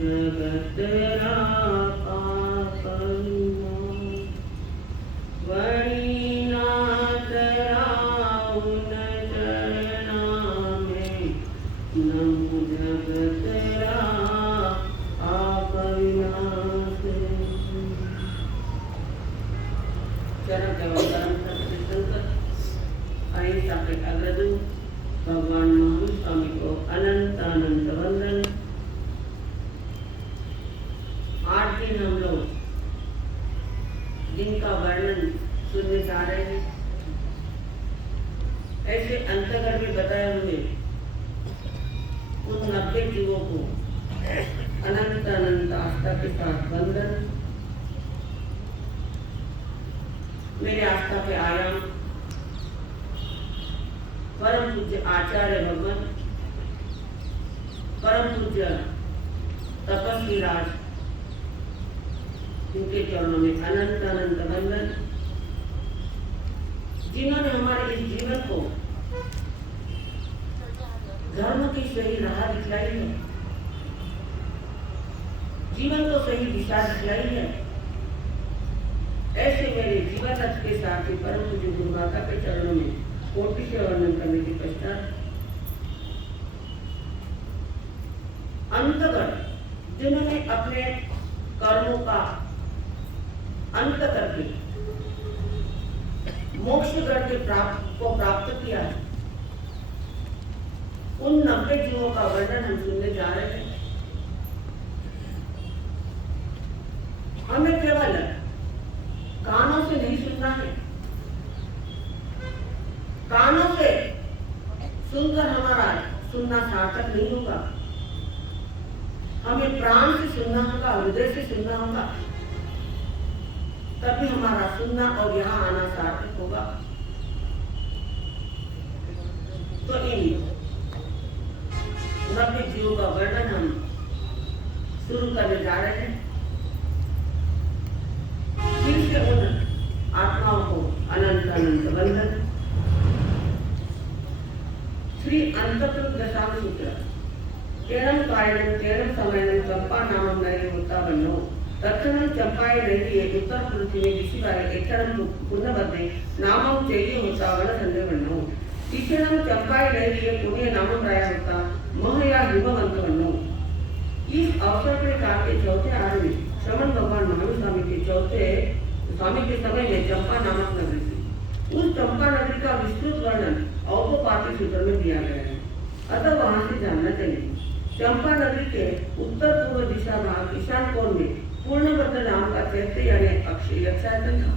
जगत राका करुणा वणिनाथ राउन चरणा में नमो जगत राका करुणा चरण केवल अहिंसा के अग्रदूत भगवान महावीर स्वामी को अनंत अनंत वंदन। आज दिन हम लोग जिनका वर्णन सुनने जा रहे हैं, ऐसे अंतर्गत में बताए हुए उन 90 जीवों को अनंत अनंत आस्था के साथ वंदन। मेरे आस्था के आयाम परम पूज्य आचार्य भगवान, परम पूज्य तपस्वी राज, उनके चरणों में अनंत अनंत वंदन। जिन्होंने हमारे इस जीवन को धर्म की सही राह दिखलाई है, जीवन को सही दिशा दिखलाई है, ऐसे मेरे जीवन रथ के साथी परम पूज्य गुरु माता के चरणों में कोटि से वर्णन करने के पश्चात अंतगत जिन्होंने अपने कर्मों का अंत करके मोक्ष गण के प्राप्त किया है, उन 90 जीवों का वर्णन हम सुनने जा रहे हैं। हमें केवल कानों से नहीं सुनना है, कानों से सुनकर हमारा सुनना सार्थक नहीं होगा, हमें प्राण से सुनना होगा, हृदय से सुनना होगा, तभी हमारा सुनना और यहाँ आना सार्थक होगा। तो इन 90 जीवों का वर्णन हम शुरू करने जा रहे हैं। फिर से उन आत्माओं को अनंत अनंत वंदन। श्री अंतपुर दशाम सूत्र केरम कारणम केरम समयनम चंपा नामम नरे होता बन्नो तत्क्षणम चंपाए नैरिये उत्तर पृथ्वी में दिशिवाय एकरणम पुण्यबद्धे नामम चैये होता वन संदे बन्नो तीसरणम चंपाए नैरिये पुण्य नामम राया होता महया हिमवंत बन्नो। इस अवसर पर काल के चौथे आर में श्रवण भगवान महावीर स्वामी के समय में चंपा नामक नगरी थी। उस चंपा नगरी का विस्तृत वर्णन औपपातिक सूत्र में दिया गया है, अतः वहां से जानना चाहिए। चंपा नगरी के उत्तर पूर्व दिशा भाग ईशान कोण में पूर्णभद्र नाम का चैत्य यानी अक्षय यक्षायतन था।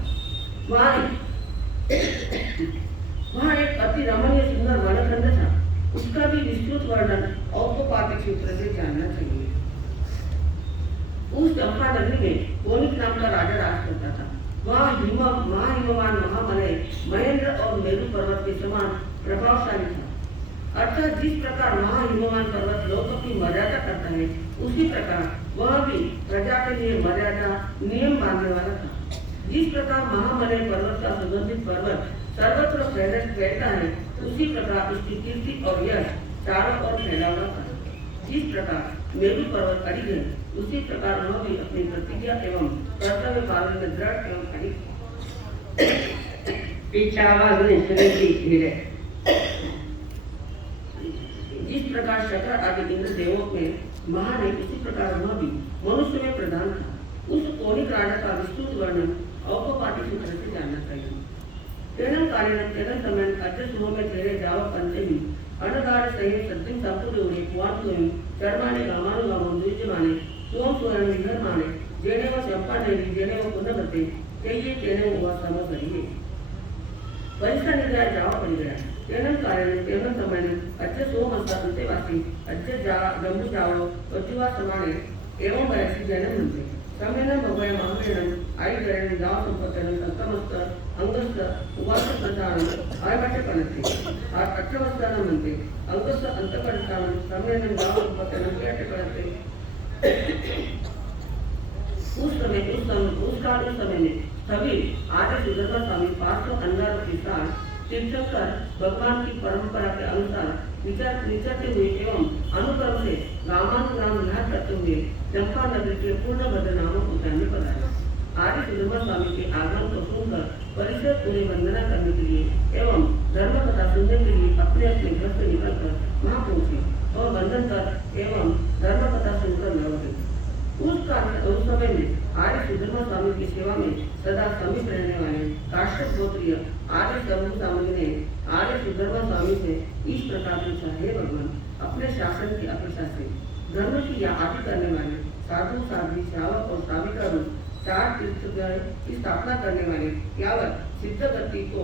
वहाँ एक अति रमणीय सुंदर वनखंड था, उसका भी विस्तृत वर्णन औपपातिक सूत्र से जानना चाहिए। उस चंपा नगरी में कोनिक नाम का राजा राज करता था। वहाँ महाहिमवान महामलय महेंद्र और मेरु पर्वत के समान प्रभावशाली था। अर्थात जिस प्रकार महाहिमवान पर्वत लोगों की मर्यादा करता है, उसी प्रकार वह भी प्रजा के लिए मर्यादा नियम बांधने वाला था। जिस प्रकार महामलय पर्वत का सुगंधित पर्वत सर्वत्र फैलता है, उसी प्रकार उसकी कीर्ति और यश चारों ओर फैला हुआ था। जिस प्रकार मेरु पर्वत अड़ी है, उसी प्रकार वह भी अपनी प्रतिज्ञा एवं कर्तव्य पालन में दृढ़ एवं अड़ी। जिस प्रकार शकर आदि इंद्र देवों में महान है, उसी प्रकार वह भी मनुष्य में प्रधान था। उस कोनिक राजा का विस्तृत वर्णन औपपातिक सूत्र से जानना चाहिए। तेनम कारणम तेनम समय अद्य सुहो में तेरे जाव पंचमी अनगार सहित सद्दिम संपुरुणे कुआतुयम चरमाने गामानुगामम द्विजमाने सोम स्वर्ण विघर माने जेने व चंपा नैरी जेने व पुण्यवते तेये तेने हुआ सम करिए। परिष्ठा निग्रह जाव पड़ गया। तेनम कारणम तेनम समय अद्य सोम अस्ता अंतेवासी अद्य जम्बू जाव पतिवा समाने एवं वयसी जैन मंत्र समयनम भगवय महावीरम आई जरण जाव संपत्तन संतमस्त अंगस्थ उपासक प्रचारण आयमटे कनते और अठवस्थान मंत्र अंगस्थ अंतकर्षण समयनम जाव संपत्तन केटे कनते। उस समय में सभी आदि सुदर्शन स्वामी 500 अंगारों के साथ तीर्थंकर भगवान की परंपरा के अनुसार विचरते हुए एवं अनुक्रम से रामानु नाम विहार करते हुए चंपा नगरी के पूर्ण भद्र नामक उद्यान पर आए। आर्य सुधर्मा स्वामी के आगमन को सुनकर परिषद पूरे वंदना करने के लिए एवं धर्म कथा सुनने के लिए अपने अपने घर से निकलकर वहां पहुंचे और वंदन कर एवं धर्म कथा सुनकर लौटे। उस समय में आर्य सुधर्मा स्वामी की सेवा में सदा समीप रहने वाले काश्यप गोत्रीय आर्य शंभु सामने ने आर्य सुधर्मा स्वामी से इस प्रकार पूछा, हे भगवान, अपने शासन की अपेक्षा से धर्म की आदि करने वाले साधु साध्वी श्रावक और साविका रूप 4 तीर्थंकर की स्थापना करने वाले यावत सिद्ध गति को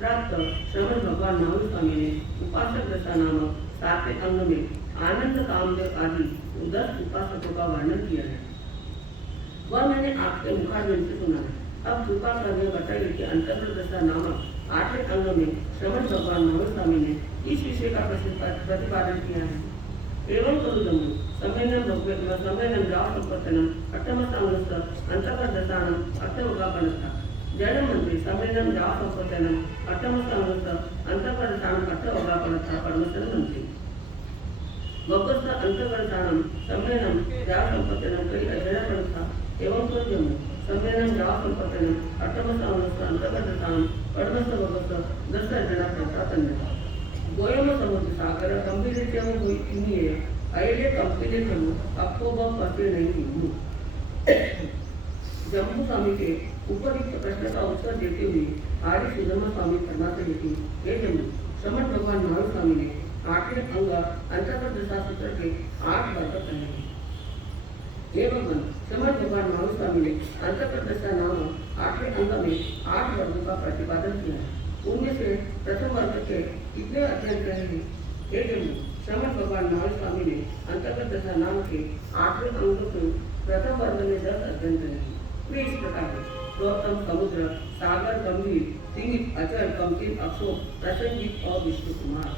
प्राप्त श्रवण भगवान महावीर स्वामी ने उपासक दशा नामक 7वें अंग में आनंद कामदेव आदि 10 उपासकों का वर्णन किया है। वह मैंने आपके मुखारविंद से सुना है। अब कृपा कर यह बताइए कि अंतर्गत दशा नामक 8वें अंग में श्रवण भगवान महावीर स्वामी ने इस विषय का प्रतिपादन किया है। एवं करुदम्बु सम्मेलन जाव संपत्तनम अट्टमस्तांगस्थ अंतर्गत दशानम अट्टवगापनस्थ जैन मंत्री सम्मेलन जाव संपत्तनम अट्टमस्तांगस्थ अंतर्गत दशानम अट्टवगापनस्थ परमेश्वर मंत्री वक्रस्थ अंतर्गत दशानम सम्मेलन जाव संपत्तनम कई अजयपनस्थ एवं करुदम्बु सम्मेलन जाव संपत्तनम अट्टमस्तांगस्थ अंतर्गत दशानम परमेश्वर वक्रस्थ 10 अजयपनस्थ गोयम समुद्र सागर गंभीरतेव होई अयले कंपिलेखनु अपोब पते नहीं जम्मू स्वामी के उपयुक्त प्रश्न का उत्तर देते हुए आर्य सुधर्मा स्वामी फरमाते हैं कि हे जम्मू, श्रवण भगवान महावीर स्वामी ने 8वें अंग अंतर्गत दशा सूत्र के 8 वर्ग कहे हैं। हे भगवान, श्रवण भगवान महावीर स्वामी ने अंतर्गत दशा नामक 8वें अंग में 8 वर्गों का प्रतिपादन किया है। उनमें से प्रथम वर्ग के कितने अध्ययन रहे हैं? हे जम्मू, श्रवण भगवान महावीर स्वामी ने अंतर्गत दशा नाम के 8वें अंग के प्रथम वर्ग में 10 अध्ययन रहे हैं। वे इस प्रकार है: गौतम, समुद्र, सागर, गंभीर, सीमित, अचल, कंपित, अक्षोभ, प्रसंगित और विष्णु कुमार।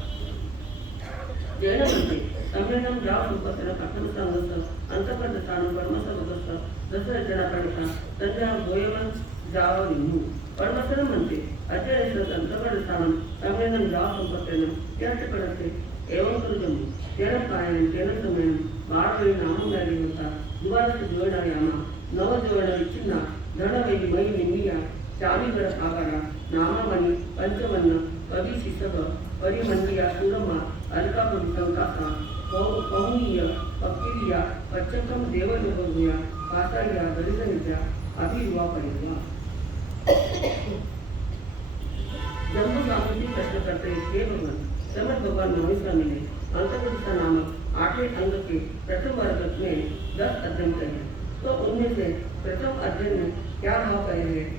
जैन मंत्री सम्मेलन जाव संपत्तनम अट्टमस्तांगस्थ अंतर्गत दशानम परमेश्वर वक्रस्थ 10 अजयपनस्थ संजय गोयम जाव निम्नु परमेश्वर मंत्री अजय अंतर्गत दशानम सम्मेलन जाव संपत्तनम त्यर्थपनस्थ एवं करुदम्बु तेन कायन तेन समयम बाळवेळी नामं होता द्वादश जोडणायामा नव जोडणारी चिन्ह धनवेली मई निमिया चावीगड आगारा नामामणि पंचवन्न कवि शिसग परिमंडिया सुरमा अलकापति संकासा पहुनीय पक्किरिया पच्चकम देवलोकभूया पासारिया दरिद्रनित्या अभिरुवा परिवा। जम्मू स्वामी प्रश्न करते हे भगवान, श्रवण भगवान महावीर स्वामी ने अंतर्गत दशा नामक 8वें अंग के प्रथम वर्ग में 10 अध्ययन करे हैं, तो उनमें से प्रथम अध्ययन में क्या भाव कहे हैं?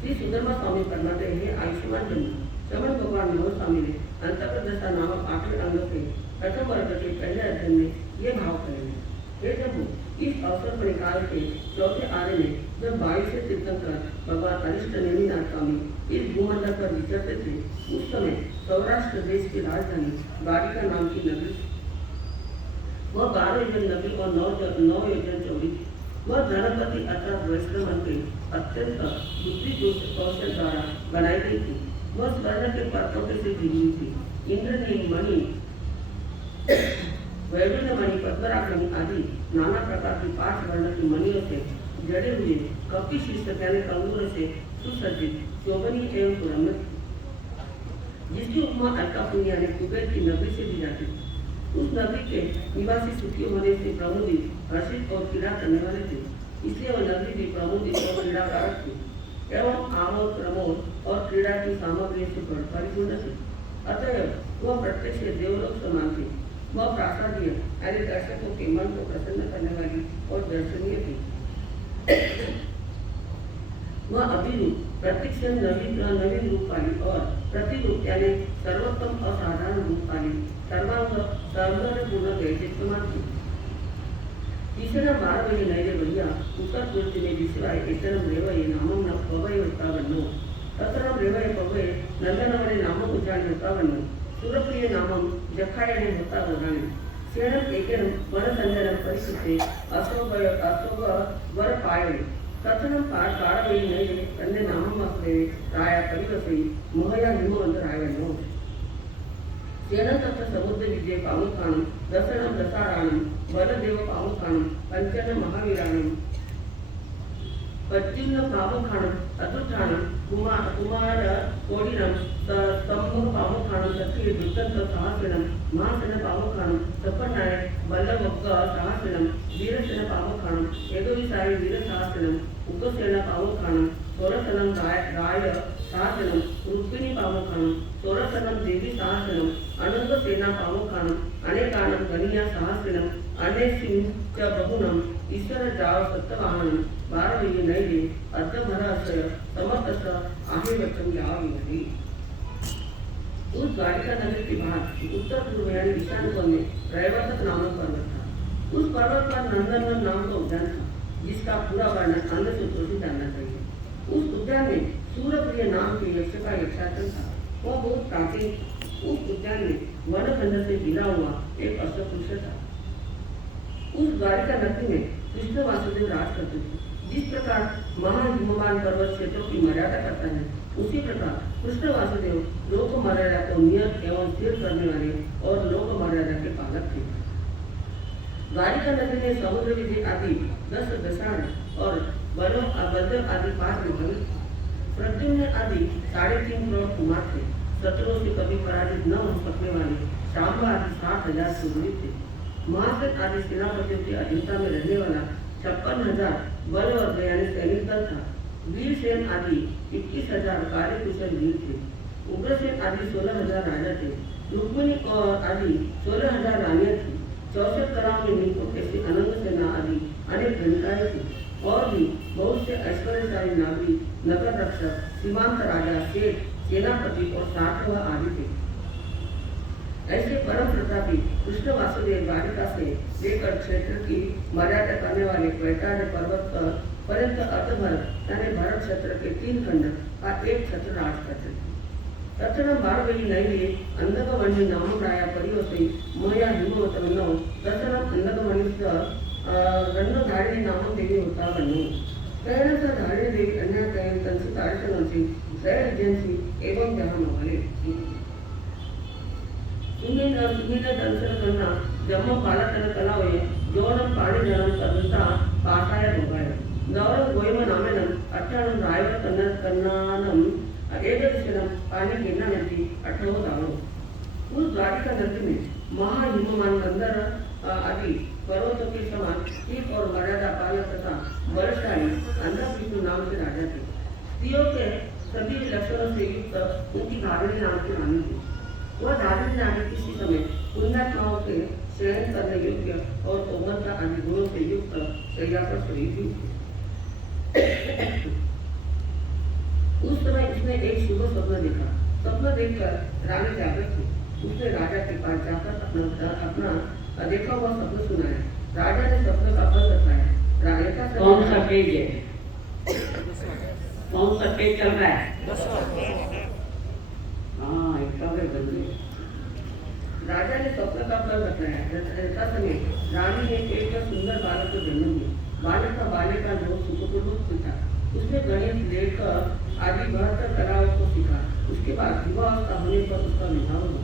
श्री सुधर्मा स्वामी फरमाते हैं, आयुष्मान जन्म, श्रवण भगवान महावीर स्वामी ने अंतर्गत दशा नामक 8वें अंग के प्रथम वर्ग के पहले अध्ययन में ये भाव कहे हैं। हे जम्मू, इस अवसर पर निकाल के चौथे आर्य में जब 22 तीर्थंकर भगवान अरिष्ट नेमिनाथ स्वामी इस भूमंडल पर विचरते थे, उस समय सौराष्ट्र देश की राजधानी द्वारिका नाम की नगरी थी। वह 12 योजन लंबी और 9 योजन चौड़ी थी। वह धनपति अर्थात वैष्णव के अत्यंत बुद्धि कौशल द्वारा बनाई गई थी। वह स्वर्ण के पर्वतों से घिरी हुई थी। इंद्रनील मणि, वैडूर्य मणि, पद्मरागमणि आदि नाना प्रकार की 5 वर्ण की मणियों से जड़े हुए कपि शीर्ष यानी कंगूर से सुसज्जित शोभनीय एवं सुरम्य, जिसकी उपमा अलकापुरी यानी कुबेर की नगरी से दी जाती थी। उस नगरी के निवासी सुखी होने से प्रमोदित, हर्षित और क्रीड़ा करने वाले थे, इसलिए वह नगरी भी प्रमोदित और क्रीड़ाकारक थी एवं आमोद, प्रमोद और क्रीड़ा की सामग्री से परिपूर्ण थी। अतएव वह प्रत्यक्ष देवलोक समान थी। वह प्रासादीय यानी दर्शकों के मन को प्रसन्न करने वाली और दर्शनीय थी। वह अभिरूप, प्रत्यक्ष नवीन रूप वाली और प्रतिरूप यानी सर्वोत्तम असाधारण रूप वाली सर्वांग सौंदर्यपूर्ण वैशिष्ट्यमान थी। तीसरा 12 वेळी नैरे भैया उत्तर पूर्तीने दिसवाय इतरम रेवये नामं न पवय उत्तावन्नो ततरम रेवये पवय नंदनवरे नामं उच्चारण उत्तावन्नो सुरप्रिय नामं जखायणे होता वदाने सेणम एकेन वनसंजनम परिसुते अशोभ वर पायणे कथनम 12 वेळी नैरे तन्ने नामं असले राया परिवसई मोहया हिमवंत रायवन्नो। सेनतत्र समुद्र विजय पामुखाणं दसनं दसाराणं बलदेव पामुखाणं पंचन महावीराणं पच्चिन्न पामुखाणं अतुठाणं कुमार कोडिनं स्तंभ पामुखाणं क्षत्रिय दुष्टंत सहस्रिणं महासेन पामुखाणं सपनाय बल्लभक्क सहस्रिणं वीरसेन पामुखाणं यदुविसारी वीर सहस्रिणं उग्रसेन पामुखाणं सोरसनं राय सहस्रिणं रुक्मिणी पामुखाणं सोरसनं देवी सहस्रिणं अनंतसेना पामुखाणं अनेकानं गणिया सहस्रिणं अनेसिं च बहुनं ईश्वर जाव सत्तवाहनं बारवयी नैवे अर्धभराशय समर्थस आहे वचन यावी। उस द्वारिका नगर के बाद उत्तर पूर्व यानी ईशान में रैवतक नामक पर्वत था। उस पर्वत पर नंदनवन नाम का उद्यान था, जिसका पूरा वर्णन अन्य सूत्रों से जानना चाहिए। उस उद्यान में सूर्यप्रिय नाम के यक्ष का यक्षासन था। वह बहुत प्राचीन था। उस उद्यान में वनखंड से गिरा हुआ एक अश्वपुरुष था। उस द्वारिका नगरी में कृष्ण वासुदेव राज करते थे। जिस प्रकार महाहिममान पर्वत क्षेत्रों की मर्यादा करता है, उसी प्रकार कृष्ण वासुदेव लोक मर्यादा को नियत एवं स्थिर करने वाले और लोक मर्यादा के पालक थे। द्वारिका नगरी में समुद्र विजय आदि 10 दशाण और बलदेव आदि 5 महल, प्रद्युम्न आदि 3.5 करोड़ कुमार थे। शत्रुओं से कभी पराजित न हो सकने वाले शांब आदि 60,000 सूर्य थे। महासेन आदि सेनापतियों के अधीनता में रहने वाला 56,000 बलवर्ग यानी सैनिक दल था। वीरसेन आदि 21,000 कार्यकुशल वीर थे। उग्रसेन आदि 16,000 राजा थे। रुक्मिणी और आदि 16,000 रानियां थी। 64 कलाओं में नीलकुट ऐसी अनंत सेना आदि अनेक गणिकाएं थी और भी बहुत से ऐश्वर्यशाली नागरिक, नगर रक्षक, सीमांत राजा, सेठ, सेनापति और साठवा आदि थे। ऐसे परम प्रतापी कृष्ण वासुदेव द्वारिका से लेकर क्षेत्र की मर्यादा करने वाले वैताड़ पर्वत पर्यंत अर्धभर यानी भरत क्षेत्र के 3 खंड का एक छत्र राज करते थे। तत्ण बारवयी नैवे अंधकमणि नामप्राया परिवसे मया हिमवतमनो दशरथ अंधकमणिस्य रन्नधारिणी नाम देवी होता बनो कैरस धारिणी देवी अन्य कैन तंसु तारसनसी त्रय एजेंसी एवं जहां महले सुनील दंसल करना जम्म पालकन कलावे जोड़म पाड़ी जनम करता पासाय भोगाय गौरव गोयम नामेनम अट्टाणम रायवर कन्नानम एकदशनम पानी गिरना नदी 18 दावो। उस द्वारिका नगरी में महाहिममान गंधर आदि पर्वतों के समान ठीक और मर्यादा पालक तथा बलशाली अंधविष्णु नाम के राजा थे। स्त्रियों के सभी लक्षणों से युक्त उनकी धारिणी नाम की रानी थी। वह धारिणी रानी किसी समय पुण्यात्माओं के शयन करने योग्य और कोमलता आदि गुणों से युक्त शैया पर सोई थी। उस समय उसने एक शुभ स्वप्न देखा। स्वप्न देखकर रानी जागृत थी। उसने राजा के पास जाकर अपना देखा हुआ स्वप्न सुनाया। राजा ने स्वप्न का फल बताया। राजा का कौन सा पेज है? कौन सा पेज चल रहा है? हाँ, राजा ने स्वप्न का फल बताया। समय रानी ने एक सुंदर बालक को जन्म दिया। बालक का बाल्यकाल बहुत सुखपूर्वक था। उसने गणित, लेख आदि 72 कलाओं को सीखा। उसके बाद विवाह होने पर उसका विवाह हुआ।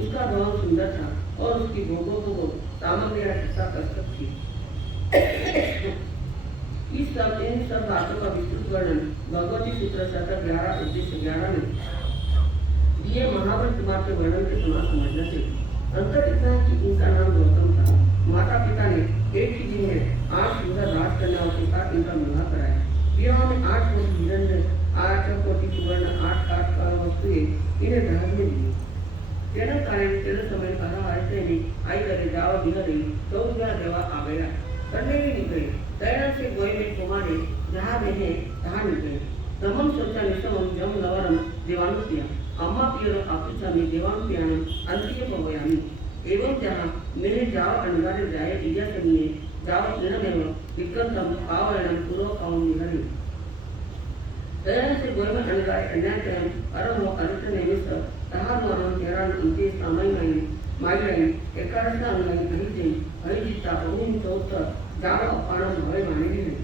उसका भाव सुंदर था और उसकी भोगों को सामग्री कसरत थी। इन सब बातों का विस्तृत वर्णन भगवती सूत्र शतक 11 उद्देश्य 11 में दिए महाभारत कुमार के वर्णन के समान समझना चाहिए। अंतर इतना है कि इनका नाम गौतम था। माता पिता ने एक ही दिन में 8 सुंदर राजकन्याओं के साथ इनका विवाह कराया। विवाह में 8 कोटि हिरण्य, 8 कोटि सुवर्ण, 8 वस्तुएं इन्हें दहेज में दी। तेरह कारण तेरह समय कहा ऐसे नहीं आई करे जाओ दिया रही 14 देवा आ गया करने भी निकले। तैरण से गोय में कुमारे जहाँ रहे तहाँ निकले। तमम सोचा निशमम जम नवरम देवानु किया अम्मा पियरो आपुचा में देवानु पियानम अंत्रिय भवयामी एवं जहाँ मेरे जाओ अनिवार्य जाए दिया सनिए जाओ निर्णय विक्रम पावरणम पूर्व काउन निहरी। तैरण से गोय में अनिवार्य अन्याय कयम अरम अरुत नेमिस तहार मरण तेरान उनके समय में माइलाइन एकादशा अंगाई नहीं जई हरि जिता बहुम चौथा जाओ अपारम भय माने नहीं।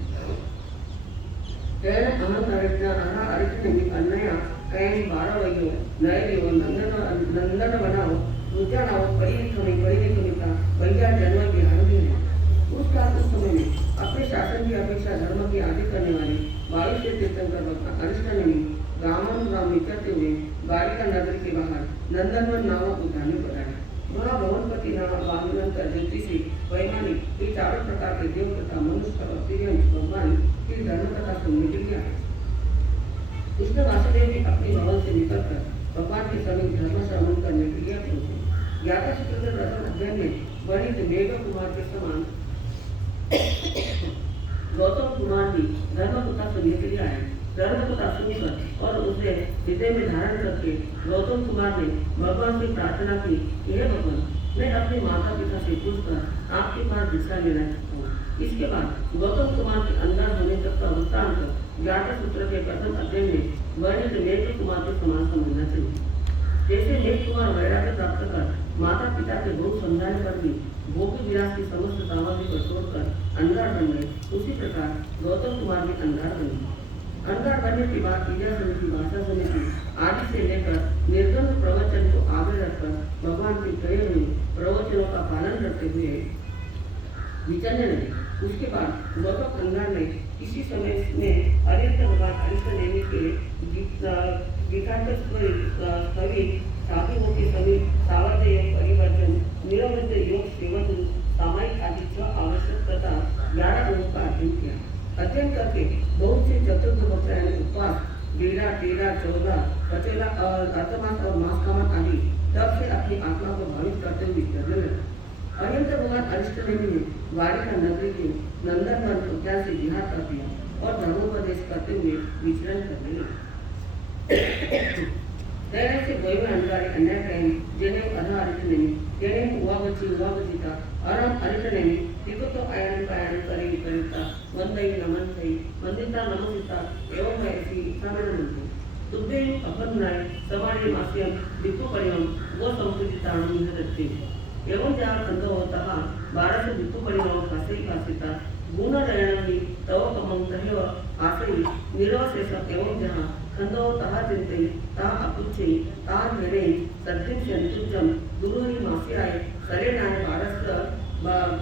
तैरण अहंकारितना अहा अरित नेमि अन्नया कैन 12 वयो नए देव नंदन बनाओ दूसरा नाम पढ़ी लिखमिता वैज्ञान जन्म की आरंभ है। उस समय में अपने शासन की अपेक्षा धर्म की आदि करने वाले 22 तीर्थंकर भगवान अरिष्टनेमी ग्राम में चलते हुए द्वारिका नगर के बाहर नंदनवन नामक उद्यान में पधारे। वहाँ भवनपति वामनंतर ज्योतिषी वैमानिक ये चारों प्रकार के देव तथा मनुष्य और तिर्यंश भगवान की धर्म कथा सुनने के लिए आए। कृष्ण वासुदेव भी अपने भवन से निकलकर भगवान के समीप धर्म श्रवण करने के लिए पहुंचे। ज्ञाता सूत्र के प्रथम अध्याय में वर्णित मेघ कुमार के समान गौतम कुमार भी धर्म कथा सुनने के लिए आए। धर्म कथा सुनकर और उसे हृदय में धारण करके गौतम कुमार ने भगवान से प्रार्थना की, हे भगवान, मैं अपने माता पिता से पूछकर आपके पास भिक्षा लेना चाहता हूँ। इसके बाद गौतम कुमार के अंदर होने तक का वृत्तांत ज्ञाता सूत्र के प्रथम अध्याय में वर्णित मेघ कुमार के समान समझना चाहिए। जैसे मेघ कुमार वैराग्य प्राप्त कर माता पिता के बहुत समझाने पर भी भोग विलास की समस्त सामग्री को छोड़कर अंधार बन गए, उसी प्रकार गौतम कुमार भी अंधार बने। अंधार बनने के बाद पूजा समिति, भाषा समिति आदि से लेकर निर्गम प्रवचन को आगे रखकर भगवान के कहे हुए प्रवचनों का पालन करते हुए विचरने लगे। उसके बाद गौतम अंधार ने किसी समय में अरिष्ट भगवान अरिष्टनेमी के साधुओं के समीप सावधेय परिवर्तन, निरवध्य योग सेवन, सामायिक आदि आवश्यक तथा 11 अंगों का अध्ययन किया। अध्ययन करके बहुत से चतुर्थ वक्र यानी उपवास 12, 13, 14, 15 और अर्धमास और मास कामन आदि तब से अपनी आत्मा को भावित करते हुए करने लगे। अरिहंत भगवान अरिष्टनेमी ने द्वारिका नगरी के नंदनवन उद्यान से विहार कर दिया और धर्मोपदेश करते हुए विचरण करने लगे। से गोयमे अंगारी अन्य टाइम जेने अधा अरिष्टनेमी जेने उवागचिता अरम अरिष्टनेमी तिकुतो आयन पायन करिता वंदई नमन सई वंदिता नमसिता एवं ऐसी इच्छामन मंत्र तुभ्ये अपन्नाय समाने मास्यम दिक्कु परिवम वो संपूजिता निहरते एवं जहाँ कंद होता 12 दिक्कु परिवम कासिता गुण दयनमी तव कमं तहेव आसई निरवशेष एवं जहाँ खंडो तहा चिंते ता अपुच्छे ता घेरे सद्दिन संतुजम दुरुहि मासियाय सरे नाय बारस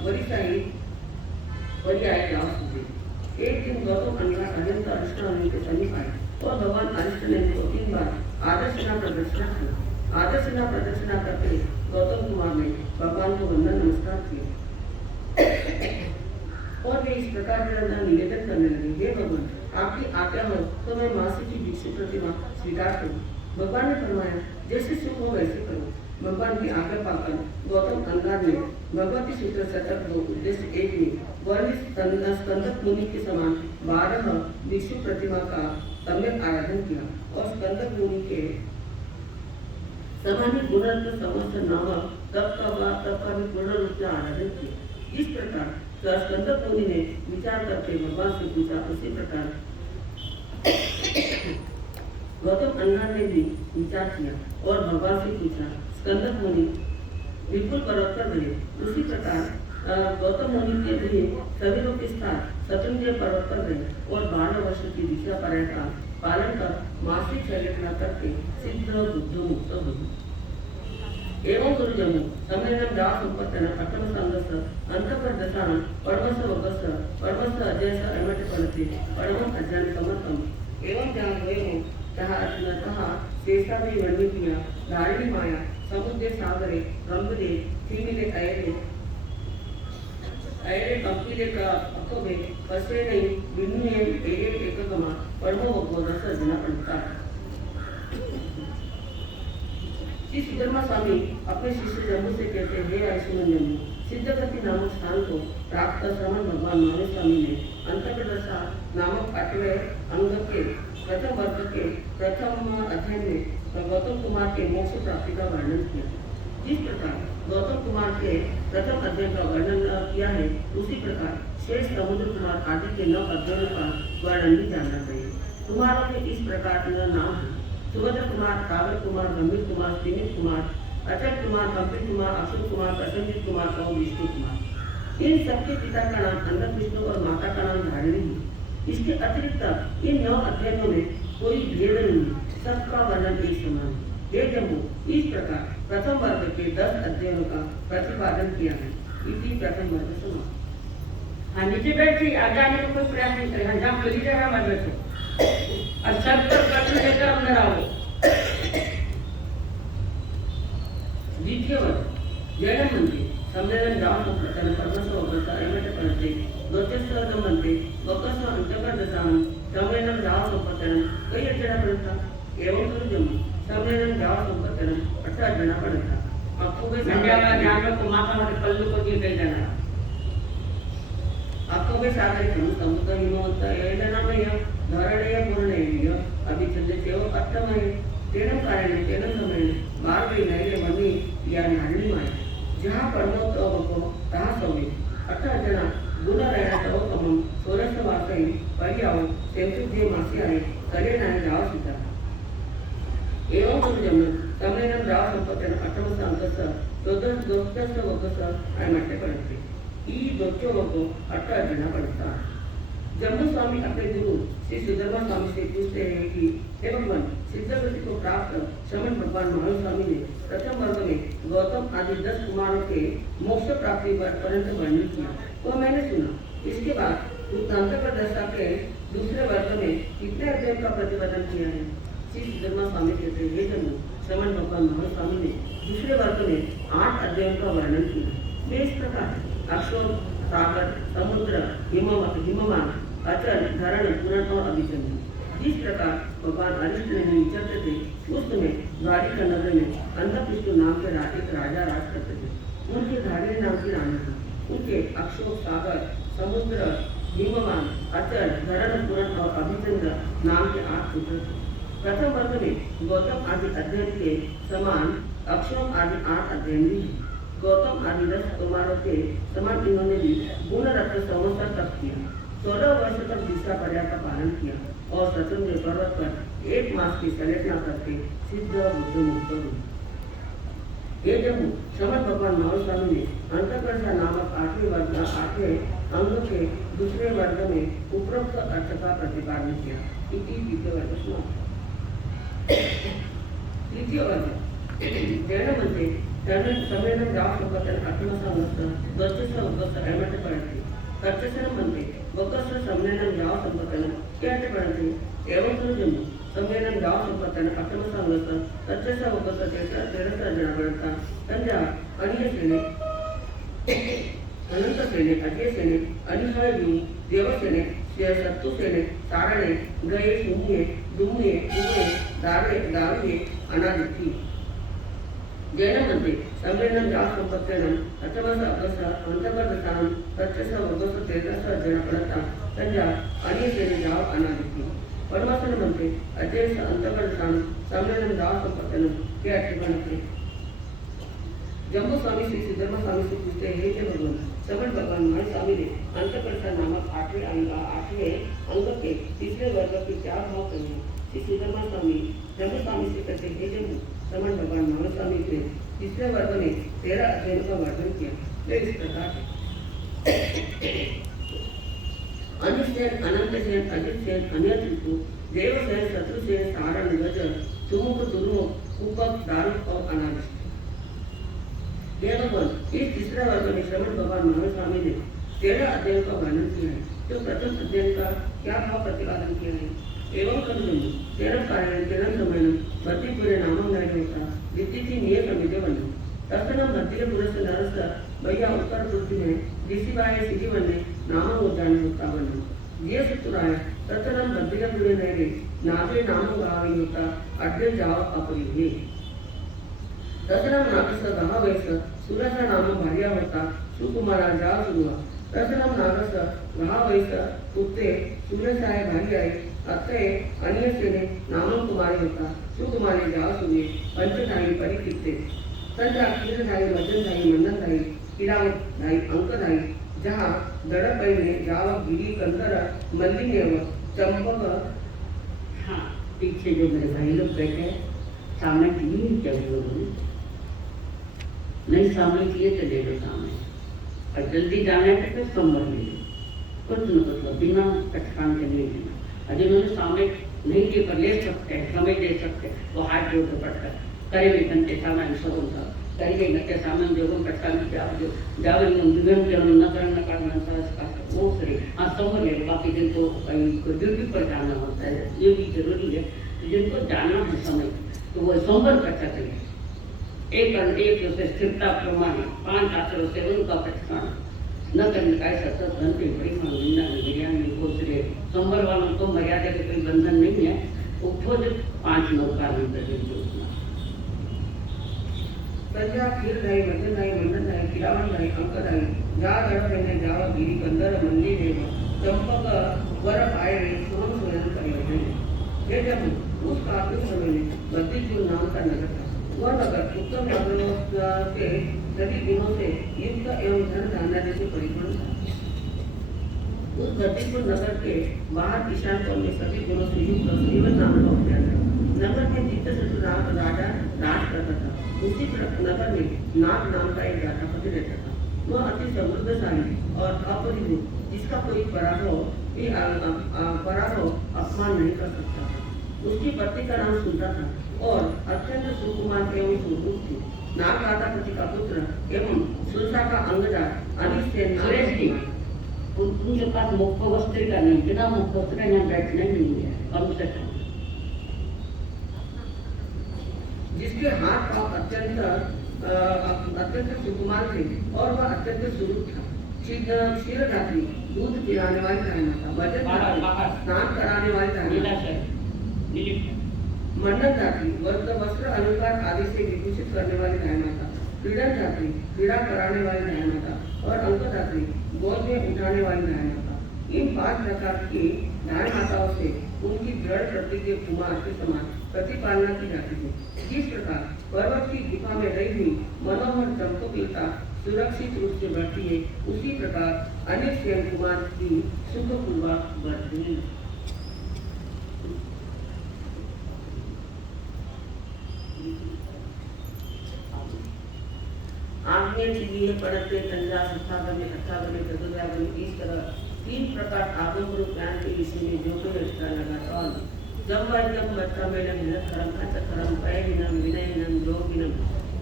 वरिसाई वरियाय लासुदे। एक दिन गौतम अंगार अरिहंत अरिष्टनेमी के समीप आए और भगवान अरिष्टनेमी को 3 बार आदर्शना प्रदर्शना किया। आदर्शना प्रदर्शना करके गौतम कुमार ने भगवान को वंदन नमस्कार किया और वे इस प्रकार निवेदन करने लगे, हे भगवान, आपकी आज्ञा हो तो मैं मासी की भिक्षु प्रतिमा स्वीकार करूं। भगवान ने फरमाया, जैसे सुख हो वैसे करो। भगवान की आज्ञा पाकर गौतम अंगार ने भगवती सूत्र शतक को उद्देश्य 1 में वर्णित स्कंदक मुनि के समान 12 भिक्षु प्रतिमा का सम्यक आराधन किया और स्कंदक मुनि के समान गुणरत्न समस्त नामक तप का भी पूर्ण रूप से आराधन किया। इस प्रकार स्कंदक मुनि ने विचार करके भगवान से पूछा, उसी प्रकार गौतम अंगार ने भी विचार किया और भगवान से पूछा। स्कंदक मुनि विपुल पर्वत पर गए। उसी प्रकार गौतम मुनि के लिए सभी लोग के साथ शतृंजय पर्वत पर गए और 12 वर्ष की दीक्षा का पालन कर मासिक शरीर करके सिद्ध बुद्ध मुक्त हुए। एवं गुरुजन सम्मेलन दास संपत्तन अठम संगस अंतपर दशान परमस वगस परमस अजयस एमट पड़ते परम अज्ञान समर्थम एवं जहाँ गए हो तहा शेषा भी वर्णितिया धारिणी माया समुद्र सागरे रंगदे थीमिले अयरे कंपिले का अकोबे पसे नहीं बिन्नुये एकगमा परमो वगोदस जना पड़ता। श्री सुधर्मा स्वामी अपने शिष्य जम्मू से कहते हैं, हे आयुष्मान सिद्धगति नामक स्थान को प्राप्त श्रवण भगवान महावीर स्वामी ने अंतर्दशा नामक 8वें अंग के प्रथम वर्ग के प्रथम अध्याय में गौतम कुमार के मोक्ष प्राप्ति का वर्णन किया। जिस प्रकार गौतम कुमार के प्रथम अध्याय का वर्णन किया है, उसी प्रकार शेष समुद्र कुमार आदि के 9 अध्यायों का वर्णन भी जानना चाहिए। कुमारों के इस प्रकार नाम है: सुभद्र कुमार, कावल कुमार, गंभीर कुमार, तिमित कुमार, अचल कुमार, कंपित कुमार, अशुभ कुमार, प्रसन्नजित कुमार और विष्णु कुमार। इन सबके पिता का नाम अंधक विष्णु और माता का नाम धारिणी है। इसके अतिरिक्त इन 9 अध्यायों में कोई भेद नहीं, सबका वर्णन एक समान है। हे जम्मू, इस प्रकार प्रथम वर्ग के 10 अध्ययनों का प्रतिपादन किया है। इसी प्रथम वर्ग समाप्त। हाँ, नीचे बैठिए, आगे आने का कोई प्रयास नहीं करेगा, जहाँ खुली जगह मत बैठो और सर पर प्रश्न लेकर अंदर आओ। द्वितीय वर्ग जैन मंदिर सम्मेलन गाव संप्रदान परमस्व वगसा एमटे पडते दोचस्वर्ग म्हणते वकस्व अंतर्गतसाम सम्मेलन गाव संप्रदान कई अडचणा पडतात एवं करू जम्मू सम्मेलन गाव संप्रदान 18 जणा पडतात अक्कोबे मंड्याला ज्ञान को माथामध्ये पल्लू को काही जाणार अक्कोबे सागरिकम समुद्र हिमवंत एलनामय धरणेय पूर्णेय अभिचंद सेव अष्टमय तेनम कारण तेनम समय मार्ग नैले मनी या नानी माय जहाँ परमोत अवको तहाँ सवे 18 जना गुना रहना तो कम 16 वासई परियाओ सेंसुजे मासी आए करे नानी जाव सीता एवं तो जमन सम्मेलन जाव संपत्तन 18 सांगस 14 वकस आय मट्टे पडते ई दोच्चो वको 18 जना पडता जम्मू स्वामी अपने गुरु श्री सुधर्मा स्वामी से पूछते हैं कि हे भगवान सिद्धगति को प्राप्त श्रमण भगवान महावीर स्वामी ने प्रथम वर्ग में गौतम आदि 10 कुमारों के मोक्ष प्राप्ति पर्यंत वर्णन किया वह मैंने सुना। इसके बाद उत्तांतकर दशा के दूसरे वर्ग में कितने अध्ययन का प्रतिपादन किया है। श्री सुधर्मा स्वामी कहते हैं हे जम्मू श्रमण भगवान महावीर स्वामी ने दूसरे वर्ग में 8 अध्ययन का वर्णन किया। वे इस प्रकार अक्षोर सागर समुद्र हिममान अचल धरण पूर्ण और अभिचंद जिस प्रकार भगवान अरिष्ट ने विचरते थे उस समय द्वारिका नगर में अंधपिष्टु नाम के एक राजा राज करते थे। उनके धारिणी नाम की रानी थी। उनके अक्षोक सागर समुद्र हिममान अचल धरण पूर्ण और अभिचंद नाम के 8 पुत्र थे। प्रथम वर्ग में गौतम आदि अध्ययन के समान अक्षोक आदि 8 अध्ययन भी है। गौतम आदि 10 कुमारों के समान इन्होंने भी गुण रत्न संवत्सर तक किया। 16 वर्ष तक दीक्षा पर्याय का पालन किया और शत्रुंजय पर्वत पर 1 मास की सलेटना करके सिद्ध बुद्ध मुक्त हुए। ये जम्मू श्रमण भगवान महावीर स्वामी ने अंतकर्षा नामक 8वें वर्ग का 8वें अंग के दूसरे वर्ग में उपरोक्त अर्थ का प्रतिपादन किया। इति द्वितीय वर्ग समाप्त। तृतीय वर्ग जैन मध्ये सम्मेलन गाव संपत्तन आत्मसंगत दोचस्व वकस एमटे पडते तक्षसनं म्हणते वकस्व सम्मेलन गाव संपत्तन केटे पडते एवं करू जम्मू सम्मेलन गाव संपत्तन आत्मसंगत तक्षस वकस 13 जण पडतात त्यांच्या अनिय सेने अनंत सेने अजय सेने अनिहळी देवसेने सत्तू सेने सारणे गये शून्ये दुम्ये दुम्ये दावे अनादिती जैन मध्ये सम्मेलन गाव संपत्तन अठमस अगस अंतर्गतस्थान तक्षस वगस 13 जण पडतात त्यांच्या अनिय सेने गाव अनादिती परमासन मध्ये अजय अंतर्गतस्थान सम्मेलन गाव संपत्तन के अठमणते जम्मू स्वामी श्री सिद्धर्मा स्वामी से पूछते हैं हे भगवान श्रवण भगवान महावीर स्वामी ने अंतकर्षा नामक 8वें अंग के तीसरे वर्ग के क्या भाव कहे। श्री सिद्धर्मा स्वामी जम्मू स्वामी से कहते हे जम्मू श्रवण भगवान महावीर स्वामी ने तीसरे वर्ग में 13 अध्ययनों का वर्णन किया। वे इस प्रकार अनुसेन अनंत सेन अजित सेन अनियत ऋतु देवसेन शत्रुसेन सारण गज सुमुख दुर्मुख उपक दारुक और अनादिष्ट। भगवान इस तीसरे वर्ग में श्रवण भगवान महावीर स्वामी ने 13 अध्ययन का वर्णन किया है। तो प्रथम अध्ययन का क्या भाव प्रतिपादन किया है। एवं कर्म 13 कारण 13 समय भक्तिपुरे नामं नहीं होता विद्युति नियत समिति बनो तत्सनम भक्ति पुरुष नरस भैया उत्तर पृथ्वी में दिशिबाय सिद्धि बने नामं उज्जान होता बनो ये सुतुराय तत्सनम भक्ति पुरे नहीं नाभे नामं गावी होता अड्डे जाओ अपरिहे तत्सनम नागस गहा वैस सुरसा नाम भार्या होता सुकुमारा जाव सुरुवा तत्सनम नागस गहा वैस पुत्ते सुरसाय भार्याय अतः अन्य सेने नामं कुमारी होता सुकुमारी जाव सुने पंचधारी परिकिते संजा क्षीरधारी मध्यधारी मंडनधारी किरावतधारी अंकधारी जहाँ दड़पई में जाव गिरी कंकर मल्लिनेव चंपक। हाँ, पीछे जो मेरे भाई लोग बैठे सामने टीवी नहीं चल रही नहीं सामने किए तो ले लो सामने और जल्दी जाने पे तो संभव नहीं कुछ न कुछ बिना कटकान के नहीं लेना। अरे मैंने सामने नहीं ले पर ले सकते हैं समय दे सकते वो हाथ जोड़ के पड़ता है करीबी घंटे सामान सोडून करीबी घंटे सामान जोगून पटकान जावं दिव्यांग नगर नकार वो सरे हाँ समझ ले बाकी जिनको ड्यूटी पर जाना होता है ये भी जरूरी है तो जिनको जाना है समय तो वो सोमवार कक्षा करें एक से स्थिरता प्रमाण 5 आचरण से उनका पटकान न करने का सतत घंटे बड़ी मांगना गिरिया में कोसरे सोमवार वालों को मर्यादा के कोई बंधन नहीं है उपज 5 नौका संध्या खीर नाही वजन नाही मंडन नाही किरावण नाही अंक नाही जा गणपती जावा गिरी कंदर मंदिर देव चंपक वर पाय रे सोन सोयन करी ये जब उस काफी समय में बद्री जो नाम का नगर था वह नगर उत्तम नगरों के सभी गुणों से युक्त एवं धन धान्य से परिपूर्ण था उस गद्दीपुर नगर के बाहर ईशान कोण में सभी गुणों से युक्त श्रीवन नाम का उद्यान था नगर में जितने ससुराल राजा राज करता था उसी नगर में नाग नाम का एक राजापति रहता था वह अति समृद्धशाली और अपरिचित जिसका कोई पराभव अपमान नहीं कर सकता था उसकी पत्नी का नाम सुंदर था और अत्यंत सुकुमार एवं सुरूप थी नाग राजापति का पुत्र एवं सुरसा का अंगदार अनिल सेन उनके पास मुख्य वस्त्र का नहीं बिना मुख्य वस्त्र यहाँ बैठने नहीं है कम से कम जिसके हाथ पांव अत्यंत सुकुमार थे और वह अत्यंत सुरूप था क्षीरधात्री दूध पिलाने वाली गाय माता वजन स्नान कराने वाली गाय माता मंडन धात्री वस्त्र अलंकार आदि से विभूषित करने वाली गाय माता क्रीडन धात्री क्रीड़ा कराने वाली गाय माता और अंक धात्री गोद में उठाने वाली गाय माता इन 5 प्रकार की गाय माताओं से उनकी दृढ़ प्रति के कुमार के समान प्रतिपालना की जाती है जिस प्रकार पर्वत की गुफा में रही हुई मनोहर चंपकलता सुरक्षित रूप से बढ़ती है उसी प्रकार अनेक सेन कुमार की सुखपूर्वक बढ़ती है आगे चीजें पढ़ते संज्ञा संस्थापन अर्थापन चतुर्व्यापन इस तरह 3 प्रकार आगम रूप ज्ञान के विषय में जो कोई रचना लगा और जब बच्चा मेरे मेहनत करम खर्च करम पयहिनम विनयनम योगिनम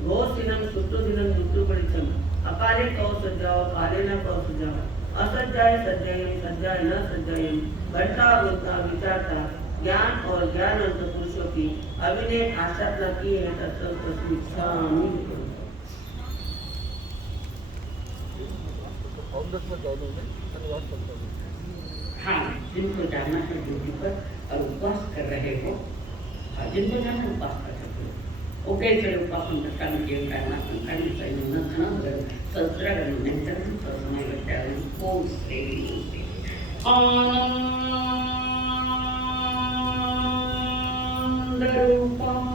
घोषिनम सुट्टुदिनम दुट्टुपरिचम अकाले कौ सज्जाओ काले न कौ सज्जाओ असज्जाय सज्जायम सज्जाय न सज्जायम घटता बोलता विचारता ज्ञान और ज्ञानवंत पुरुषों की अभिनय आशा न की है तत्व हाँ जिनको जाना है ड्यूटी पर और उपवास कर रहे हो जिनको जाना उपवास कर सकते हो ओके चलो उपवास करने के करना करनी चाहिए न धन सहस्र निरंतर समय लगता है को श्रेणी आनंद रूपम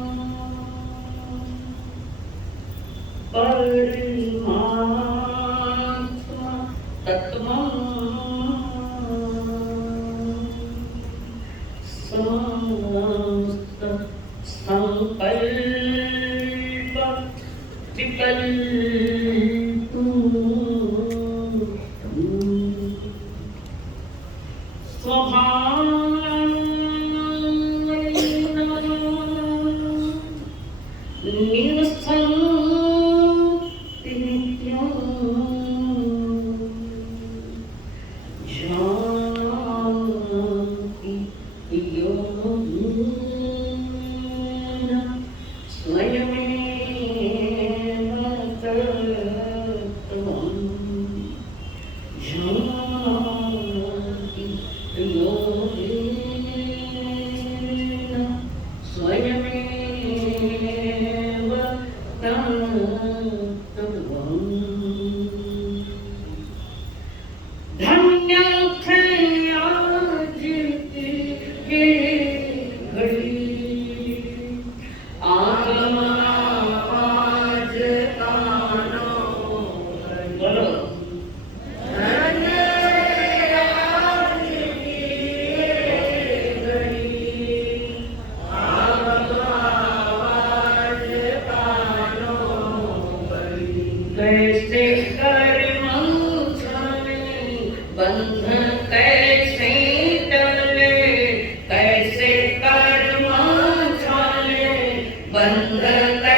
तत्वं समस्त संकल्प विकल्प बंध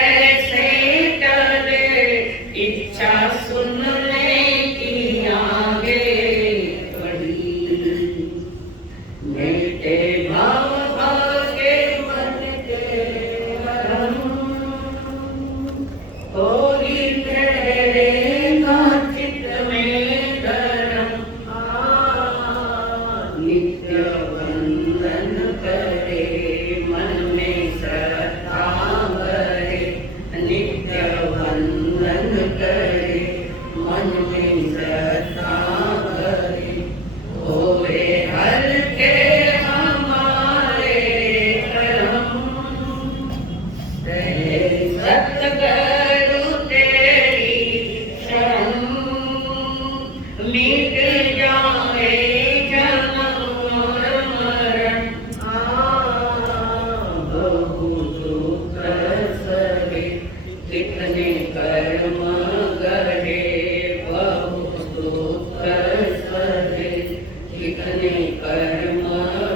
कितने कर्म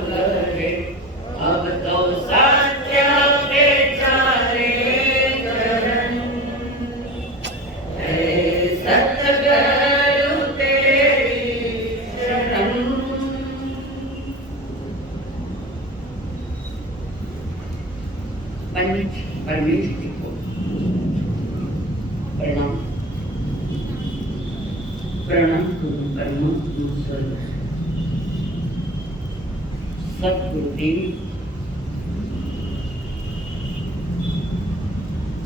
करे, अब तो सत्य बेचारे करन। हे सतगुरु तेरी शरण। पंडित परमेश जी को प्रणाम। प्रणाम गुरु परमात्मा स्वर्ग सदगुरुदेव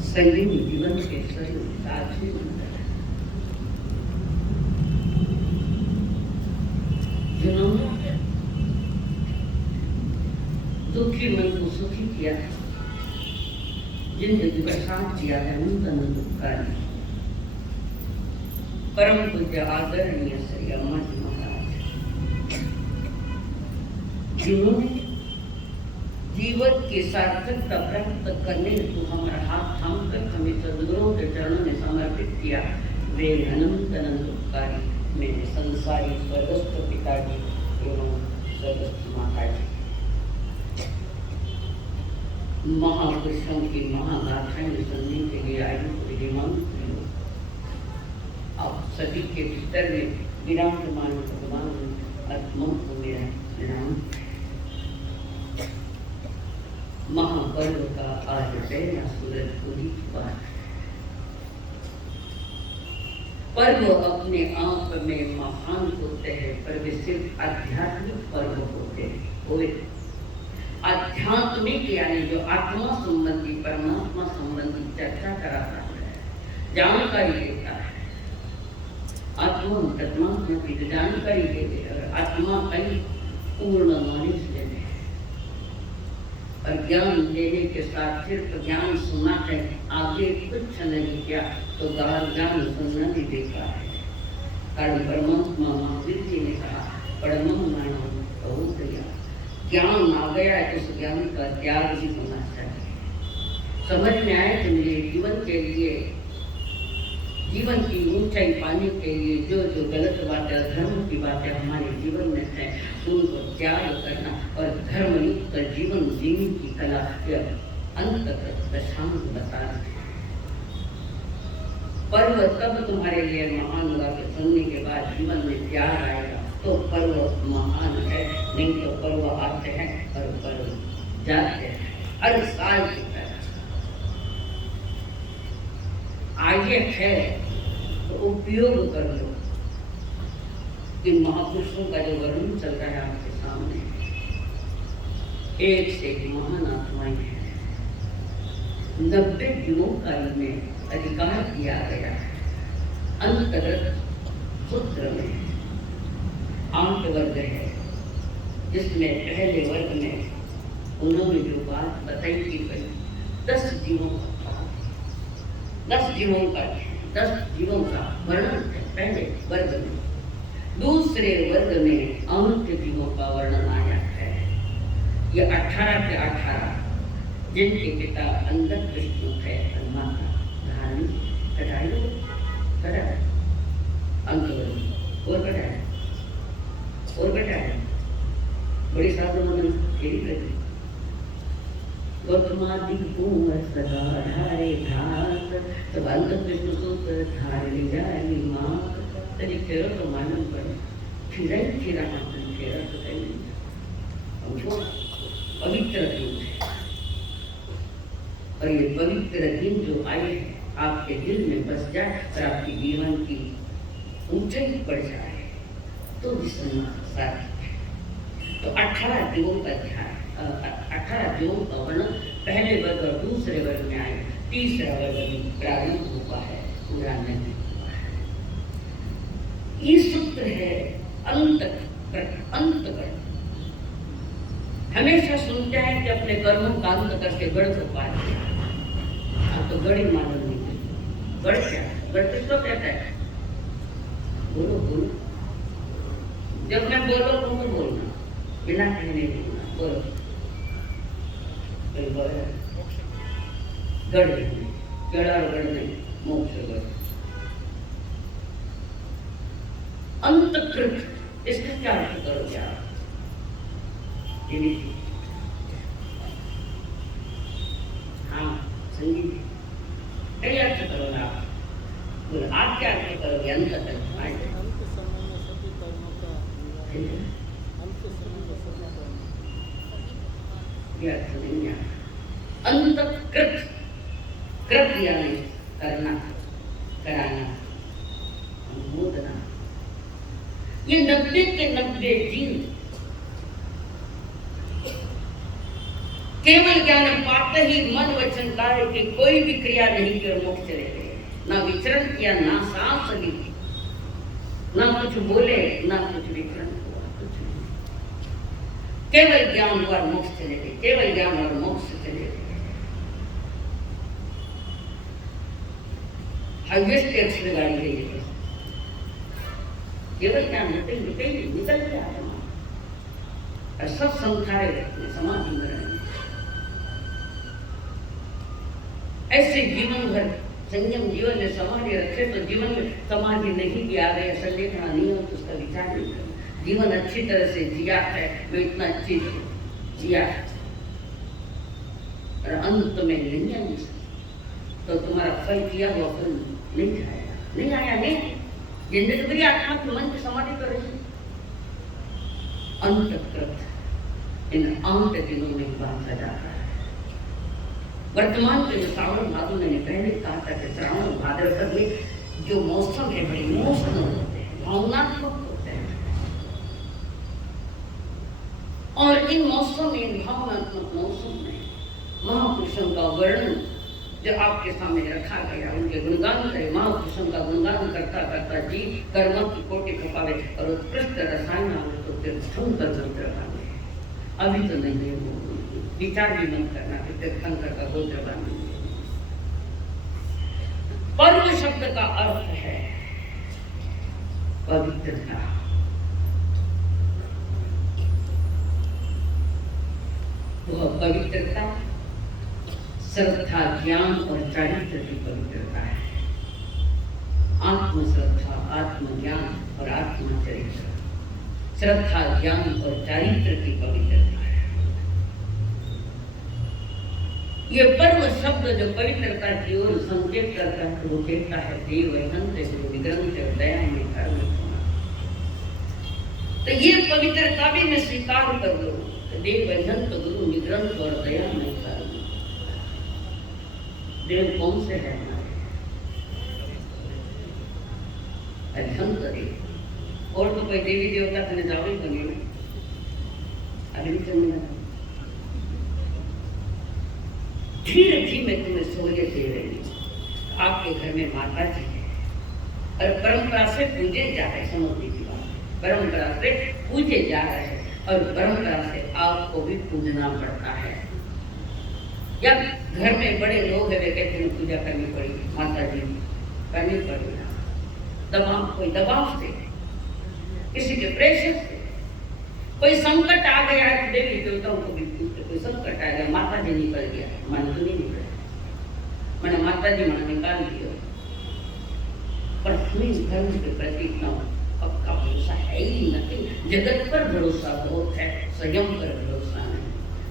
संजीवनी जीवन के सर्व साथी जिन्होंने दुखी मन को सुखी किया है, जिंदगी का साथ किया है, नूतन दुखकारी परम पूज्य आदरणीय श्री अम्मा जी महाराज, जिन्होंने जीवन की सार्थकता प्राप्त करने हेतु हमारा हाथ थामकर हमें सदगुरुओं के चरणों में समर्पित किया, वे अनंत दुखकारी मेरे संसारी स्वर्गस्थ पिताजी एवं स्वर्गस्थ माताजी। महापुरुषों की महागाथाएं सुनने के लिए आयु विद्यमान आप सभी के भीतर में विराजमान भगवान आत्मा को मेरा प्रणाम। महापर्व का आज पहला सूरज पूरी हुआ। पर्व अपने आप में महान होते हैं, पर वे सिर्फ आध्यात्मिक पर्व होते हैं। आध्यात्मिक यानी जो आत्मा संबंधी परमात्मा संबंधी चर्चा कराता है, जानकारी देता है, आत्मा परमात्मा की जानकारी देते हैं, आत्मा कई पूर्ण नॉलेज देते हैं। और ज्ञान देने के साथ सिर्फ ज्ञान सुना है, आगे कुछ नहीं किया तो ज्ञान सुनना भी बेकार है। कारण परमात्मा महावीर जी ने कहा, परमं ज्ञानम बहुधया, ज्ञान आ गया है तो उस ज्ञान का त्याग भी होना चाहिए। समझ में आए कि मेरे जीवन के लिए, जीवन की ऊंचाई पाने के लिए जो जो गलत बातें, धर्म की बातें हमारे जीवन में है, उनको त्याग करना और धर्मयुक्त जीवन जीने की कला अंततः दशांग बताना। पर्व तब तुम्हारे लिए महान होगा कि सुनने के बाद जीवन में त्याग आएगा तो पर्व महान है, नहीं तो पर्व आते हैं और पर्व जाते हैं। हर साल की तरह आगे है तो उपयोग कर लो। इन महापुरुषों का जो वर्णन चल रहा है आपके सामने, एक से एक महान आत्माएं हैं। 90 जीवों में अधिकार दिया गया है। अंतर्गत सूत्र में 8 वर्ग है, जिसमें पहले वर्ग में उन्होंने जो बात बताई कि 10 जीवों का 10 जीवों का वर्णन है पहले वर्ग में। दूसरे वर्ग में अनंत जीवों का वर्णन आया है। ये 18 के 18 जिनके पिता अंधक विष्णु है और माता धार्मिक और बड़ी साधु मन फेरी करती गौतमादि कुंवर सदा धारे घास, तब अंधक विष्णु सूत्र धार ले जाएगी माँ। तरी फेरो तो मालूम पड़े, फिरा तो कहीं समझो पवित्र दिन है। और ये पवित्र दिन जो आए हैं आपके दिल में बस जाए और आपकी जीवन की ऊंचाई बढ़ जाए तो विश्वनाथ सार्थक है। तो 18 जीवों का ध्यान, 18 जीवों का वर्णन पहले वर्ग और दूसरे वर्ग में आए। तीसरा वर्ग भी प्रारंभ हुआ है, पूरा नहीं हुआ है। ये सूत्र है अंतकरण। हमेशा सुनते हैं कि अपने कर्मों का अंत करके गढ़ को पार किया। तो गढ़ी मालूम नहीं, गढ़ क्या है? गढ़ किसको कहता है? बोलो बोलो, जब मैं बोलो तुमको बोलना, बिना कहे नहीं बोलना, बोलो। गढ़ नहीं, केड़ा गढ़ नहीं, मोक्ष गढ़। अंतकृत, इसका क्या अर्थ करोगे आप? ये लीजिए। हाँ संगीत जी, कई अर्थ करोगे आप? बोले आप क्या अर्थ करोगे? अंत तक अंत समय में सभी कर्मों का निवारण, अंत समय में सभी कर्मों ये अर्थ नहीं है। अंतकृत, कृत यानी करना, कराना, अनुमोदना। ये 90 के 90 दिन केवल ज्ञान पाते ही मन वचन कार्य की कोई भी क्रिया नहीं की और मोक्ष चले गए। ना विचरण किया, ना सांस ली, ना कुछ बोले, ना कुछ विचरण हुआ, कुछ नहीं। केवल ज्ञान हुआ, मोक्ष चले गए। केवल ज्ञान और मोक्ष चले गए। हाईएस्ट टैक्स लगाई गई है। केवल ज्ञान होते ही निकल गया और सब संसारे समाधि में रहेंगे। ऐसे जीवन भर संयम जीवन में समाधि रखे तो जीवन में समाधि नहीं भी आ गई, संलेखना नहीं हो तो उसका विचार नहीं करो। जीवन अच्छी तरह से जिया है, मैं इतना अच्छी जिया है और अंत में नहीं आने तो तुम्हारा फल किया हुआ फल नहीं आया, नहीं आया। नहीं जिंदगी भरी आत्मा के मन की समाधि कर रही। अंतकृत इन अंत दिनों में बांधा जाता है। वर्तमान के श्रावण भादों मैंने पहले कहा था कि श्रावण भाद्रपद में जो मौसम है बड़े इमोशनल होते हैं, भावनात्मक होते हैं। और इन मौसम में, इन भावनात्मक मौसम में महापुरुषों का वर्णन जो आपके सामने रखा गया, उनके गुणगान करे। महापुरुषों का गुणगान करता करता जी कर्म की कोटि खपावे और उत्कृष्ट रसायन आवे तो तीर्थंकर मंत्र आवे। अभी तो नहीं है वो विचार भी मन करना कि तीर्थंकर का गोत्र बांधेंगे। पर्व शब्द का अर्थ है पवित्रता। वह पवित्रता श्रद्धा, ज्ञान और चारित्र की पवित्रता है। आत्म श्रद्धा, आत्म ज्ञान और आत्म चरित्र, श्रद्धा, ज्ञान और चारित्र की पवित्रता है। ये पर्व शब्द जो पवित्रता की ओर संकेत करता है वो कहता है देव हंत गुरु निग्रंथ दया में कर्म। तो ये पवित्रता भी मैं स्वीकार कर लूं, देव हंत गुरु निग्रंथ और दया में कर्म। देव कौन से है हमारे? अरिहंत देव। और तो कोई देवी देवता का जाओ ही बने ना, अभी चंद्र धीरे धीरे तुम्हें सहूलियत दे रही हूँ। आपके घर में माता जी है और परंपरा से पूजे जा रहे, समझने की बात, परंपरा से पूजे जा रहे हैं और परंपरा से आपको भी पूजना पड़ता है। या घर में बड़े लोग हैं, वे कहते हैं पूजा करनी पड़ी, माता जी करनी पड़ी ना, दबाव, कोई दबाव से, किसी के प्रेशर से, कोई संकट आ गया है, देवी देवताओं को भी कोई संकट आ गया, माता जी निकल गया, मन तो नहीं निकला, मैंने माता जी मन निकाल दिया, पर हमें धर्म के प्रति इतना पक्का भरोसा है ही नहीं। जगत पर भरोसा बहुत है, स्वयं पर भरोसा नहीं।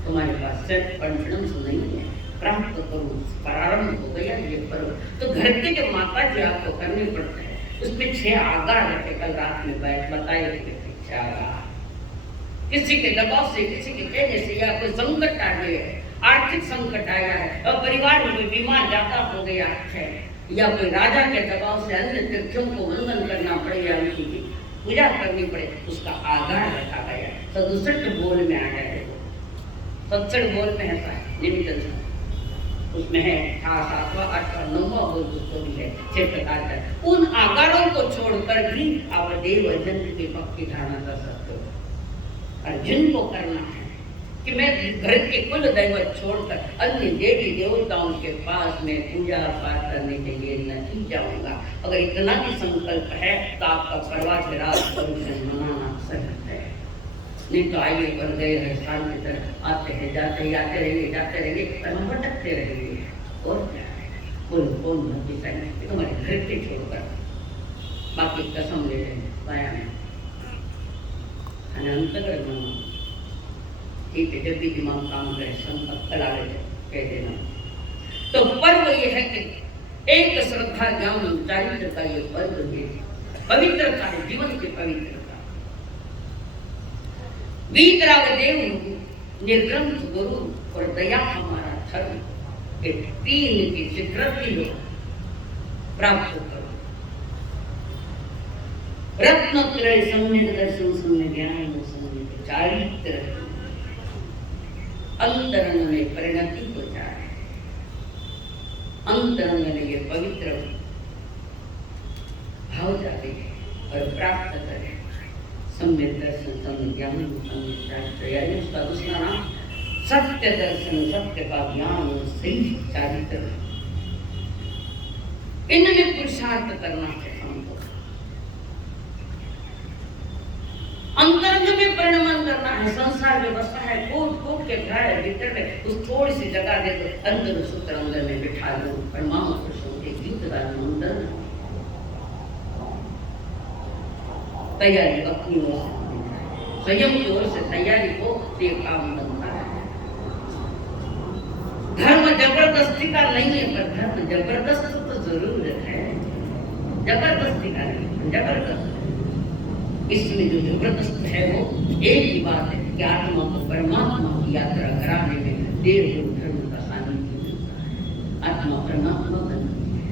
तुम्हारे पास सेल्फ कॉन्फिडेंस नहीं है, प्राप्त करो, प्रारंभ हो गया ये पर्व। तो घर के जो माता जी आपको करने पड़ते हैं, उसमें 6 आगाह रखे। कल रात में बैठ बताए थे 6 आगाह। किसी के दबाव से, किसी के कहने से, या कोई संकट आ गया है, आर्थिक संकट आया है और परिवार में कोई बीमार ज्यादा हो गया है, या कोई राजा के दबाव से अन्य तीर्थों को वंदन करना पड़े या उनकी पूजा करनी पड़े, उसका आगाह रखा गया। 67 बोल में आ गया है, 67 बोल में है निमित्त, उसमें है 7वां 8वां 9वां बोल जो भी है 6 प्रकार का। उन आकारों को छोड़कर भी आप देव जन्म के पक्ष की धारणा कर सकते हो। और जिनको करना है कि मैं घर के कुल दैवत छोड़कर अन्य देवी देवताओं के पास में पूजा पाठ करने के लिए नहीं जाऊंगा, अगर इतना भी संकल्प है तो आपका प्रवास रात मनाना सहज है। नहीं तो आइए पर गए हैं साल की तरह आते हैं जाते रहेंगे और हम भटकते रहेंगे। और क्या है, कौन भक्ति करना तुम्हारे घर के छोड़कर, बाकी कसम ले रहे हैं पाया में અને અંતકરણમાં ठीक है, जब भी दिमाग काम करे संकल्प कला कह देना। तो पर्व ये है कि एक श्रद्धा ज्ञान चारित्र का ये पर्व है, पवित्रता है, जीवन की पवित्रता। वीतराग देव निर्ग्रंथ गुरु और दया हमारा धर्म, ये तीन की स्वीकृति हो प्राप्त करो। रत्नत्रय सम्यक दर्शन सम्यक ज्ञान सम्यक चारित्र अंतरंग में परिणति हो जाए, अंतरंग में ये पवित्र भाव जाए और प्राप्त करे सम्यक दर्शन सम्यक ज्ञान सम्यक चारित्र, यानी उसका दूसरा नाम सत्य दर्शन, सत्य का ज्ञान, सही चारित्र। इनमें पुरुषार्थ करना है हमको, अंतरंग में परिणमन करना है। संसार व्यवस्था है, कूट कूट के घर भीतर में उस थोड़ी सी जगह दे तो अंतर सूत्र अंदर में बिठा दो। परमात्मा पुरुषों के गीत का मंदन तैयारी अपनी ओर से, स्वयं की ओर से तैयारी को ये काम बनता है। धर्म जबरदस्ती का नहीं है, पर धर्म जबरदस्त तो जरूर है, जबरदस्ती का नहीं, जबरदस्त। इसमें जो जबरदस्त है वो एक ही बात है कि आत्मा को परमात्मा की यात्रा कराने में देव धर्म का सानिध्य मिलता है। आत्मा परमात्मा बनती है।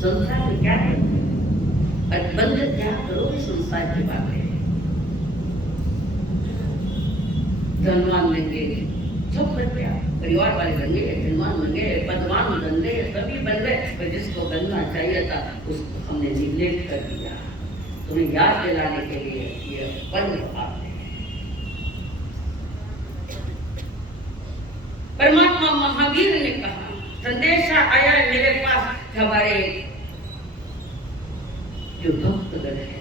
संसार में क्या करते हैं, बंधन क्या करो, संसार की बात है। धनवान लेंगे, सब करते हैं, परिवार वाले बन गए, धनवान बन गए, पदवान बन गए, सभी बन गए, पर जिसको बनना चाहिए था उसको हमने निग्लेक्ट कर दिया। तुम्हें याद दिलाने के लिए ये पर्व आते हैं। परमात्मा महावीर ने कहा, संदेशा आया मेरे पास, हमारे जो भक्तगण है,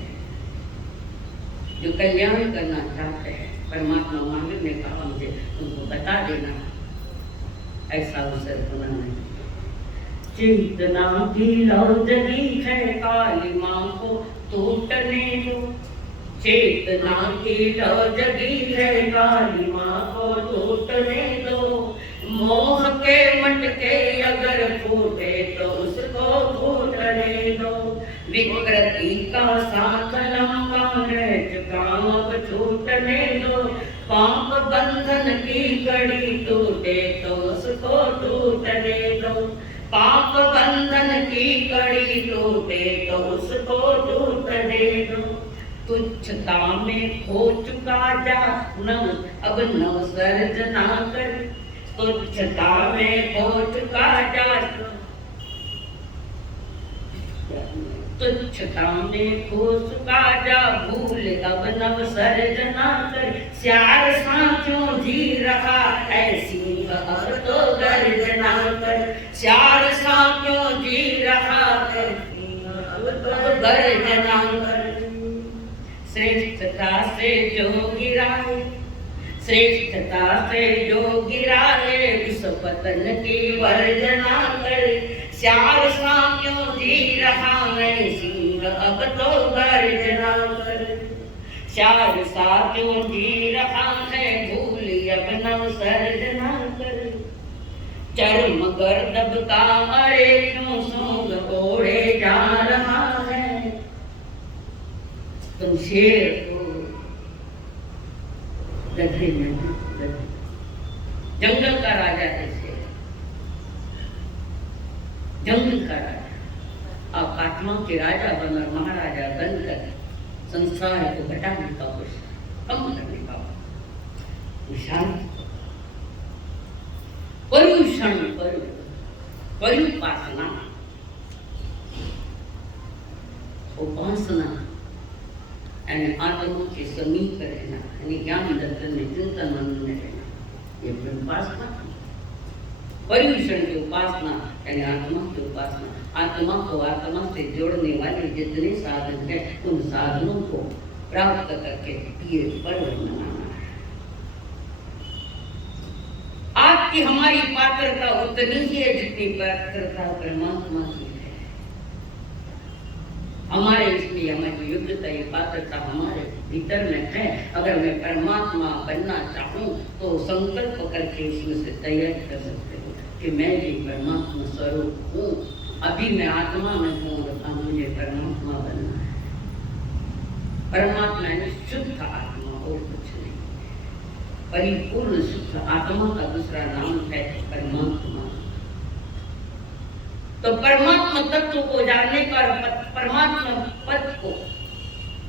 जो कल्याण करना चाहते हैं, परमात्मा महावीर ने कहा मुझे तुमको बता देना, ऐसा अवसर होना नहीं। चेतना की लौ जगी है, काली मां को टूटने दो। चेतना की लौ जगी है, काली मां को टूटने दो। मोह के मटके अगर फूटे तो उसको फूटने दो। विकृति का साथ लंबा है, काम अब छूटने दो। पाप बंधन की कड़ी टूटे तो उसको टूटने दो। पाप बंधन की कड़ी टूटे तो उसको टूटने दो। तुच्छता में खो चुका जा नव, अब नव सर्जना कर। तुच्छता में खो चुका जा, तुच्छता में खो चुका जा, भूल अब नव सर्जना कर। श्यार साँचों जी रहा ऐसी अब तो गर्जना कर। श्यार साँचों जी रहा अब तो गर्जना कर। श्रेष्ठता से जो गिराए, श्रेष्ठता से जो गिराए, उस पतन की वर्जना कर। श्यार साँचों जी रहा सिंह अब तो गर्जना कर। श्यार साँचों जी रहा है, भूल अब नव सर्जना कर। चर्म गर्दभ का अरे क्यों सूंघ ओढ़े जा रहा है। तुम शेर को गधे नहीं, जंगल का राजा है शेर, जंगल का राजा। आप आत्मा के राजा बनकर महाराजा बनकर संसार को घटाने का कोशिश, कम करने का शांत पर्युषण, पर्युपासना, उपासना यानी आत्मा के समीप रहना, यानी ज्ञान दर्शन में चिंतन मन में रहना, ये उपासना। पर्युषण की उपासना यानी आत्मा की उपासना। आत्मा को आत्मा से जोड़ने वाले जितने साधन हैं, उन साधनों को प्राप्त करके ये पर्व मनाना है। आपकी हमारी पात्रता उतनी ही है जितनी पात्रता परमात्मा की है। हमारे इसलिए हमारी योग्यता ये पात्रता हमारे भीतर में है। अगर मैं परमात्मा बनना चाहूँ तो संकल्प करके उसमें से तैयार कर सकते हो कि मैं भी परमात्मा स्वरूप हूँ। अभी मैं आत्मा में हूँ और मुझे परमात्मा बनना है। परमात्मा यानी शुद्ध आत्मा और कुछ नहीं। परिपूर्ण शुद्ध आत्मा का दूसरा नाम है परमात्मा। तो परमात्मा तत्व को जानने का, परमात्मा पद को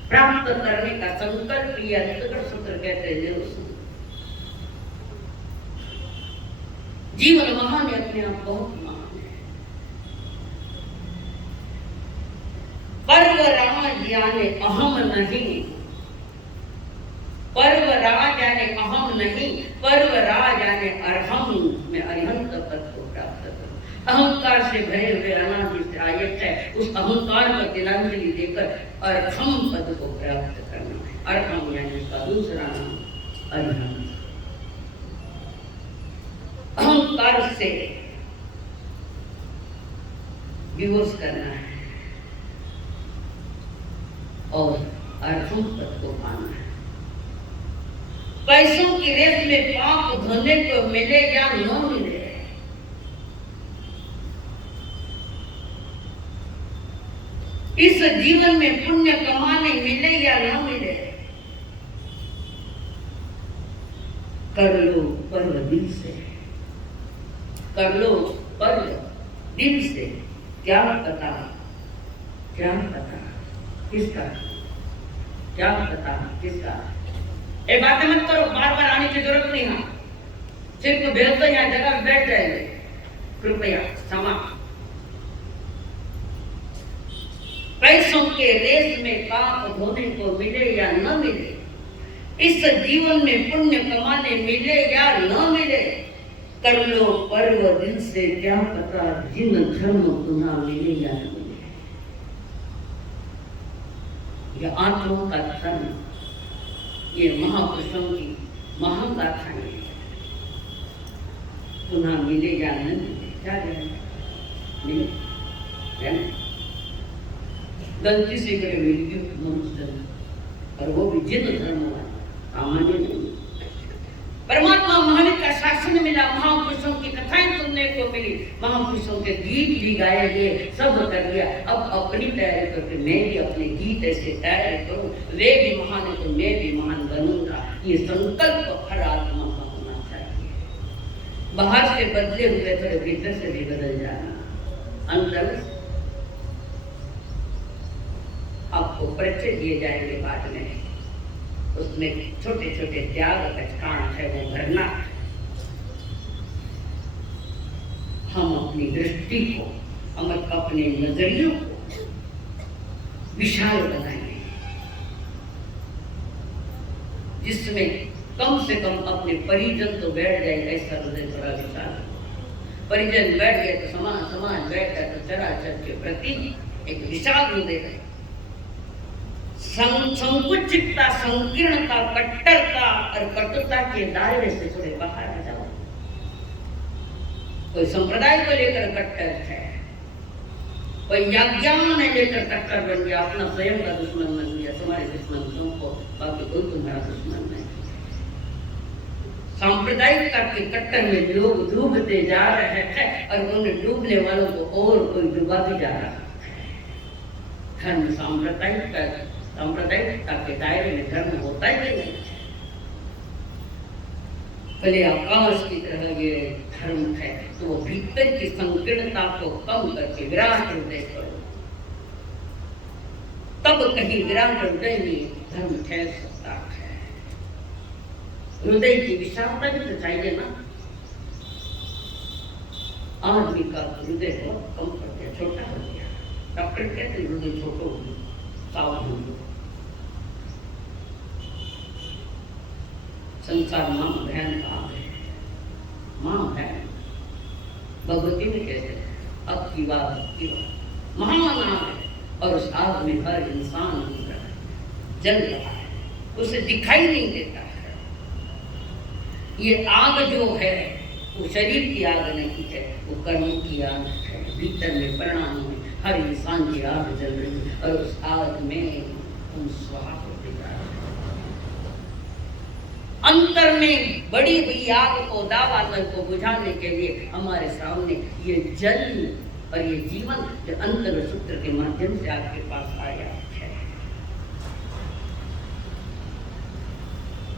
प्राप्त करने का संकल्प ये अंतर्गत सूत्र कहते हैं। जीवन महान है, अपने आप बहुत महान है। पर्व राज यानी अहम नहीं, पर्व राज यानी अहम नहीं, पर्व राज यानी अरहम में अरिहंत पद को प्राप्त करो। अहंकार से भरे हुए अनादि से आयत है, उस अहंकार को तिलांजलि देकर अरहम पद को प्राप्त करना है। अरहम यानी उसका दूसरा नाम अरिहंत। अहंकार से विवश करना है और अरहम पद को पाना है। पैसों की रेस में पाप धोने को मिले या न मिले, इस जीवन में पुण्य कमाने मिले या न मिले, कर लो पर्व दिल से, कर लो पर्व दिल से। क्या पता किसका, क्या पता किसका। ये बातें मत करो, बार बार आने की जरूरत नहीं है। सिर्फ भेज दो, यहाँ जगह बैठ जाएंगे, कृपया क्षमा। पैसों के रेस में पाप धोने को मिले या न मिले, इस जीवन में पुण्य कमाने मिले या न मिले, कर लो पर्व दिल से। क्या पता जिन धर्म गुना मिले या न मिले। यह आत्मा का धर्म, ये महापुरुषों की महान गाथाएं पुनः मिले या न मिले, क्या मिले गलती से करे मिल मनुष्य, और वो भी जिन धर्म सामान्य नहीं। परमात्मा महावीर का शासन मिला, महापुरुषों की कथाएं सुनने को मिली, महापुरुषों के गीत भी गाए गए, सब कर लिया। अब अपनी तैयारी करके मैं भी अपने गीत ऐसे तैयारी करूं, वे भी महान है तो मैं भी महान बनूंगा। ये संकल्प हर आत्मा का होना चाहिए। बाहर से बदले हुए थोड़े भीतर से भी बदल जाना। अंतर आपको परिचय दिए जाएंगे बाद में, उसमें छोटे छोटे त्याग का कारण है वो भरना। हम अपनी दृष्टि को, हम अपने नजरियों को विशाल बनाएंगे, जिसमें कम से कम अपने परिजन तो बैठ जाए, ऐसा हृदय बड़ा विशाल। परिजन बैठ गए तो समाज बैठ गया तो चराचर के प्रति एक विशाल हृदय है। संकुचितता, संकीर्णता, कट्टरता और कटुता के दायरे से थोड़े बाहर आ जाओ। कोई संप्रदाय को लेकर कट्टर है, कोई ज्ञान में लेकर कट्टर बन गया, अपना स्वयं का दुश्मन बन गया। तुम्हारे दुश्मन तुमको, बाकी कोई तुम्हारा दुश्मन नहीं। सांप्रदायिकता के कट्टर में लोग डूबते जा रहे हैं और उन डूबने वालों को और कोई डुबा भी जा रहा है। धर्म सांप्रदायिकता के दायरे में धर्म होता ही नहीं। भले आकाश की तरह ये धर्म है, तो वो भीतर की संकीर्णता को कम करके विराट हृदय करो, तब कहीं विराट हृदय में धर्म ठहर सकता है। हृदय की विशालता भी तो चाहिए ना। आदमी का हृदय बहुत कम कर दिया, छोटा हो गया। डॉक्टर कहते हृदय छोटो हो, सावधान हो। संसार मां बहन का है, मां बहन भगवती में कहते अब की बात महान आग है, और उस आग में हर इंसान जल रहा है, उसे दिखाई नहीं देता है। ये आग जो है वो शरीर की आग नहीं है, वो कर्म की आग है, भीतर में परिणाम में हर इंसान की आग जल रही है और उस आग में तुम स्वाहा होते जा रहे हो। अंतर में बड़ी हुई आग को, दावानल को बुझाने के लिए हमारे सामने ये जल और ये जीवन जो अंतर सूत्र के माध्यम से आपके पास आया है।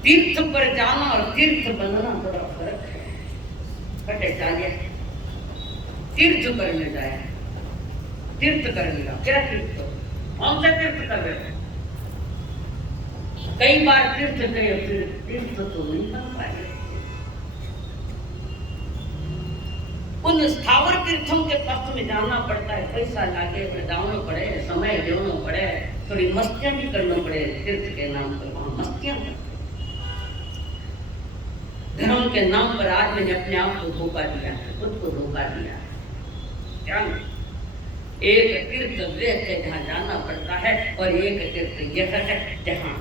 तीर्थ पर जाना और तीर्थ बनना बड़ा फर्क है। कटे चालिए तीर्थ करने जाए, तीर्थ करने जाओ, क्या तीर्थ कौन सा तीर्थ कर रहे हो? कई बार तीर्थ गए फिर तीर्थ तो नहीं कर पाए। उन स्थावर तीर्थों के पास में जाना पड़ता है, पैसा लाके जाना पड़े, समय देना पड़े, थोड़ी मस्तियां भी करना पड़े तीर्थ के नाम पर। वहां मस्तियां धर्म के नाम पर आदमी ने अपने आप को धोखा दिया, खुद को धोखा दिया। क्या एक तीर्थ देश है जहाँ जाना पड़ता है और एक तीर्थ यह है जहाँ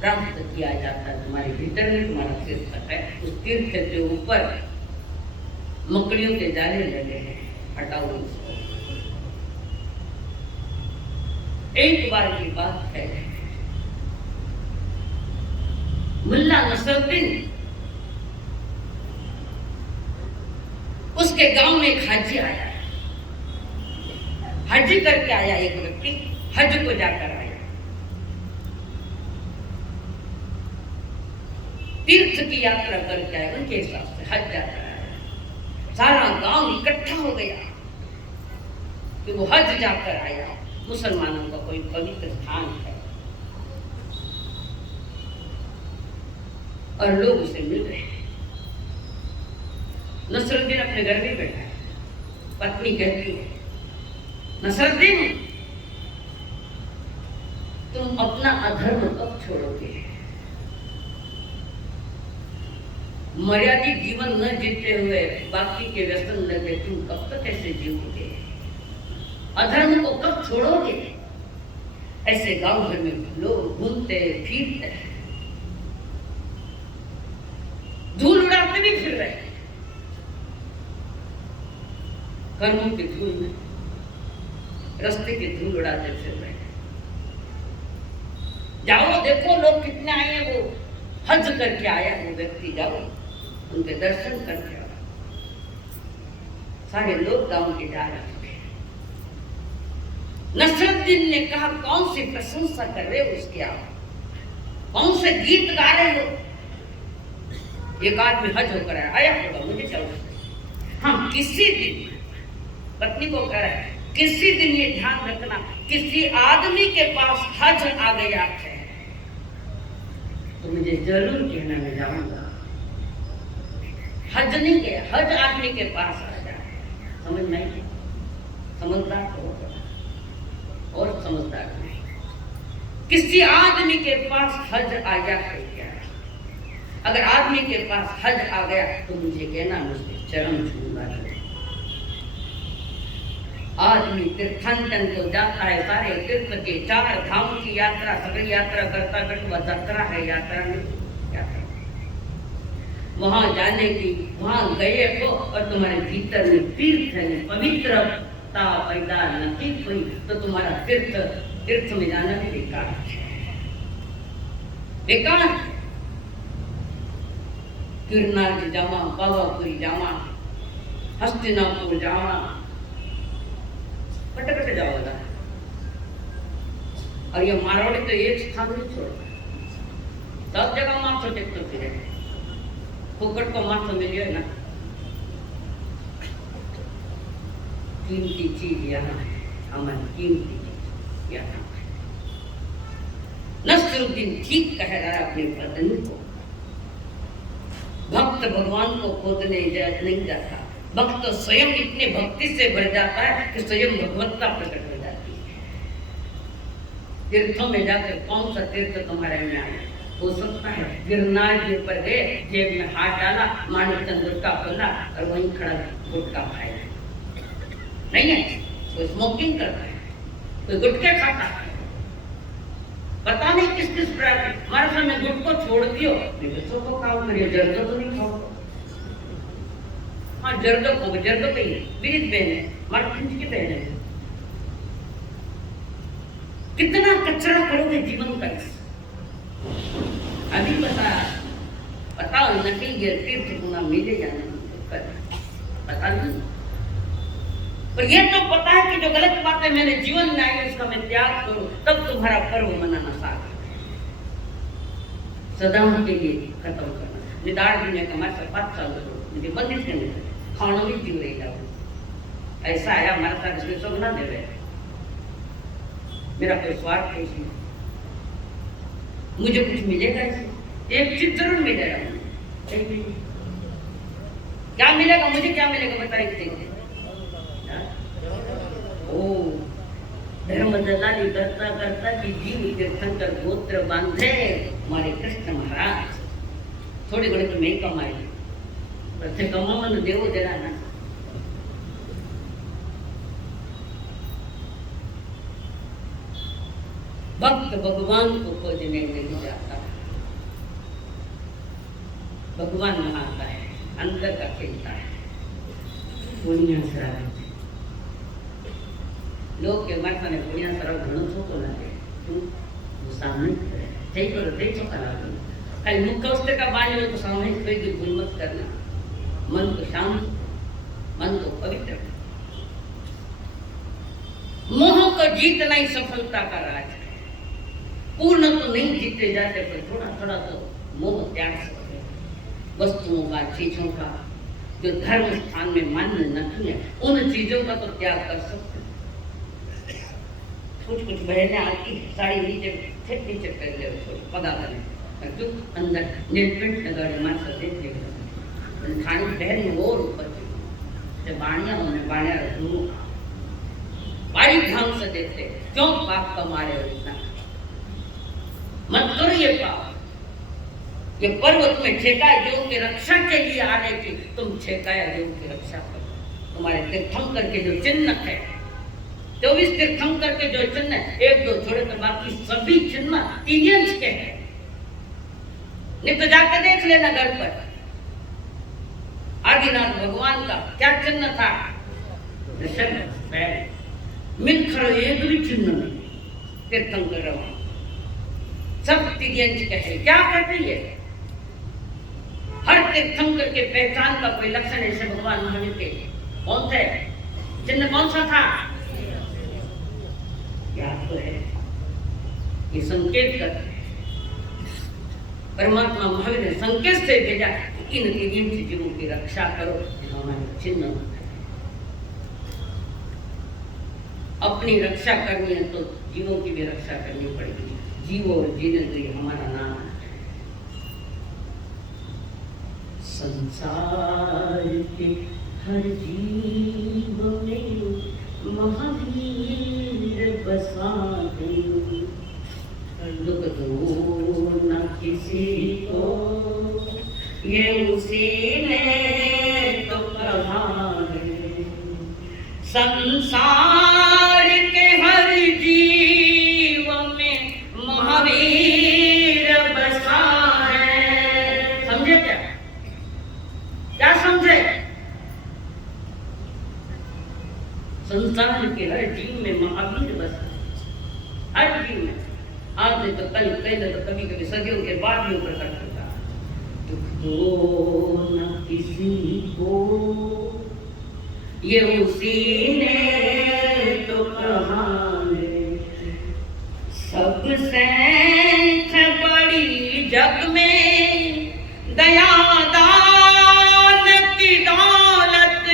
प्राप्त किया जाता है। तुम्हारे भीतर में तुम्हारा तीर्थ है, उस तीर्थ के ऊपर मकड़ियों के जाले लगे हैं, हटाओ उसको। एक बार की बात है, मुल्ला नसरुद्दीन उसके गांव में एक हाजी आया, हज करके आया। एक व्यक्ति हज को जाकर आया, तीर्थ की यात्रा करके आया, उनके हिसाब से हज जाकर आया। सारा गांव इकट्ठा हो गया कि वो हज जाकर आया। मुसलमानों का कोई पवित्र स्थान है और लोग उसे मिल रहे हैं। नसरुद्दीन अपने घर में बैठा है, पत्नी कहती है, नसरुद्दीन तुम अपना अधर्म कब छोड़ोगे? मर्यादित जीवन न जीते हुए बाकी के व्यसन लगे तुम कब तक ऐसे जीओगे? अधर्म को कब छोड़ोगे? ऐसे गांव भर में लोग घूमते फिरते धूल उड़ाते भी फिर रहे, कर्मों की धूल में रास्ते की धूल उड़ाते फिर रहे। जाओ देखो लोग कितने आए हैं, वो हज करके आया वो व्यक्ति, जाओ उनके दर्शन करके आओ। सारे लोग गांव के जा रहे थे। नसरुद्दीन ने कहा, कौन सी प्रशंसा कर रहे हो उसके आप, कौन से गीत गा रहे हो? एक आदमी हज होकर आया होगा, मुझे चलो। हाँ, किसी दिन पत्नी को कह रहा है, किसी दिन ये ध्यान रखना, किसी आदमी के पास हज आ गया है तो मुझे जरूर कहना, मैं जाऊंगा। हज नहीं गया, हज आदमी के पास आ जाए, समझ नहीं, समझदार हो और समझदार नहीं। किसी आदमी के पास हज आया है क्या? अगर आदमी के पास हज आ गया तो मुझे कहना, मुझे चरण छूंगा। आदमी तीर्थांकन को जाता है, सारे तीर्थ के 4 धाम की यात्रा, सगड़ी यात्रा करता करता यात्रा है, यात्रा नहीं यात्रा। वहां जाने की, वहां गए हो और तुम्हारे भीतर में तीर्थ है, पवित्रता पैदा नहीं हुई तो तुम्हारा तीर्थ में जाना भी बेकार है, बेकार है। गिरनार जावा, पावापुरी जावा, हस्तिनापुर जावा, कट जाओगा। और ये मारवाड़ी तो एक स्थान नहीं छोड़ता, सब जगह माथो टेकते फिरे, फुकट को माथो मिलियो ना। कीमती चीज यहाँ है, हमारी कीमती चीज यहाँ है। नसरुद्दीन ठीक कह रहा है अपनी पत्नी को, भक्त भगवान को खोदने नहीं जाता, भक्त स्वयं इतने भक्ति से भर जाता है कि स्वयं भगवत्ता प्रकट हो जाती है। तीर्थों में जाकर कौन सा तीर्थ तुम्हारे में आया? हो सकता है गिरनार जी पर गए, जेब में हाथ डाला, माणिक चंद गुटखा खोला और वहीं खड़ा गुटखा खाया। नहीं है, कोई स्मोकिंग करता है, कोई गुटखे खाता है, पता नहीं किस किस प्रकार के। हमारे सामने गुटको छोड़ दियो, बच्चों को खाओ, करिए जर्दो तो नहीं खाओ। हाँ, जर्दो को जर्दो पे बिरित बहन है, मार खिंच की बहन है, कितना कचरा करोगे जीवन का। अभी बताओ नकली तीर्थ गुना मिले जाने पता नहीं, पर ये तो पता है कि जो गलत बातें मेरे जीवन में आई उसका मैं त्याग करूं, तब तुम्हारा पर्व मनाना सार्थक है। सदा के लिए खत्म करना निदार जी ने कहा 5 साल मुझे बंदिश करने लगे, खाना भी जीव रही जाओ, ऐसा आया हमारे साथ इसमें सब ना दे रहे, मेरा कोई स्वार्थ है इसमें, मुझे कुछ मिलेगा इसमें, एक चीज जरूर मिलेगा, क्या मिलेगा, मुझे क्या मिलेगा बताइए। ओ धर्म दलाली करता करता कि जीव तीर्थंकर गोत्र बांधे हमारे कृष्ण महाराज, थोड़ी घड़ी तो मैं ही कमाई, बच्चे कमावन देवो जरा ना। भक्त भगवान को खोजने नहीं जाता, भगवान नहाता है, अंदर का खेलता है, पुण्य शराब लोग के माता ने पुण्य शराब घणो छोटो लागे, सामने થઈ કરો થઈ ચોખ્ખા લાગે, खाली मुख उसते का बांध तो सामने कोई भी भूल मत करना, मन को शांत, मन को पवित्र। मोह को जीतना ही सफलता का राज है, पूर्ण तो नहीं जीते जाते पर थोड़ा थोड़ा तो मोह त्याग सकते हैं, वस्तुओं का, चीजों का, जो धर्म स्थान में मान्य नहीं है उन चीजों का तो त्याग कर सकते हैं। कुछ कुछ बहनें आती है साड़ी नीचे फिर नीचे कर ले पगा करने जो अंदर नेलपेंट लगा मार सकते थे खानी बहन में और ऊपर से बाणिया होने बाणिया रखू बड़ी ढंग से देते, क्यों पाप कमा रहे हो इतना, मत करो ये पाप, ये पर्व तुम्हें छेका देव की रक्षा के लिए आ रहे थे, तुम छेकाया देव की रक्षा करो। तुम्हारे तीर्थंकर के जो चिन्ह है 24 तीर्थंकर के जो चिन्ह 1-2 छोड़े तो बाकी सभी चिन्ह 3 अंश के हैं। नहीं तो जाकर देख लेना घर पर, आदिनाथ भगवान का क्या चिन्ह था, मिल खड़ो एक भी चिन्ह नहीं, तीर्थंकर रहो सब 3 अंश के हैं। क्या कहते हैं, हर तीर्थंकर के पहचान का कोई लक्षण ऐसे भगवान महावीर के कौन थे, चिन्ह कौन सा था, क्या तो है, ये संकेत करते हैं। परमात्मा महावीर ने संकेत से भेजा कि इन 3 चीजों की रक्षा करो, हमारे चिन्ह अपनी रक्षा करनी है तो जीवों की भी रक्षा करनी पड़ेगी, जीवो और जीने तो ये हमारा नाम है। संसार के हर जीव में महावीर बसा है, दुख दो न किसी को ये उसी ने तो कहा है। संसार के हर जीव में महावीर बसा है, समझे क्या समझे, संसार के हर जीव में महावीर बसा, हर जीव में, आज ने तो कल तो कभी कभी सदियों के बाद भी प्रकट होता, दुख दो न किसी को ये उसी ने तो कहा है। सबसे बड़ी जग में दया दान की दौलत,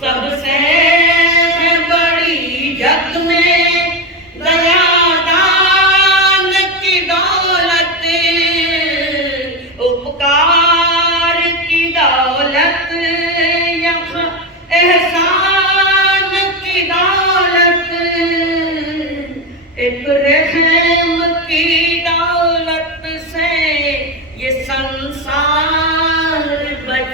सबसे बड़ी जग में दया दान की दौलत, उपकार की दौलत, एहसान की दौलत, एक रहम की दौलत से ये संसार बच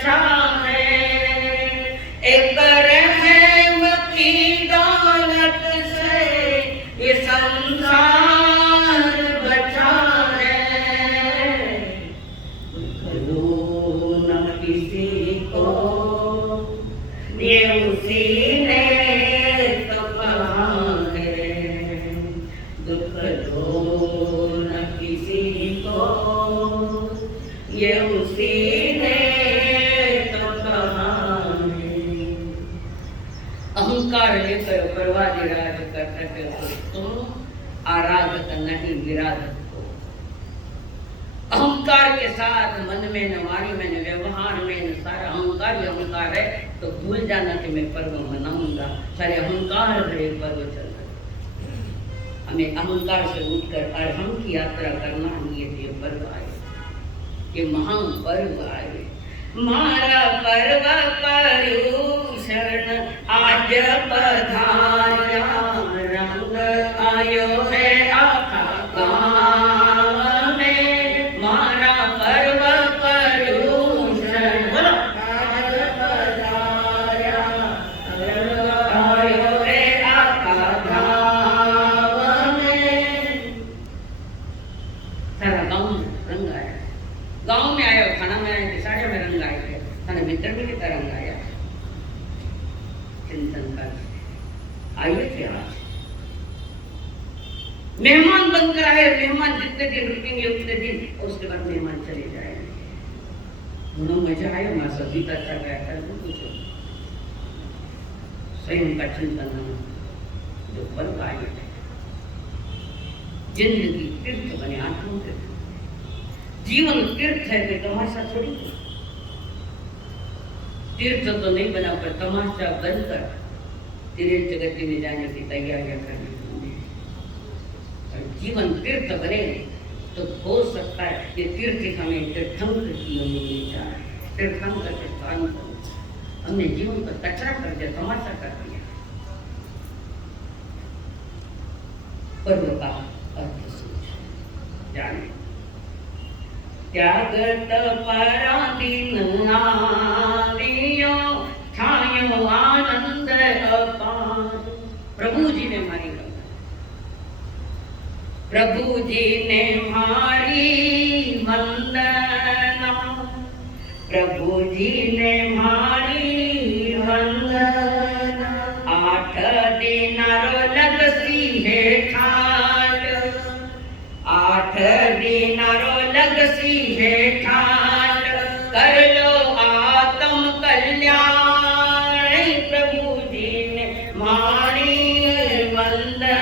ये उसी ने तो कहा है। अहंकार लेकर परवादी राज करते हो तुम, आराधक नहीं विराधक हो। अहंकार के साथ मन में न वाणी में न व्यवहार में न सारा अहंकार ही अहंकार है, तो भूल जाना कि मैं पर्व मनाऊंगा। सारे अहंकार भरे पर्व चल रहे, हमें अहंकार से उठकर अरहम की यात्रा करना है। ये पर्व आए, ये महान पर्व आए। मारा पर्व पर्यूषण आज पधारा, रंग आयो है आखा गाँव में। मारा पर्व पर्यूषण आज पधारा, रंग आयो है आखा गाँव में। सारा गाँव रंग आया, गाँव में आयो, खाना में आए, साड़िया में रंग आए थे, थाने भीतर भी कितना रंग आया। चिंतन कर आइए थे आज मेहमान बनकर आए। मेहमान जितने दिन रुकेंगे उतने दिन, उसके बाद मेहमान चले जाएंगे। दोनों मजा आया, माँ सभी का अच्छा गया था। कुछ स्वयं का चिंतन जो पर्व आए थे, जिंदगी तीर्थ बने, आत्म तीर्थ। जीवन तीर्थ है, तो तमाशा थोड़ी। तीर्थ तो नहीं बना, पर तमाशा बनकर तीर्थ जगती में जाने की तैयारियां करनी होंगी। और जीवन तीर्थ बने तो हो सकता है ये तीर्थ हमें तीर्थंकर की मिलता है। तीर्थंकर के स्थान पर हमने जीवन पर कचरा कर दिया, तमाशा कर दिया। पर्व का अर्थ जाने। त्यागत पराधीन आदियो, छायो आनंद अपार। प्रभु जी ने मारी गंगा, प्रभु जी ने मारी वंदना, प्रभु जी ने मारी वंदना। 8 दिन लगसी है ठाट, 8 दिन लगसी है ठाट। कर लो आत्म कल्याण, प्रभु जी ने मारी वंदना,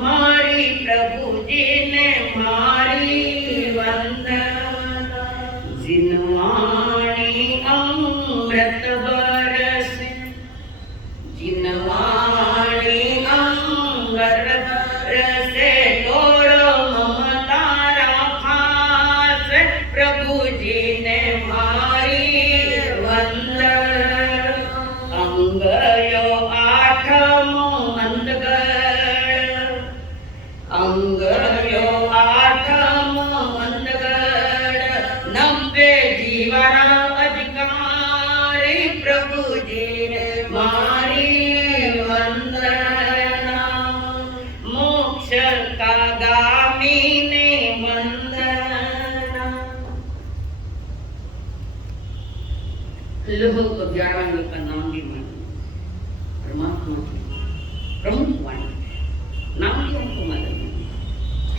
मारी प्रभु जी ने मारी वंदना। जिनवाणी अमृत बरस, जिनवाणी अमृत बरस। तोड़ो ममतारा फास, प्रभु जी ने मारी वंदना। अंग यो 8मो मंदगड़, अंग यो 8मो मंदगड़। 90 जीवरा अधिकारी, प्रभु जी ने मारी वंदना। मोक्ष का गामी ने वंदना। लोगों को 11 का नाम भी मानो, परमात्मा की प्रमुख वाणी, नाम भी हमको मालूम है।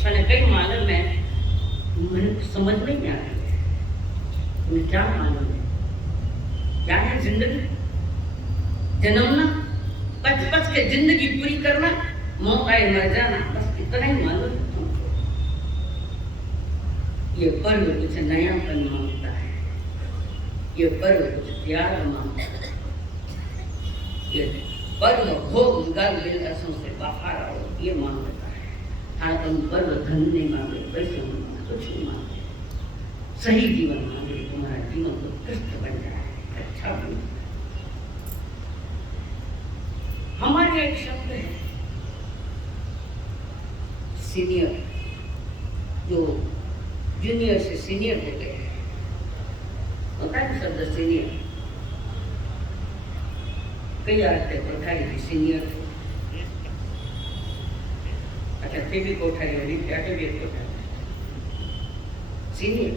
मैंने कई मालूम है, मैंने समझ में नहीं आ रहा है तुम्हें क्या मालूम है। क्या है जिंदगी? जन्मना, बच बच के जिंदगी पूरी करना, मौका है मर जाना, बस इतना ही मालूम है तुमको। ये पर्व कुछ नयापन मांगता है, ये पर्व कुछ त्याग मांगता है। ये पर्व भोग गल बिलसों से बाहर आओ, ये मांगता है। हाँ, तुम पर्व धन नहीं मांगे, पैसे नहीं मांगे, कुछ नहीं मांगे, सही जीवन मांगे। तुम्हारा जीवन तो कृष्ण बन जाए, अच्छा बन जाए। हमारे एक शब्द है सीनियर, जो जूनियर से सीनियर हो गए, होता है शब्द सीनियर। कई आते कोठारी की सीनियर, अच्छा थे भी कोठारी वाली, जाते भी कोठारी सीनियर।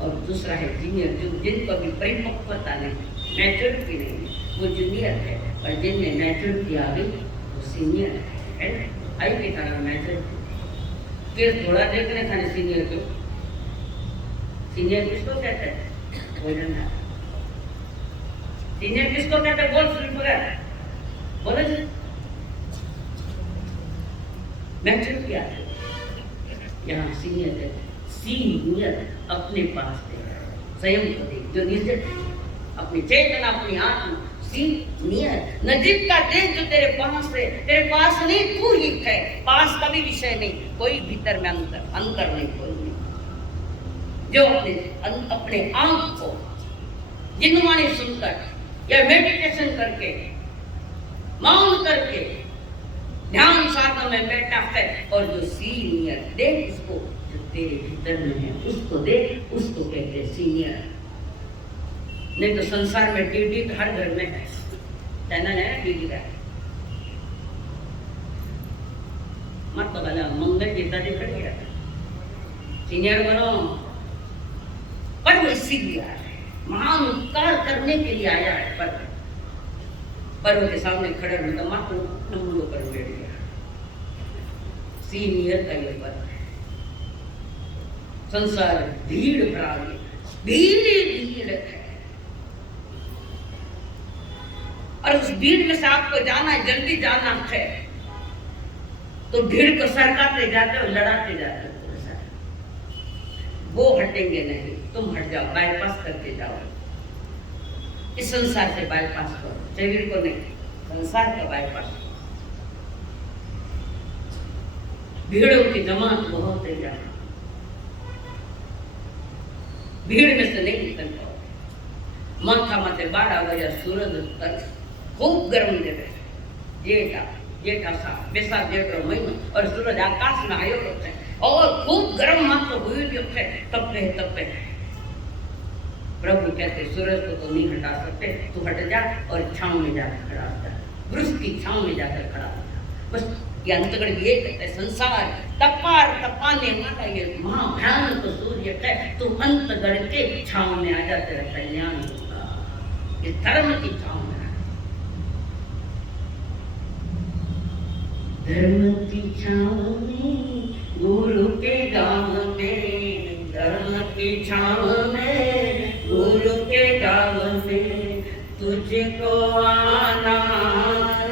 और दूसरा है जूनियर, जो जिनको अभी परिपक्वता नहीं, मैच्योरिटी नहीं, वो जूनियर है। और जिनमें मैच्योरिटी आ गई वो सीनियर है। आई के कारण मैच्योरिटी। केस थोड़ा देखने था सीनियर को। सीनियर किसको कहते हैं? भोजनदार। सीनियर किसको कहते हैं? बोल सुन पकड़ बोले जी मैंने किया यहाँ सीनियर कहते हैं। सीनियर अपने पास दे स्वयं को दे जो निश्चित अपनी चेतना अपनी आत्मा। सीनियर नजीक का देख जो तेरे पास है, तेरे पास नहीं तू ही है, पास का भी विषय नहीं, कोई भीतर में अंतर नहीं, कोई नहीं। जो अपने आंख को जिनवाणी सुनकर या मेडिटेशन करके मौन करके ध्यान साधना में बैठा है और जो सीनियर देख उसको जो तेरे भीतर में है उसको देख, उसको कहते हैं सीनियर। नहीं तो संसार में टीडी तो हर घर में है, चैनल है टीडी का। मत तो बोला मंगल जीता जी कर गया सीनियर बनो, पर वो इसीलिए आया है, महान उपकार करने के लिए आया है। पर्व के सामने खड़े होने का मात्र नंबरों पर बैठ गया। सीनियर का ये पर्व है। संसार भीड़ भरा है, भीड़ है और उस भीड़ में से आपको जाना है, जल्दी जाना है तो भीड़ को सरकाते जाते हो, लड़ाते जाते हो। वो हटेंगे नहीं, तुम हट जाओ, बाईपास करके जाओ। इस संसार से बाईपास करो, शरीर को नहीं, संसार का बाईपास। भीड़ों की जमात बहुत है यहाँ, भीड़ में से नहीं निकल पाओ। माथा माथे 12 बजे सूरज तक खूब गर्म देवे, जेठा सा बैसाख जेठ महीना और सूरज आकाश में आयो होते हैं और खूब गर्म मात्र हुई है, तपे। प्रभु कहते सूरज को तो नहीं हटा सकते, तू हट जा और छांव में जाकर खड़ा हो जा, वृक्ष की छांव में जाकर खड़ा हो जा। बस ये अंतगढ़ ये कहते हैं, संसार तपाने वाला ये महाभयानक तो सूर्य है, तू अंतगढ़ के छांव में आ जा, तेरा कल्याण होगा। ये धर्म की छांव में, धर्म की छांव में, गुरु के गांव में, धर्म की छांव में, गुरु के गांव में, तुझको आना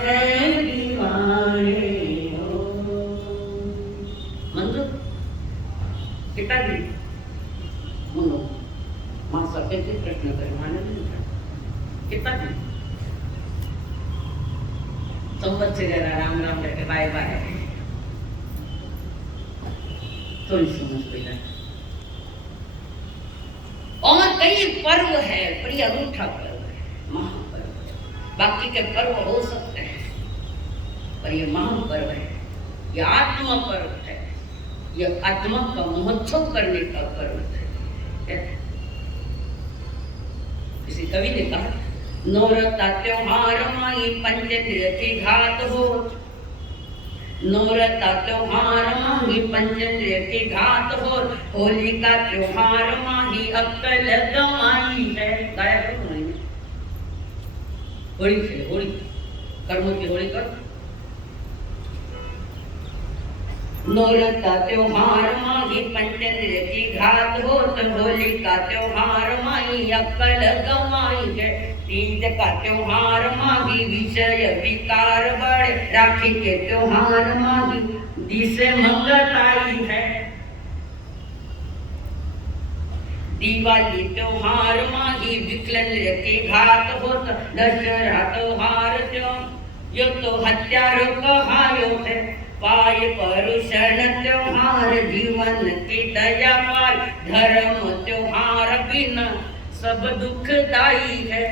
है दीवाने हो। मंजूर कितना दिन मनो मां सके प्रश्न कर माने कितना दिन संवत से जरा राम राम करके बाय बाय थोड़ी समझ पेगा। और कई पर्व है, बड़ी अनूठा पर्व है, महापर्व। बाकी के पर्व हो सकते हैं पर ये महापर्व है, ये आत्मा पर्व है, ये आत्मा का महोत्सव करने का पर्व है। किसी कवि ने कहा, नौरता त्योहार माई पंचेंद्रिय की घात हो, नौरता त्योहार माही पंचेंद्रिय की घात हो, होली का त्योहार माही अक्कल गवाई है। गाया करो नहीं, होली से होली कर्मों की होली करो। नौरता त्योहार माही पंचेंद्रिय की घात हो, तो होली का त्योहार माही अक्कल गवाई है। तीज का त्योहार माही विषय विकार बड़े, राखी के त्योहार माही दिसे मंगल आई है। दिवाली त्योहार माही विकलन की घात हो, दशहरा त्योहार त्यों यो तो हत्यारों का हायो है। पाय परुषण त्योहार जीवन की दया पाल, धर्म त्योहार बिना सब दुखदाई है।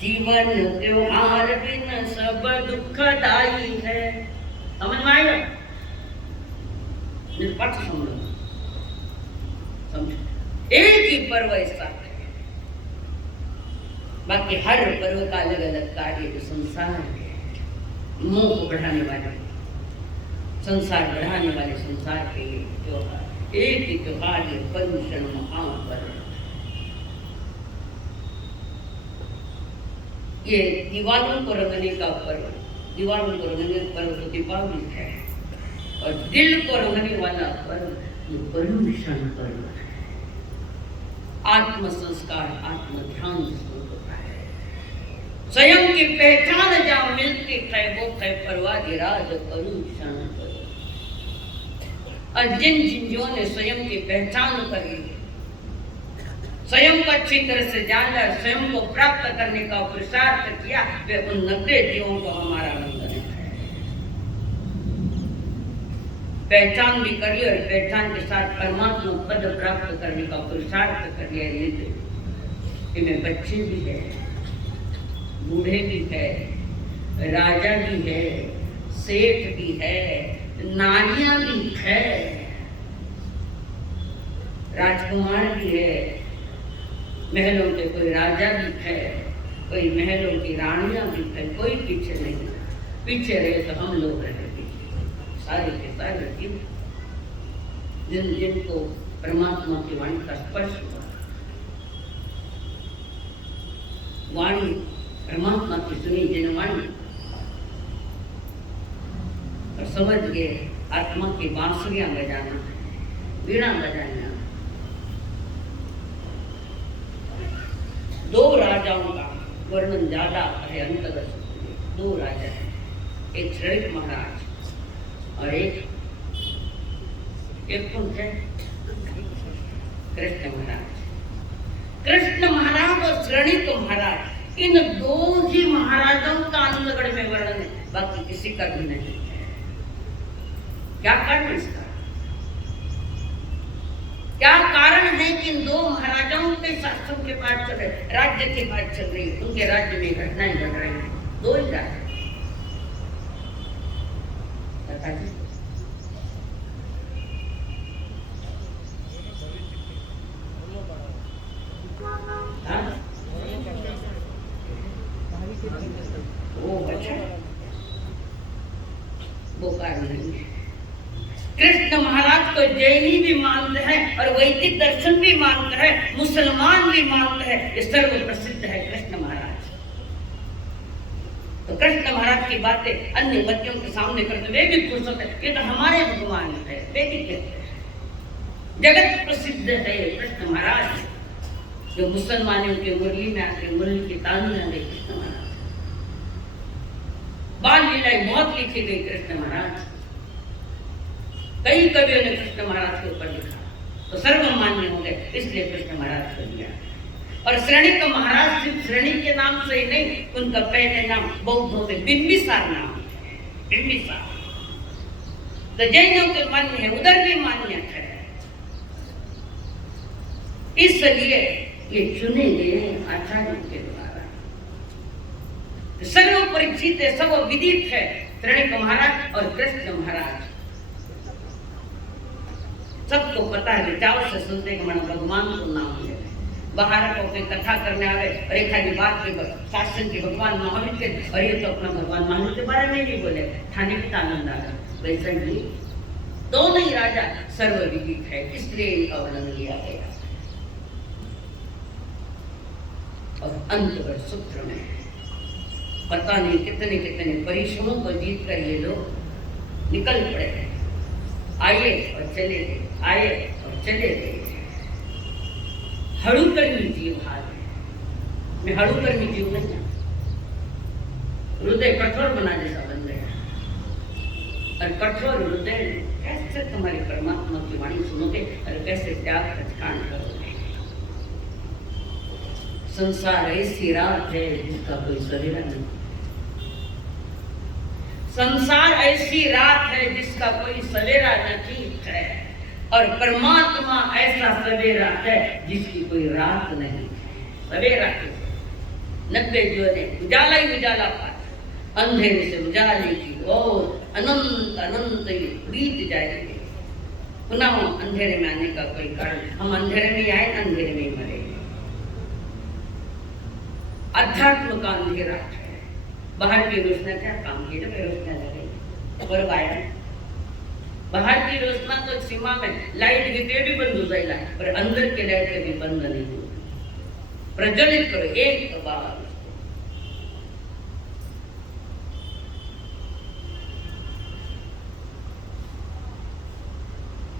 जीवन त्योहार बिना सब दुखदाई है। समझ में आया? निष्पक्ष समझो, एक ही पर्व ऐसा है, बाकी हर पर्व का अलग अलग कार्य जो संसार है, मोह को बढ़ाने वाले, संसार बढ़ाने वाले संसार के लिए त्योहार, एक ही त्योहार है पर्युषण महापर्व। ये दीवारों को रंगने का पर्व, दीवारों को रंगने का पर्व तो दीपावली है। और दिल को रंगने वाला पर्व ये पर्युषण पर्व है। आत्म संस्कार, आत्म ध्यान जिसको होता है, स्वयं की पहचान जहाँ मिलती है वो है पर्वाधिराज पर्युषण पर्व। और जिन जिन ने स्वयं की पहचान कर ली, स्वयं को अच्छी तरह से जान लिया, स्वयं को प्राप्त करने का पुरुषार्थ किया, वे उन 90 जीवों को हमारा वंदन है। पहचान भी कर ली और पहचान के साथ परमात्मा पद प्राप्त करने का पुरुषार्थ कर लिया। इनमें बच्चे भी है, बूढ़े भी है, राजा भी है, सेठ भी है, नारियां भी है, राजकुमार भी है, महलों के कोई राजा भी है, कोई महलों की रानियां भी है, कोई पीछे नहीं। पीछे रहे तो हम लोग रहे पीछे, सारे के सारे जीव जिन जिनको परमात्मा की वाणी का स्पर्श हुआ, वाणी परमात्मा की सुनी जिन वाणी और समझ गए आत्मा की बांसुरियां बजाना, वीणा बजाना। 2 राजाओं का वर्णन ज्यादा है अंतरस। 2 राजा है, एक श्रृणिक महाराज और एक कौन है? कृष्ण महाराज। कृष्ण महाराज और श्रृणिक महाराज, इन 2 ही महाराजों का अनुगढ़ में वर्णन है, बाकी किसी का भी नहीं है। क्या कारण इसका? क्या कारण है कि इन 2 महाराजाओं के शासन के बाद चल रहे, राज्य की बात चल रही, उनके राज्य में घटनाएं घट रही हैं। 2 ही राजा वो अच्छा वो कारण नहीं है। कृष्ण महाराज को जैनी भी मानते हैं और वैदिक दर्शन भी मानते हैं, मुसलमान भी मानते हैं, ये सर्व प्रसिद्ध है कृष्ण महाराज। तो कृष्ण महाराज की बातें अन्य बच्चों के सामने करते वे भी खुश होते, ये तो हमारे भगवान है, वे भी कहते हैं। जगत प्रसिद्ध है कृष्ण महाराज, जो मुसलमानों के मुरली में आके मुरली की तालियां दे कृष्ण महाराज। बाल लीलाएं बहुत लिखी गई कृष्ण महाराज, कई कवियों ने कृष्ण महाराज के ऊपर लिखा, तो सर्वमान्य हो गए, इसलिए कृष्ण महाराज को लिया। और श्रेणिक महाराज सिर्फ श्रेणी के नाम से ही नहीं, उनका पहले नाम बौद्धों में बिंबिसार नाम है, बिंबिसार। तो जैनों के मान्य है, उधर भी मान्य है, इसलिए ये चुने गए आचार्य के द्वारा। सर्व परिचित है, सब विदित है, श्रेणिक महाराज और कृष्ण महाराज सबको पता है। चाव से सुनते कि मन भगवान को नाम ले, बाहर को कोई कथा करने आ गए और एक आधी बात पे शासन के भगवान महावीर के, और ये तो अपना भगवान महावीर के बारे में भी बोले, खाने की आनंद आ गया। वैसे ही 2 ही राजा सर्व विदित है, इसलिए इनका वर्णन लिया गया। और अंत सूत्र में पता नहीं कितने कितने परिश्रमों को जीत कर ये लोग निकल पड़े हैं, आए और चले गए, आए और चले गए। हड़ुकर्मी जीव हाल है, मैं हड़ुकर्मी जीव नहीं हूं, हृदय कठोर बना जैसा बन गया। और कठोर हृदय कैसे तुम्हारी परमात्मा की वाणी सुनोगे और कैसे त्याग प्रचकांड करोगे। संसार ऐसी रात है जिसका कोई सवेरा नहीं, संसार ऐसी रात है जिसका कोई सवेरा नहीं है, और परमात्मा ऐसा सवेरा है जिसकी कोई रात नहीं। सवेरा 90 जो ने उजाला ही उजाला पाया, अंधेरे से उजाले की और अनंत अनंत बीत जाएंगे, पुनः अंधेरे में आने का कोई कारण। हम अंधेरे में आए, अंधेरे में मरेंगे। अध्यात्म का अंधेरा है, बाहर की रोशनी क्या काम की, रोशनी लगे और गायब। बाहर की रोशनी तो सीमा में, लाइट की भी बंद हो जाएगा, पर अंदर के लाइट कभी बंद नहीं होगी। प्रज्वलित करो एक बार।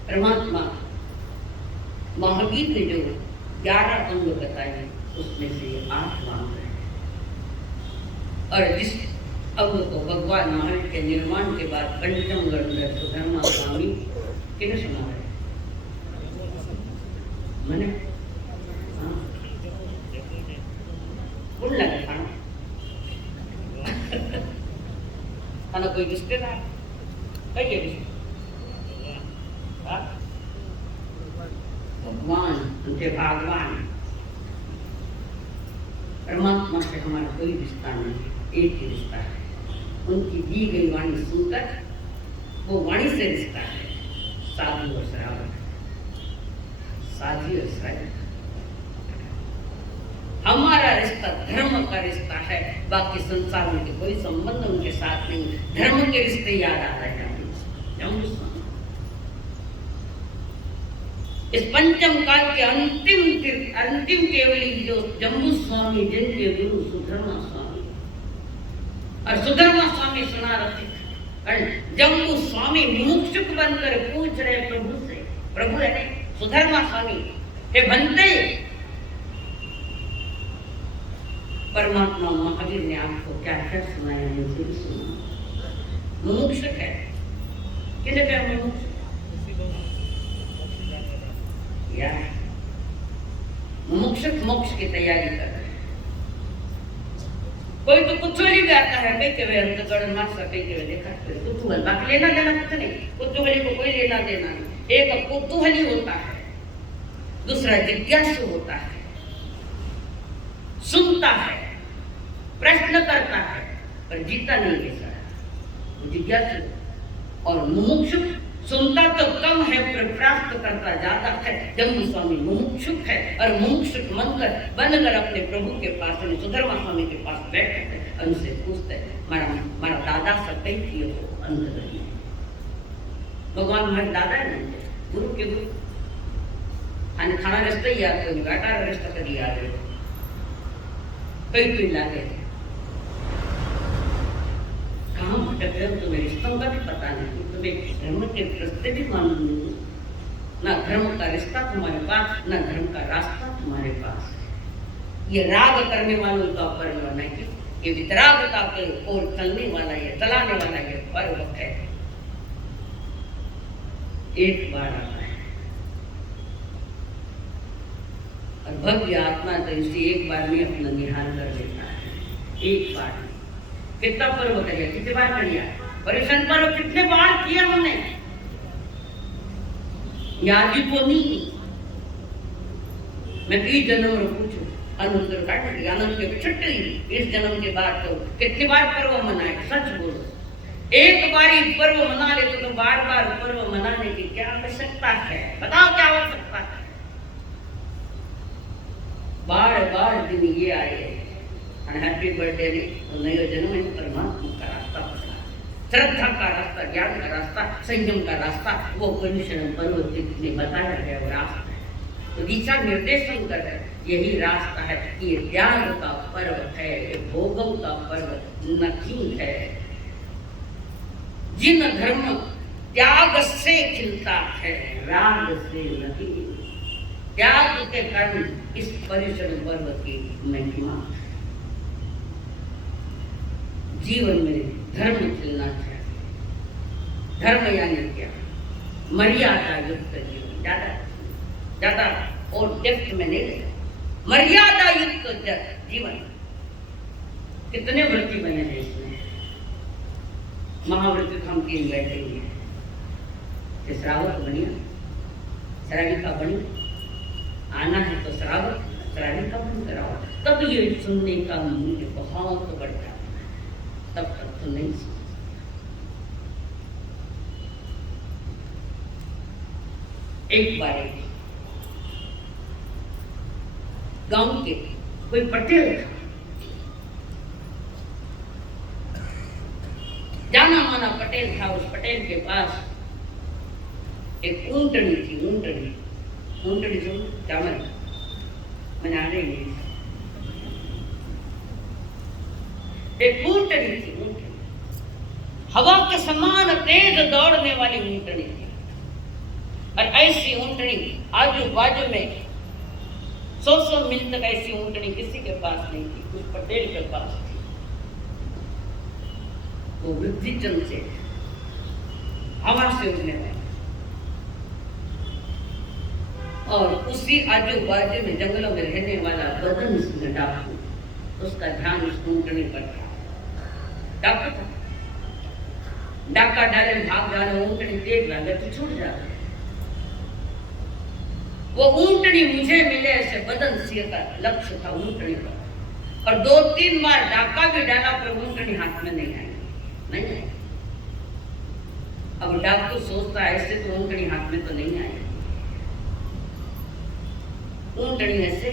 परमात्मा महावीर ने जो 11 अंग बताए उसमें से 8 मांग रहे हैं। और जिस अंग को भगवान महावीर के निर्माण के बाद पंचम गण सुधर्मा स्वामी किन सुना है मैंने कौन लगा खाना खाना कोई रिश्तेदार कहिए भगवान उनके भगवान परमात्मा से हमारा कोई रिश्ता नहीं, एक ही रिश्ता है। उनकी दी गई वाणी सुनकर वो वाणी से रिश्ता है साधु और श्रावक, साधी और श्रावक। हमारा रिश्ता धर्म का रिश्ता है, बाकी संसार में कोई संबंध उनके साथ नहीं। धर्म के रिश्ते याद आ रहे हैं इस पंचम काल के अंतिम केवली जो जम्बू स्वामी जिनके गुरु सुधर्मा स्वामी और सुधर्मा स्वामी सुना रहे जम्बू स्वामी मुमुक्षुक बनकर पूछ रहे प्रभु से, प्रभु है सुधर्मा स्वामी हे बनते परमात्मा महावीर ने आपको क्या क्या सुनाया मुझे भी सुना। मुमुक्षुक है किन्हें क्या मुमुक्षुक यार मुमुक्षुक मोक्ष की तैयारी कर रहे हैं। कोई तो कुतूहली भी आता है बेटे वे अंतकरण मार सके के वे देखा कुतूहल, बाकी लेना देना कुछ नहीं, कुतूहली को कोई लेना देना नहीं। एक कुतूहली होता है, दूसरा जिज्ञासु होता है, सुनता है, प्रश्न करता है पर जीता नहीं बेचा है जिज्ञासु। और मुमुक्षुक सुनता तो कम है पर प्राप्त करता ज्यादा है। जम्बू स्वामी मुमुक्षुक है और मुमुक्षुक बनकर अपने प्रभु के पास सुधर्मा स्वामी के पास बैठते हैं, उनसे पूछते हैं मारा दादा सत्य थी हो अंदर भगवान हमारे दादा नहीं गुरु के गुरु आणि खाना रस्ता याद कोई घाटा रस्ता कभी याद है कई तो लागे कहाँ भटक रहे हो, तुम्हें रिश्तों का भी पता नहीं, तुम्हें धर्म के रास्ते भी मालूम नहीं। ना धर्म का रिश्ता तुम्हारे पास, ना धर्म का रास्ता तुम्हारे पास है। ये राग करने वालों का पर्व नहीं, ये वितरागता के ओर चलने वाला ये चलाने वाला ये पर्व है। एक बार आता है और भव्य आत्मा तो इसी एक बार में अपना निहाल कर लेता है। एक बार कितना पर्व करिए, कितने बार करिए परेशान पर्व कितने बार किया हमने याद ही तो नहीं। मैं कई जन्म में पूछूं अनंत काट आनंद के छुट्टी इस जन्म के बाद तो कितनी बार पर्व मनाए, सच बोलो। एक बार ही पर्व मना ले तो बार बार पर्व मनाने की क्या आवश्यकता है, बताओ क्या आवश्यकता है। बार बार दिन ये आए हैप्पी बर्थडे तो नया जन्म है परमात्मा का रास्ता पकड़ा, श्रद्धा का रास्ता, ज्ञान का रास्ता, संयम का रास्ता, वो पुण्य पर्व ने बताया गया वो रास्ता है। तो दिशा निर्देशन कर यही रास्ता है कि ये त्याग का पर्व है, ये भोगों का पर्व नहीं है। जिन धर्म त्याग से खिलता है राग से नहीं, त्याग के कारण इस परिश्रम पर्व की महिमा। जीवन में धर्म खिलना चाहिए। धर्म यानी क्या, मर्यादा युक्त जीवन, ज्यादा और डेप्थ में नहीं लेगा, मर्यादा युक्त जीवन। कितने व्रती बने हैं इसमें, महाव्रत हम 3 बैठेंगे कि श्रावक बनिया, श्राविका बनी, आना है तो श्रावक श्राविका बन कराओ, तब ये सुनने का मूल्य बहुत बढ़ जाता है। तब तक तो नहीं सुन। एक बार गांव के कोई पटेल था, जाना माना पटेल था। उस पटेल के पास एक ऊंटनी थी, ऊंटनी जो चावल मैंने आ रही है, एक ऊंटनी थी, हवा के समान तेज दौड़ने वाली ऊंटनी थी। ऐसी ऊँटनी आजू बाजू में 100 मील तक ऐसी ऊँटनी किसी के पास नहीं थी, कुछ पटेल के पास थी। वो वृद्धिचंद से हवा से उड़ने लगा और उसी आजू बाजू में जंगलों में रहने वाला बदन सिंह डाकू, उसका ध्यान उस ऊँटनी पर था। डाकू था, डाका डाले भाग जाने, ऊँटनी तेज भागे तो छूट जाता। वो ऊँटनी मुझे मिले ऐसे बदन सिंह का लक्ष्य था ऊँटनी पर। और 2-3 बार डाका भी डाला पर ऊँटनी हाथ में नहीं आई, नहीं आई। अब डाकू सोचता ऐसे तो ऊँटनी हाथ में तो नहीं आई, ऊँटनी ऐसे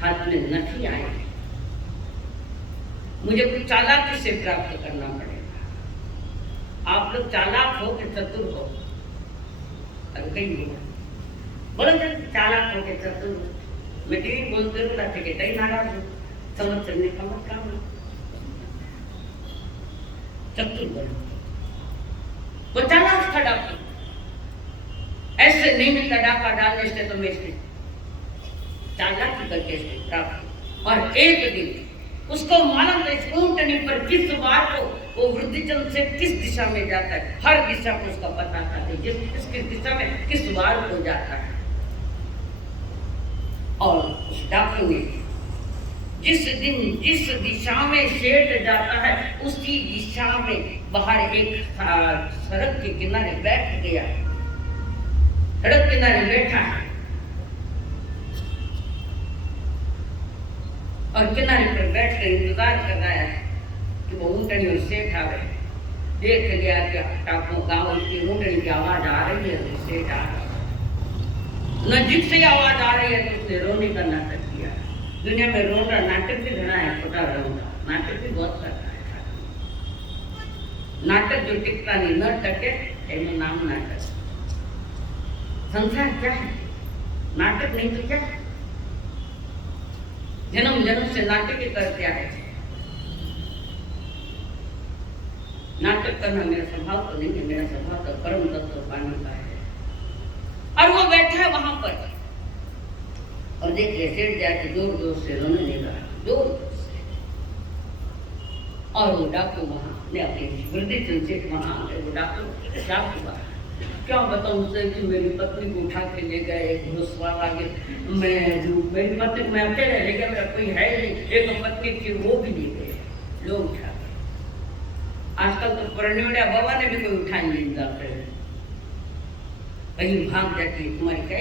हाथ में नहीं आए, मुझे कुछ चालाकी से प्राप्त करना पड़ेगा। आप लोग चालाक हो कि चतुर हो? अब कहीं बोलो चालाक हो के चतुर हो। मैं टीवी बोलते रहूँ लाते के कई नाराज हो, समझ चलने का मत काम। चतुर बनो, वो चालाक था डाकू, ऐसे नहीं मिलता डाका डालने से तो मैं इसने चालाकी करके प्राप्त। और एक दिन उसको मालूम था इस ऊँटनी पर किस बार को वो वृद्धिचंद से किस दिशा में जाता है, हर दिशा को उसका पता था कि किस दिशा में किस बार को जाता है। और उस डाकू ने जिस दिन जिस दिशा में शेर जाता है उसी दिशा में बाहर एक सड़क के किनारे बैठ गया, सड़क किनारे बैठा है और किनारे पर बैठ कर इंतजार कर रहा है कि वो ऊँटनी और सेठ आवे। देख लिया कि डाकू गाँव की ऊँटनी की आवाज आ रही है, सेठ आ रहा है, नजीक से आवाज आ रही है तो उसने रोने का नाटक किया। दुनिया में रोना नाटक भी घना है, छोटा रोना नाटक भी बहुत करता है। नाटक जो टिकता नहीं न टके एनो नाम नाटक। संसार क्या है? नाटक नहीं तो क्या? जन्म जन्म से नाटक ही करते आए थे। नाटक करना मेरा स्वभाव तो नहीं है, मेरा स्वभाव तो परम तत्व पाने का है। और वो बैठा है वहां पर और देख ले सेठ जाके जोर जोर से रोने लगा, जोर जोर से। और वो डाकू वहां ने अपने वृद्धिचंद सेठ वहां आ गए। वो डाकू शाप हुआ, क्या बताऊं उसे कि मेरी पत्नी को उठा के ले गए घुड़सवार आगे। मेरी पत्नी मैं अकेले ले गया, मेरा कोई है नहीं, एक पत्नी थी वो भी ले गए, लोग उठा। आजकल तो परनिवड़िया बाबा ने भी कोई उठा नहीं जाते, कहीं भाग जाती है। तुम्हारी क्या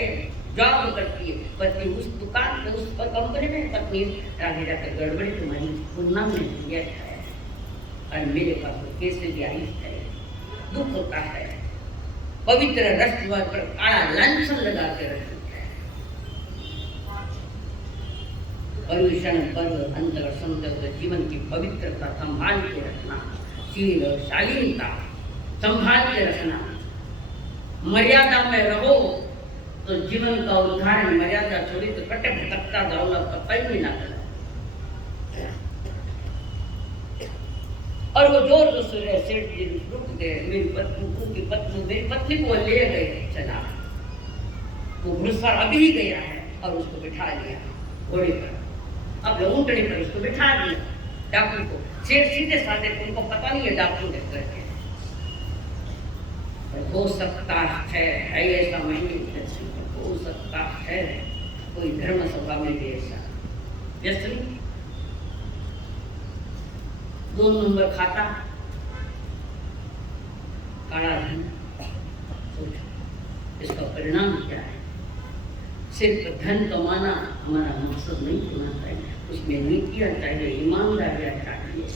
जॉब करती है पत्नी उस दुकान पे, उस कंपनी में, पत्नी आगे जाकर गड़बड़ी तुम्हारी पुन्ना में दिया है और मेरे पास कैसे भी आई है। दुख होता है, पवित्र रस पर काला लांछन लगा के रखते हैं। पर्युषण पर्व अंतर संत जीवन की पवित्रता संभाल के रखना, शील और शालीनता संभाल के रखना, मर्यादा में रहो तो जीवन का उद्धार है। मर्यादा छोड़ी तो कटे भटकता जाओ तो कहीं भी ना करो। और वो जोर जोर से सेठ जी रुक गए। मेरी पत्नी को ले गए चला, वो घुड़सवार अभी ही गया है और उसको बिठा लिया घोड़े पर। अब ऊँटनी पर उसको बिठा दिया डाकू को। सेठ सीधे साधे, उनको पता नहीं है डाकू ने करके। हो सकता है ऐसा नहीं, हो सकता है कोई धर्म सभा में भी ऐसा व्यसन 2 नंबर खाता, काला धन। सोचो इसका परिणाम क्या है? सिर्फ धन कमाना हमारा मकसद नहीं होना चाहिए, उसमें नीतियाँ चाहिए, ईमानदारियाँ चाहिए,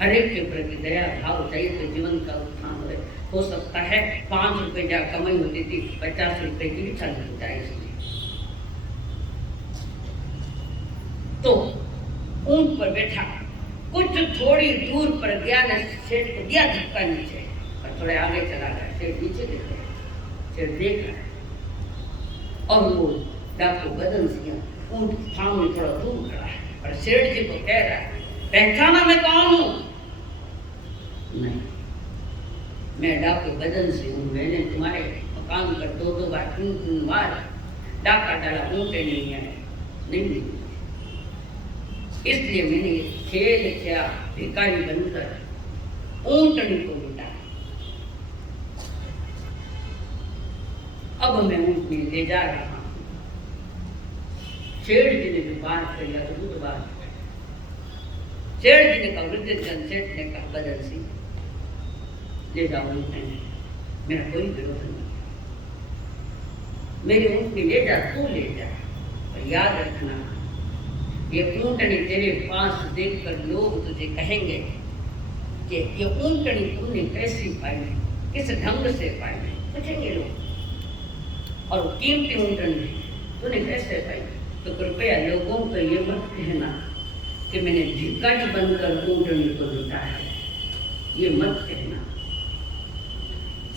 हर एक के प्रति दया भाव चाहिए तो जीवन का उत्थान हो सकता है। 5 रुपए जहाँ कमाई होती थी 50 रुपए की भी चल जाए इसमें। तो ऊंट पर बैठा कुछ थोड़ी दूर पर गया न, सेठ को दिया धक्का नीचे और थोड़े आगे चला गया। सेठ नीचे देख रहे, सेठ देख रहा है और वो डाकू बदन सिंह ऊंट सामने थोड़ा दूर खड़ा है और सेठ जी को कह रहा है, पहचाना मैं कौन हूं? नहीं, मैं डाकू बदन से हूँ, मैंने तुम्हारे काम कर 2-2 बार 3-3 बार डाका डाला, ऊँटे नहीं आए, नहीं मिली। इसलिए मैंने ये खेल किया, भिखारी बनकर ऊँटनी को लुटा। अब मैं ऊँटनी ले जा रहा हूँ। सेठ जी ने जो बात करी अद्भुत बात, सेठ जी ने कहा, वृद्धजन सेठ ने कहा, बदल सिंह ले जाओ ऊँटनी, मेरा कोई विरोध नहीं, मेरी ऊँटनी ले जा, तू ले जा, और याद रखना ये ऊँटनी तेरे पास देखकर लोग तुझे कहेंगे कि ये ऊँटनी तूने कैसी पाई, किस ढंग से पाई, पूछेंगे लोग, और वो कीमती ऊँटनी तूने कैसे पाई। तो कृपया लोगों को ये मत कहना कि मैंने भिखारी बनकर ऊँटनी को लूटा है, ये मत कहना।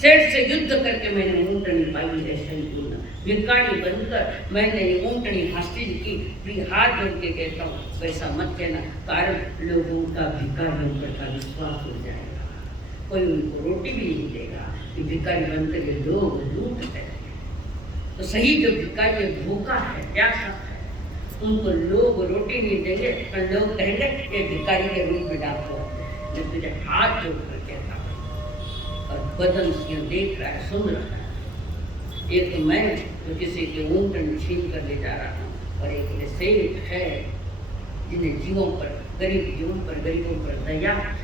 सेठ से युद्ध करके मैंने ऊँटनी पाई है संपूर्ण, भिखारी बनकर मैंने ये ऊँटनी हासिल की, भी हाथ जोड़ के कहता हूँ, वैसा मत कहना, कारण लोगों का भिखारी बनकर का विश्वास हो जाएगा, कोई उनको रोटी भी नहीं देगा कि भिखारी बनकर ये लोग लूट करेंगे। तो सही जो भिखारी भूखा है, प्यासा है, उनको लोग रोटी नहीं देंगे, तो लोग कहेंगे ये भिखारी के रूप में डाको, मैं तुझे हाथ जोड़ कर कहता हूँ। और बदन सिंह देख रहा है, सुन रहा है, एक तो मैं तो किसी के ऊँटनी छीन कर ले जा रहा हूँ, और एक ये सेठ है जिन्हें जीवों पर, गरीब जीवों पर, गरीबों पर दया है,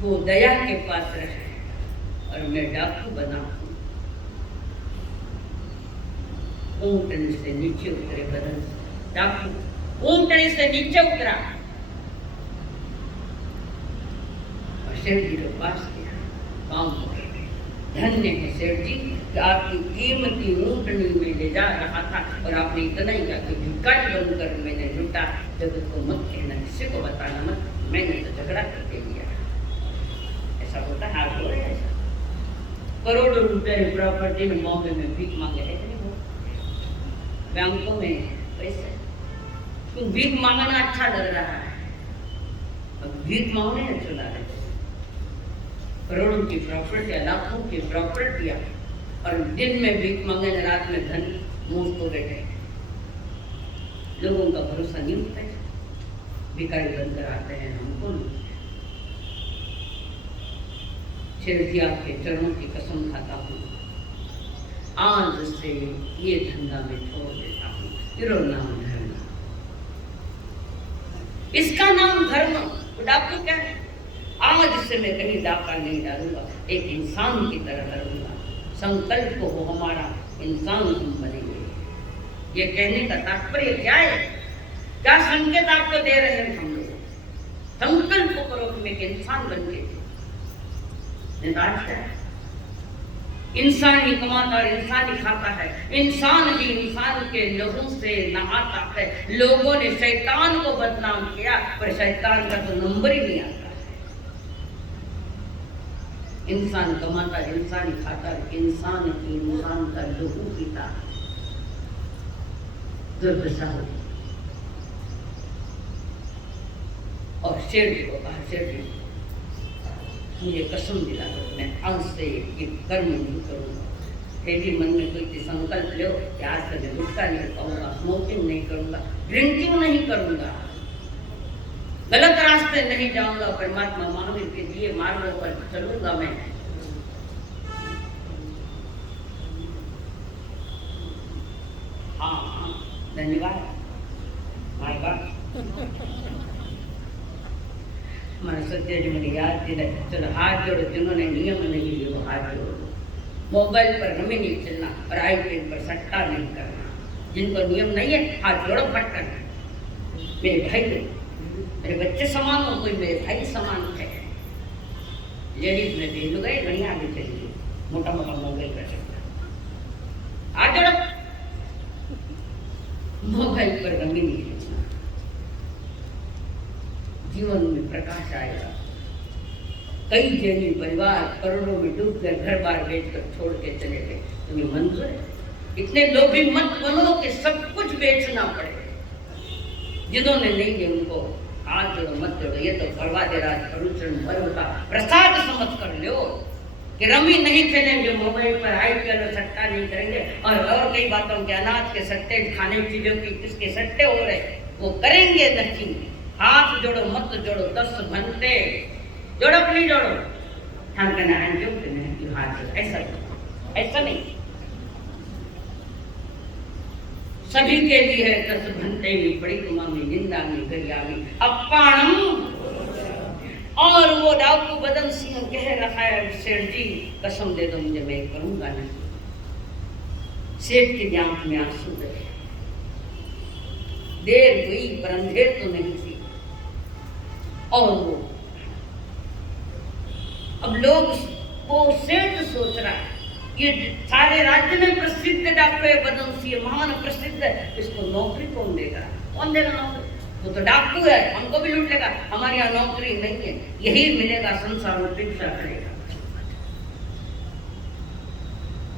वो दया के पात्र है, और मैं डाकू बना हूँ। ऊँटनी से नीचे उतरे बदन से, डाकू ऊँटनी से नीचे उतरा और सेठ जी के पास गया, काम पकड़ गए। धन्य है सेठ जी कि आपकी कीमती ऊँटनी में ले जा रहा था, और आपने इतना ही कहा कि भिखारी बनकर मैंने लूटा, जगत को मत कहना, किसी को बताना मत, मैंने तो झगड़ा करके लिया। ऐसा होता है, आप बोल रहे हैं ऐसा? करोड़ों रुपए प्रॉपर्टी में बॉम्बे में भीख मांगे है, बैंकों में पैसे, तो भीख मांगना अच्छा लग रहा है, अब भीख मांगने चला रहे, करोड़ों की प्रॉपर्टी, लाखों की प्रॉपर्टी, और दिन में भीख मांगे, रात में धन मुंह को बैठे। लोगों का भरोसा नहीं होता है, भिखारी बनकर आते हैं, हमको सेठ जी आपके चरणों की कसम खाता हूँ, आज से ये धंधा में छोड़ देता हूँ, तेरा नाम धर्म, इसका नाम धर्म, डाकू क्या है? आज से मैं कहीं डाका नहीं डालूंगा, एक इंसान की तरह करूंगा, संकल्प हो हमारा, इंसान हम बनेंगे। ये कहने का तात्पर्य क्या है? क्या संकेत आपको दे रहे हैं हम लोग? संकल्प करो कि मैं एक इंसान बन के, इंसान ही कमाता और इंसान ही खाता है, इंसान ही इंसान के लोगों से नहाता है। लोगों ने शैतान को बदनाम किया, पर शैतान का तो नंबर ही नहीं आता है। इंसान कमाता, इंसान ही खाता, इंसान की इंसान का लोगों पीता, दुर्दशा होती। और शेर को कहा, शेर मुझे कसम दिला दो, मैं आज से ये कर्म नहीं करूँगा। तेरी मन में कोई संकल्प लो कि आज से मैं गुटखा नहीं खाऊंगा, स्मोकिंग नहीं करूँगा, ड्रिंकिंग नहीं करूँगा, गलत रास्ते नहीं जाऊँगा, परमात्मा महावीर के दिए मार्गों पर चलूँगा मैं। हाँ, धन्यवाद माय बाप। हमारे सत्य जी मैंने याद दिलाया, चलो हाथ जोड़ो, जिन्होंने नियम नहीं लिए वो हाथ जोड़ो। मोबाइल पर हमें नहीं चलना और आईपैड पर सट्टा नहीं करना, जिनको नियम नहीं है हाथ जोड़ो, फट करना। मेरे भाई, मेरे बच्चे समान हो, कोई मेरे भाई समान है। लेडीज में भी लोग बढ़िया आगे चलिए, मोटा मोटा मोबाइल कर सकता, हाथ जोड़ो। मोबाइल पर हमें नहीं चलना, जीवन में प्रकाश आएगा। कई जैनी परिवार करोड़ों में डूब कर घर बार बेचकर छोड़ के चले गए, तुम्हें मंजूर है? इतने लोभी मत बनो कि सब कुछ बेचना पड़े। जिन्होंने नहीं दिए उनको हाथ जोड़ो, मत जोड़ो। ये तो परवादे राज परुचरण वर्ग का प्रसाद समझ कर लो कि रमी नहीं खेलेंगे, मोबाइल पर IPL और सट्टा नहीं करेंगे, और कई बातों के अनाज के सट्टे, खाने की चीजों की किसके सट्टे हो रहे वो करेंगे नहीं। हाथ जोड़ो मत जोड़ो 10 घंटे जोड़ो कि नहीं जोड़ो, हम कहना है क्यों कि हाथ ऐसा नहीं, सभी के लिए है 10 घंटे में बड़ी गुमामी निंदा में गरियामी अपाणम। और वो डाकू बदन सिंह कह रहा है सेठ जी कसम दे दो मुझे, मैं करूंगा नहीं। सेठ की आंख में आंसू गए। देर हुई पर अंधेर तो नहीं थी। और वो अब लोग वो सेठ सोच रहा है ये सारे राज्य में प्रसिद्ध डॉक्टर है बदन सिंह, महान प्रसिद्ध है, इसको नौकरी कौन देगा? कौन देगा नौकरी? वो तो डाकू है, हमको भी लूट लेगा। हमारे यहाँ नौकरी नहीं है, यही मिलेगा संसार में भिक्षा करेगा।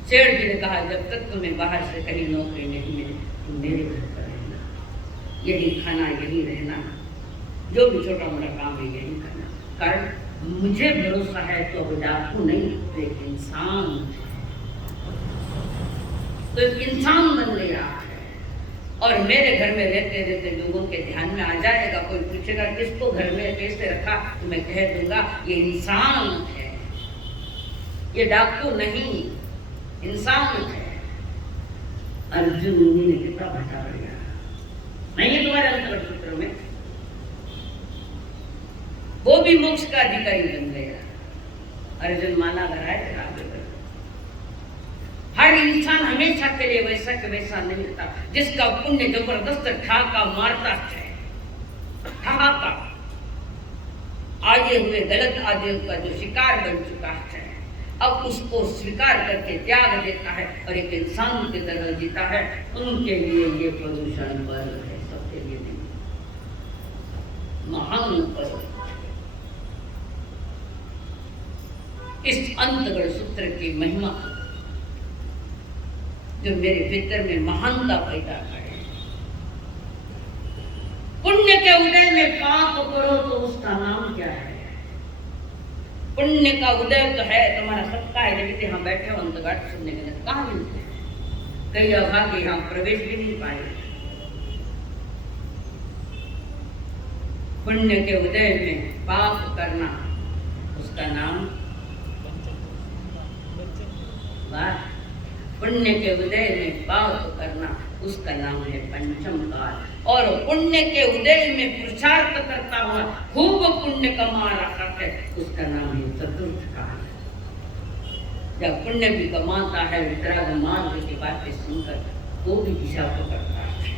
सेठ जी ने कहा जब तक तुम्हें बाहर से कहीं नौकरी नहीं मिले तुम मेरे घर पर रहना, यही खाना यही रहना, जो भी छोटा मोटा काम है यही करना। कारण मुझे भरोसा है तो अब डाकू नहीं तो एक इंसान, तो एक इंसान बन गया है। और मेरे घर में रहते रहते लोगों के ध्यान में आ जाएगा, कोई पूछेगा किसको घर में कैसे रखा तो मैं कह दूंगा ये इंसान है, ये डाकू नहीं, इंसान है। अर्जुन मुनि ने कितना बता दिया नहीं है तुम्हारे अंतर्गत सूत्र में, वो भी मोक्ष का अधिकारी बन गया। अर्जुन माना गया हर इंसान हमेशा के लिए वैसा के वैसा नहीं होता। जिसका पुण्य जबरदस्त ठाका मारता है, ठाका आए हुए गलत आदमियों का जो शिकार बन चुका है, अब उसको स्वीकार करके त्याग देता है और एक इंसान की तरह जीता है। उनके लिए ये प्रदूषण पर्व है, सबके लिए नहीं। महान पर्व इस अंतगढ़ सूत्र की महिमा जो मेरे भीतर में महानता पैदा करे। पुण्य के उदय में पाप करो तो उसका नाम क्या है? पुण्य का उदय तो है तुम्हारा सबका है, लेकिन यहाँ बैठे हो अंतघाट सुनने के लिए कहाँ मिलते हैं? कई अभागे यहाँ प्रवेश भी नहीं पाए। पुण्य के उदय में पाप करना उसका नाम, पुण्य के उदय में पाप करना उसका नाम है पंचम काल। और पुण्य के उदय में पुरुषार्थ करता हुआ खूब पुण्य कमा रहा है उसका नाम है चतुर्थ काल। जब पुण्य भी कमाता है वितराग मार्ग की बातें सुनकर वो भी दिशा पकड़ता है।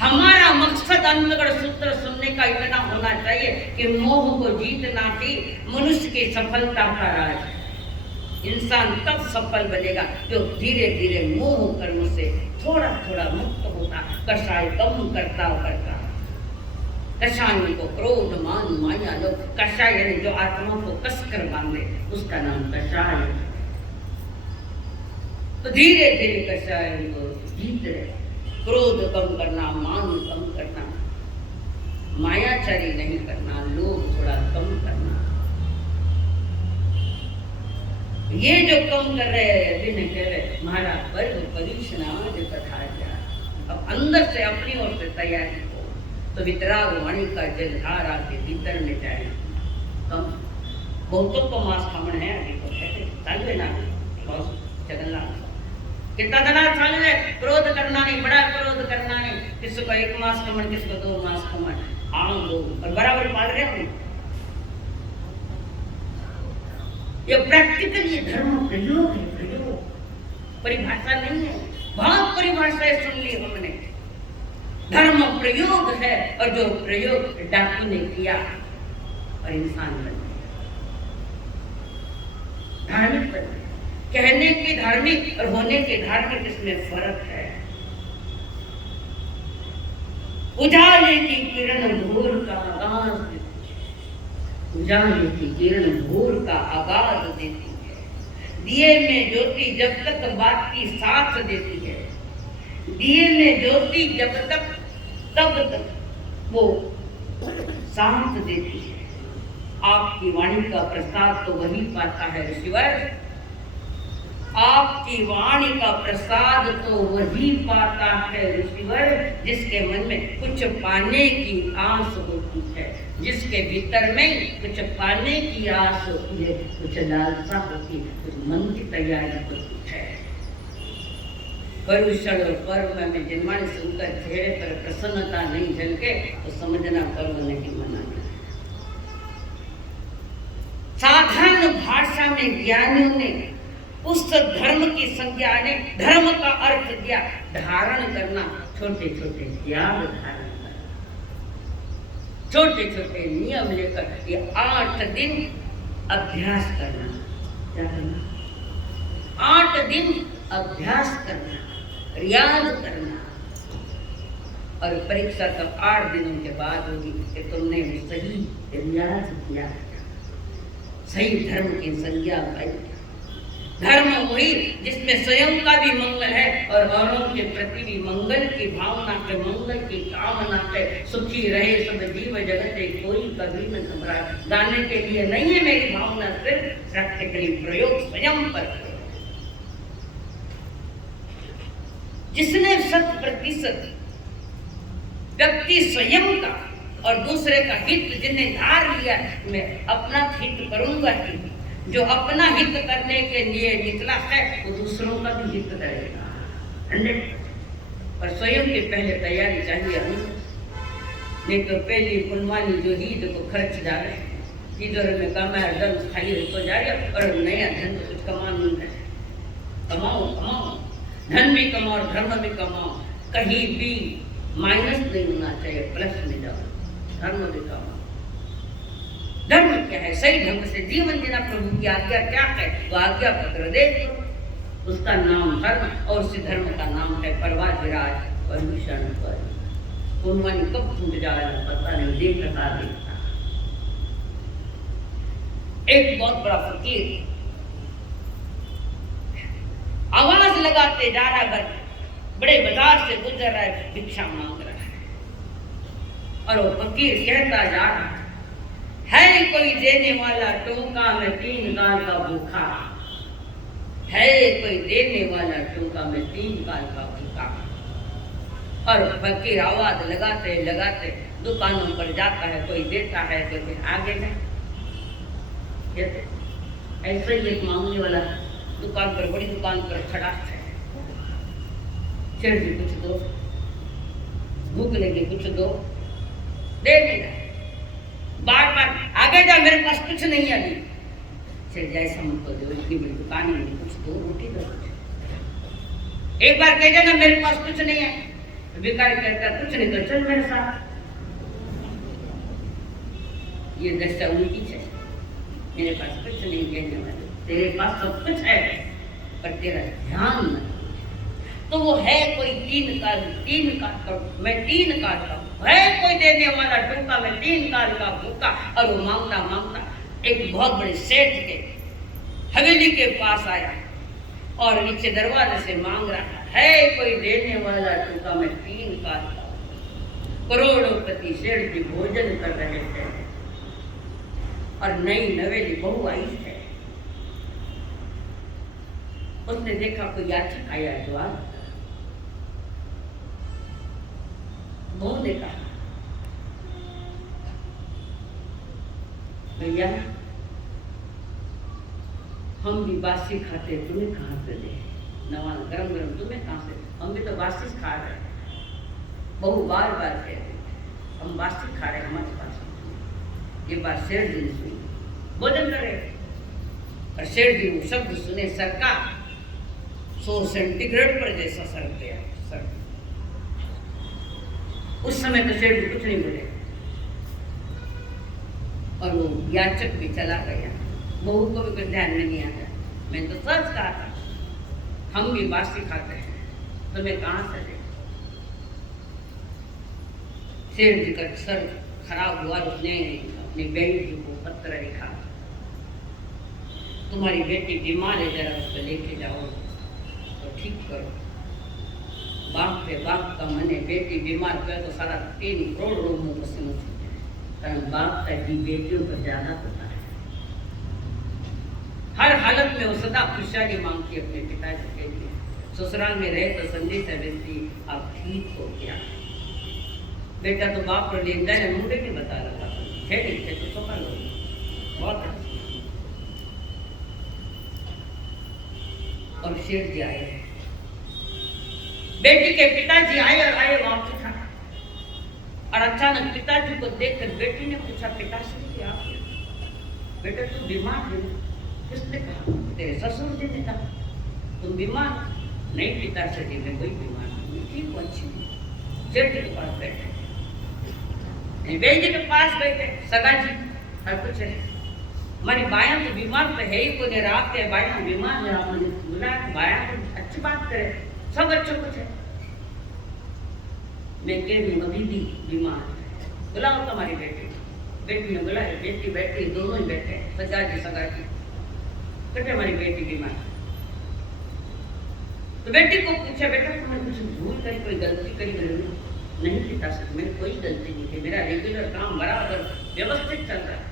हमारा मकसद अंतगढ़ सूत्र सुनने का इतना होना चाहिए कि मोह को जीतना ही मनुष्य की सफलता का राज है। इंसान तब सफल बनेगा जो धीरे धीरे मोह कर्म से थोड़ा थोड़ा मुक्त होता, कषाय कम करता कषाय को क्रोध मान माया लोग, कषाय यानी जो आत्मा को कसकर बांधे उसका नाम कषाय। तो धीरे धीरे कषाय को जीत रहे, क्रोध कम करना, मान कम करना, मायाचारी नहीं करना, लोभ थोड़ा कम करना। ये जो कम कर रहे हैं अभी नहीं कह रहे हमारा वर्ग परीक्षणा जो कथा जा, अब अंदर से अपनी ओर से तैयारी हो तो वितराग वाणी का जलधारा के भीतर में जाए। कम बहुतों को मांस खामण है अभी तो कहते चालू है ना, बहुत जगन्नाथ कितना जना चालू है। क्रोध करना नहीं, बड़ा क्रोध करना नहीं, किसी को 1 मास खामण, किसी को 2 मास खामण, हाँ दो और बराबर पाल रहे हैं। ये प्रैक्टिकल ये धर्म प्रयोग है, प्रयोग परिभाषा नहीं है। बहुत परिभाषाएं सुन ली हमने, धर्म प्रयोग है और जो प्रयोग डाकू ने किया और इंसान बन गया, धार्मिक बन गया। कहने की धार्मिक और होने के धार्मिक इसमें फर्क है। उजाले की किरण भोर का आगाज देती है, उजाले की किरण भोर का आगाज देती है। दिए में ज्योति जब तक बाती साथ देती है, दिए में ज्योति जब तक तब तक वो साथ देती है। आपकी वाणी का प्रसाद तो वही पाता है ऋषिवर, आपकी वाणी का प्रसाद तो वही पाता है ऋषिवर जिसके मन में कुछ पाने की आस होती है, जिसके भीतर में कुछ पाने की आस होती है, कुछ लालसा होती है, कुछ मन की तैयारी होती है। पर्व पर्व में जिनवाणी सुनकर चेहरे पर प्रसन्नता नहीं झलके तो समझना पर्व नहीं मनाना। साधारण भाषा में ज्ञानियों ने उस धर्म की संज्ञा ने धर्म का अर्थ दिया धारण करना, छोटे छोटे त्याग धारण करना, छोटे छोटे नियम लेकर ये 8 दिन अभ्यास करना। क्या करना? 8 दिन अभ्यास करना, रियाज करना, और परीक्षा तो 8 दिनों के बाद होगी कि तुमने सही रियाज किया, सही धर्म की संज्ञा पाई। धर्म वही जिसमें स्वयं का भी मंगल है और औरों के प्रति भी मंगल की भावना के, मंगल की कामना के, सुखी रहे सब जीव जगत कोई कभी न घबराए। गाने के लिए नहीं है मेरी भावना, सिर्फ प्रैक्टिकली प्रयोग स्वयं पर। जिसने 100% व्यक्ति स्वयं का और दूसरे का हित जिन्हें धार लिया, मैं अपना हित करूंगा ही, जो अपना हित करने के लिए निकला है वो दूसरों का भी हित करेगा 100। पर स्वयं की पहले तैयारी चाहिए हमें, नहीं तो पहली कुलवानी जो ही देखो खर्च जा रहे हैं, इधर में कमाया धन खाली होता जा रहा है और नया धन तो कुछ कमा नहीं है। कमाओ कमाओ, धन भी कमाओ और धर्म भी कमाओ, कहीं भी माइनस नहीं होना चाहिए, प्लस में जाओ, धर्म भी कमाओ। धर्म क्या है? सही ढंग से जीवन जीना। प्रभु की आज्ञा क्या है? वो आज्ञा पत्र दे, उसका नाम धर्म और उसी धर्म का नाम है परवाज विराज परमिशन पर। कुनवानी कब टूट जाएगा पता नहीं, देख रहा देखता। एक बहुत बड़ा फकीर आवाज लगाते जा रहा है, बड़े बाजार से गुजर रहा है, भिक्षा मांग रहा है, और वो फकीर कहता जा रहा है कोई देने वाला टोका में 3 काल का भूखा, है कोई देने वाला टोका में 3 काल का भूखा। और फकीर आवाज लगाते लगाते दुकानों पर जाता है, कोई देता है कोई आगे में। ऐसे ही एक मांगने वाला दुकान पर, बड़ी दुकान पर खड़ा है, सेठ जी कुछ दो, भूख लगी कुछ दो, दे नहीं रहा, बार बार आगे जा मेरे पास कुछ नहीं है अभी। सेठ जैसा मुझको दो, इतनी बड़ी दुकान है, कुछ दो, रोटी दो। एक बार कह देना मेरे पास कुछ नहीं है, भिखारी कहता कुछ नहीं तो चल मेरे साथ। ये दशा उनकी है, मेरे पास कुछ नहीं कहने वाले, तेरे पास सब कुछ है पर तेरा ध्यान नहीं। तो वो है कोई 3 काल का, मैं 3 काल का, है कोई देने वाला टोका में 3 काल का भूखा। और वो मांगता मांगता एक बहुत बड़े सेठ के हवेली के पास आया और नीचे दरवाजे से मांग रहा है कोई देने वाला टोका में 3 काल का। करोड़पति सेठ जी भोजन कर रहे थे और नई नवेली बहू आई है। उसने देखा कोई याचक आया, जवाब बहू ने कहा भैया हम भी बासी खाते, तुम्हें कहाँ से दे? नवा गरम गरम तुम्हें कहाँ से? हम भी तो बासी खा रहे हैं। बहू बार बार कहते हम बासी खा रहे हैं, हमारे पास। ये बात सेठ जी ने सुनी, भोजन करे और सेठ जी वो शब्द सुने, सरकार 100 सेंटीग्रेड पर जैसा सर गया सर। उस समय तो सेठ जी कुछ नहीं बोले और वो याचक भी चला गया। बहू को भी कुछ ध्यान में नहीं आता। मैंने तो सच कहा था हम भी बासी खाते हैं, तुम्हें कहाँ से दे? सेठ जी का सर खराब हुआ, उसने अपनी बेटी को पत्र लिखा, तुम्हारी बेटी बीमार है, जरा उसको लेके जाओ तो ठीक करो। बाप पे बाप का मन है, बेटी बीमार कर तो सारा 3 करोड़ रोग मुंह से मुझे। कारण बाप का जी बेटियों पर ज्यादा होता है। हर हालत में वो सदा खुशहाली मांगती है अपने पिताजी के लिए। ससुराल में रहे तो संदेश है बेटी आप ठीक हो क्या। बेटा तो बाप पर लेता है मुंडे नहीं बता रहा थे तो सफल हो बहुत अच्छा। और शेर जी आए, बेटी के पिताजी आए और आए वापस था। और अचानक पिताजी को देखकर बेटी ने पूछा पिताश्री क्या बेटा तू बीमार है? किसने कहा? तेरे ससुर जी ने कहा तुम बीमार? नहीं पिताश्री मैं कोई बीमार नहीं, ठीक अच्छी सेठ जी के पास बैठे, बेल जी के पास बैठे, सगा जी और कुछ है हमारी बाया तो बीमार तो है ही कोई रात के बाया बीमार है आपने बोला बाया तो अच्छी बात करे सब अच्छे कुछ है। मैं कह रही हूँ अभी भी बीमार है, बुलाओ तुम्हारी बेटी। बेटी ने बुलाया, बेटी बैठी दोनों ही बैठे सगा जी कहते हमारी बेटी बीमार। तो बेटी को पूछा बेटा तुमने कुछ भूल करी कोई गलती करी? नहीं पिता सर मैंने कोई गलती नहीं की, मेरा रेगुलर काम बराबर व्यवस्थित चल रहा है।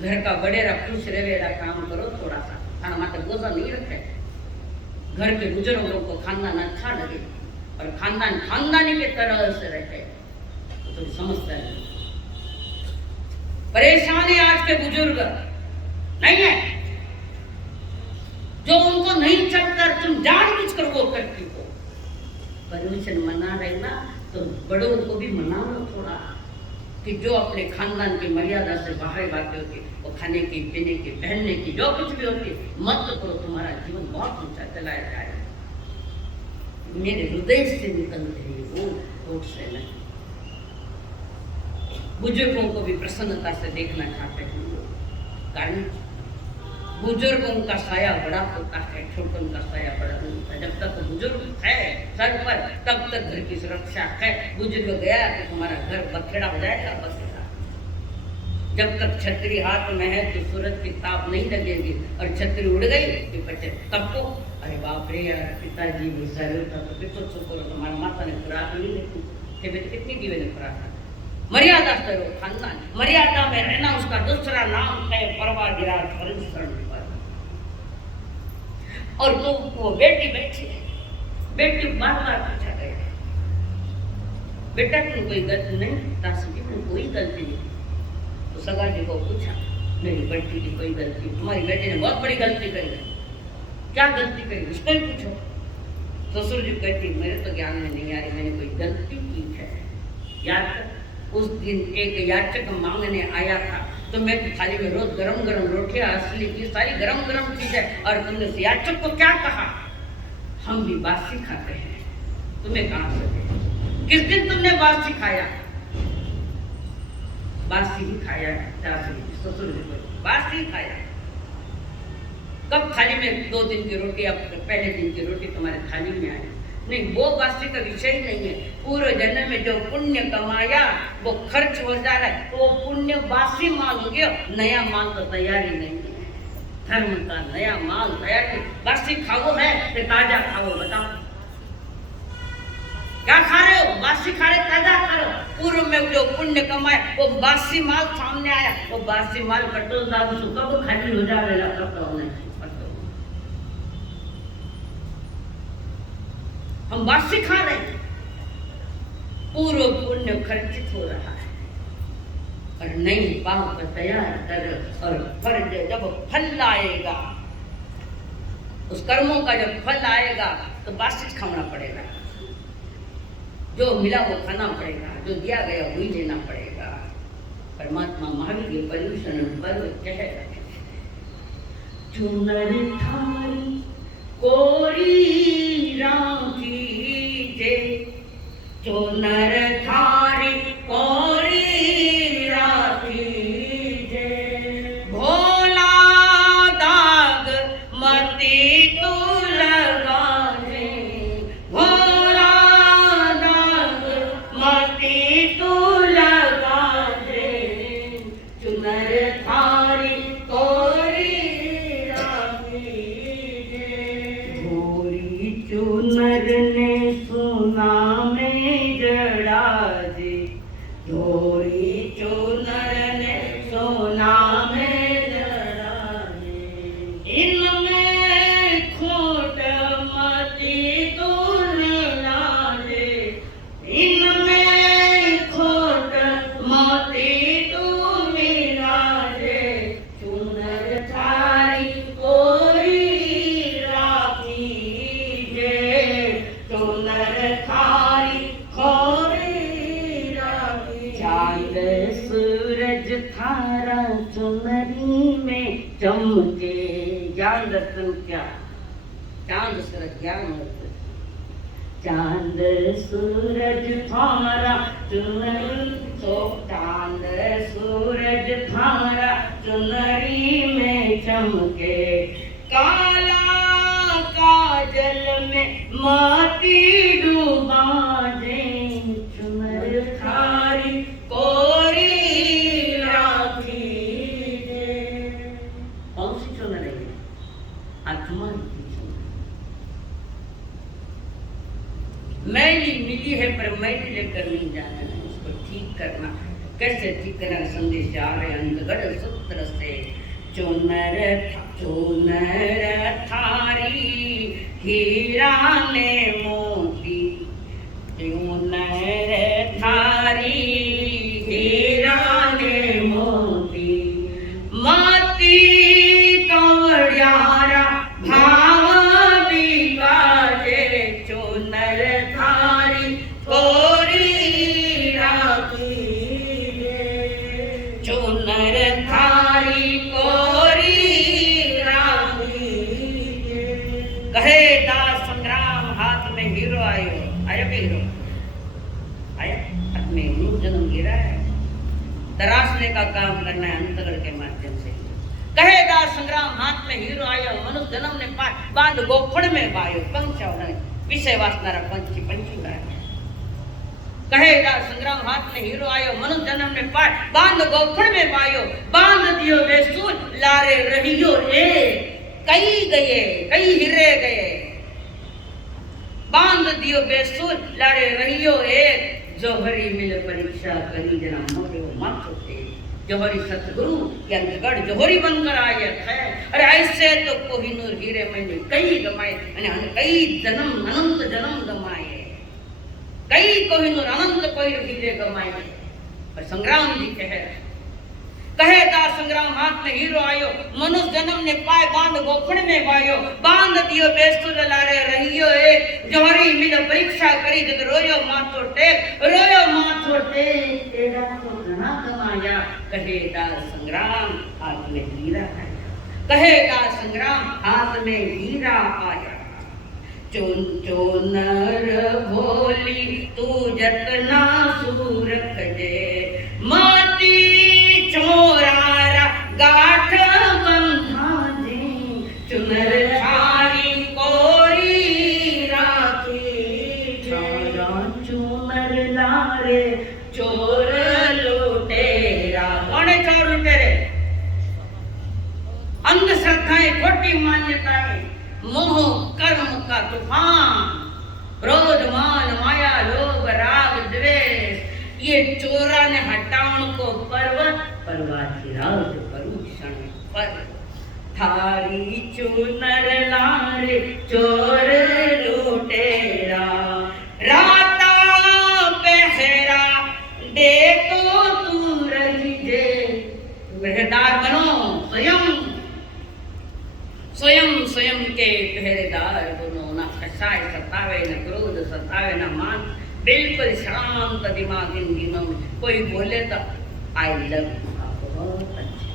घर का बड़ेरा खुश रहेगा काम करो थोड़ा सा खाना मात्र बोझा नहीं रखे। घर के बुजुर्गों को खानदान अच्छा लगे और खानदान खानदानी के तरह से रहे तो तुम समझते हैं। परेशान है आज के बुजुर्ग नहीं है जो उनको नहीं चलता तुम जानबूझकर वो करती हो। परमिशन मना रहे ना तो बड़ों को भी मना लो थोड़ा कि जो अपने खानदान की मर्यादा से बाहर बातें होती वो खाने की पीने की पहनने की जो कुछ भी होती मत करो, तुम्हारा जीवन बहुत ऊंचा चलाया जाए। मेरे हृदय से निकल रही वो होठ से नहीं। बुजुर्गों को भी प्रसन्नता से देखना चाहते हैं कारण बुजुर्गों का साया बड़ा होता है, छोटों का साया बड़ा नहीं होता। जब तक बुजुर्ग है सर पर तब तक घर की सुरक्षा है। बुजुर्ग गया तो तुम्हारा घर बखेड़ा हो जाएगा बखेड़ा। जब तक छतरी हाथ में है तो सूरज की ताप नहीं लगेगी और छतरी उड़ गई तो बच्चे तब को अरे बाप रे यार पिताजी गुस्सारे होता तो फिर तो करो तुम्हारा माता ने खुराक नहीं देखी बेटे कितनी की मैंने खुराक। मर्यादा करो खानदान, मर्यादा में रहना उसका दूसरा नाम है परवादिराज परिश्रम। और तो वो बेटी बैठी है, बेटी बार बार पूछा गया बेटा तुम कोई गलती नहीं तासकी तुम कोई गलती नहीं। तो सगा जी को पूछा मेरी बेटी की कोई गलती? तुम्हारी बेटी ने बहुत बड़ी गलती करी। क्या गलती करी उसको ही पूछो। ससुर जी कहती मेरे तो ज्ञान में नहीं आ रही मैंने कोई गलती की है। याद उस दिन एक याचक मांगने आया था तो मैं थाली में रोज गरम गरम रोटियां असली की सारी गरम गरम चीजें और तुमने याचक को क्या कहा हम भी बासी खाते हैं। तुम्हें कहां से किस दिन तुमने बासी खाया? बासी ही खाया ससुर बासी खाया। कब थाली में 2 दिन की रोटी अब पहले दिन की रोटी तुम्हारे थाली में आई? नहीं वो बासी का विषय ही नहीं है। पूर्व जन्म में जो पुण्य कमाया वो खर्च हो जा रहा है तो वो पुण्य बासी माल हो गया, नया माल तो तैयारी नहीं है। धर्म का नया माल तैयारी बासी खाओ है कि ताजा खाओ बताओ क्या खा रहे हो? बासी खा रहे ताजा खा रहे हो? पूर्व में जो पुण्य कमाया वो बासी माल सामने आया वो बासी माल कटोल दादू कब खाली हो जा रहा है। हम बासी खा रहे हैं, पूर्व पुण्य खर्चित हो रहा है और नई पाप तैयार कर और फल जब फल आएगा उस कर्मों का जब फल आएगा तो बासी खाना पड़ेगा। जो मिला वो खाना पड़ेगा, जो दिया गया वही लेना पड़ेगा। परमात्मा महावीर पर्यूषण पर्व कह रहे चुनर थारी कोरी राखी जे चुनर थारी कोरी राखी जे भोला दाग मती तू लगा दे भोला दाग मती तू लगा दे चुनर थारी कोरी चुनर ने सुना में जड़ा दे धोरी चो दर्शन क्या, चांद सूरज ज्ञान होते। चांद सूरज थारा चुनरी, तो चांद सूरज थारा चुनरी में चमके, काला काजल में मोती डूबा दे, चुनर थारी कोरी राखी दे। कौन सी चुनर है? आत्मा की चुनर। मैली मिली है पर मैली लेकर नहीं जाना है, उसको ठीक करना। कैसे ठीक करना? संदेश आ रहे अंतगढ़ सूत्र से, चुनर थारी हीरा ने मोती, चुनर थारी हीरा ने मोती, मोती कवड़ियारा भाव बिकाजे, चुनर थारी कोरी राखी दे, चुनर थारी कोरी राखी दे। कहे दास संग्राम हाथ में हीरो आयो, आया भी हीरो आया, हाथ में जन्म गिरा है, तराशने का काम करना है अंतगढ़ के माध्यम से। कहे दास संग्राम हाथ में हीरो आयो, मनुष्य जन्म ने पाए, बांध गोफड़ में पायो, पंचा विषय वासनारा पंची पंची है। कहे दास संग्राम हाथ में हीरो आयो, मनुष्य जन्म ने पाए, बांध गोफड़ में पायो, बांध दियो बेसूर लारे रहियो ए, कई गए कई हिरे गए, बांध दियो बेसूर लारे रहियो ए, जोहरी मिल परीक्षा करी जना मोटे माथो थे, जोहरी सतगुरु के अंतगढ़ जोहरी बनकर आए है। अरे ऐसे तो कोहिनूर हीरे मैंने कई गमाए, कई जन्म अनंत जन्म गमाए, कई कोहिनूर अनंत कोहिनूर हीरे गमाए। पर संग्राम जी कहे दास संग्राम हाथ में हीरो आयो, मनुष्य जन्म ने पाए, बांध गोफड़ में पायो, बांध दियो बेस्तुर लारे रहियो एक, जोहरी मिल परीक्षा करी जग रोयो माथो टेक, रोयो माथो टेक, तेरा तो घना कमाया। कहे दास संग्राम हाथ में हीरा आया, कहे दास संग्राम हाथ में हीरा आया, चोन चोनर भोली तू जतना सूरख जे, माती चोरारा गाठ बंधा दे, चुनर थारी कोरी राखी छोरा, चुनर लारे चोर लुटेरा। कौन है चोर लुटेरे? अंधश्रद्धाएं, खोटी मान्यताएं, मोह कर्म का तूफान, क्रोध मान माया लोभ राग द्वेष, ये चोरा ने हटाउण को पर्वत परवाची राज परूषण पर, थारी चुनर लारे चोर लुटेरा, राता पहरा दे तो तू रही जे, पहरेदार बनो स्वयं स्वयं के पहरेदार बनो, ना कसाय सतावे न क्रोध सतावे न मान, बिल्कुल शांत दिमाग इन दिनों में। कोई बोले तो आई लव यू, बहुत अच्छा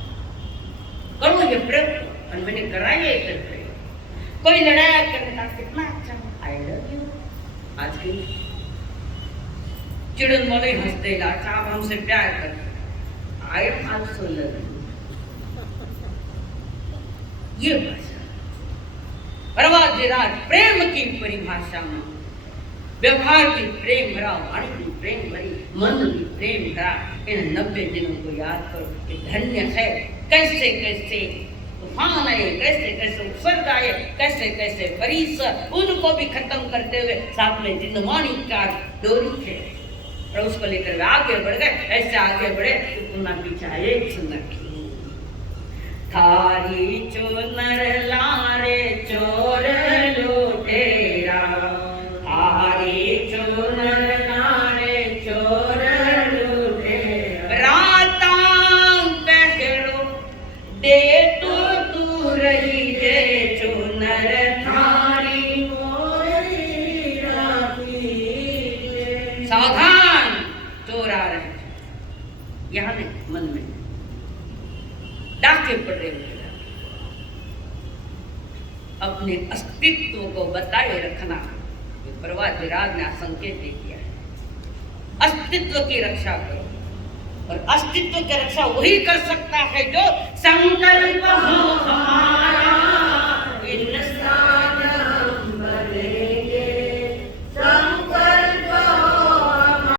करो ये प्रयोग, और मैंने कराया ये प्रयोग। कोई लड़ाई करने का कितना अच्छा, आई लव यू। आज की चिड़न वाले हंसते लाचा, आप हमसे प्यार करते, आई आल्सो लव यू, ये भाषा राज प्रेम की परिभाषा में, व्यवहार की प्रेम भरा, वाणी की प्रेम भरी, मन की प्रेम भरा। इन 90 दिनों को याद करो कि धन्य है। कैसे कैसे तूफान आए, कैसे कैसे उपसर्ग आए, कैसे कैसे बरिस, उनको भी खत्म करते हुए साथ में जिंदवानी का डोरी थे और उसको लेकर आगे बढ़ गए। ऐसे आगे बढ़े तो पुनः पीछा एक सुंदर की, थारी चुनर लारे चोर लुटेरा, थारी चुनर लारे चोर लुटेरा, राता पहरो दे तो तू रही जे, चुनर थारी कोरी राखी जे। सावधान, चोर आ रहे, यहाँ नहीं मन में डाके पड़ रहे हैं। अपने अस्तित्व को बताए रखना। ये प्रवाद विराग ने संकेत दे दिया है, अस्तित्व की रक्षा करो। और अस्तित्व की रक्षा वही कर सकता है जो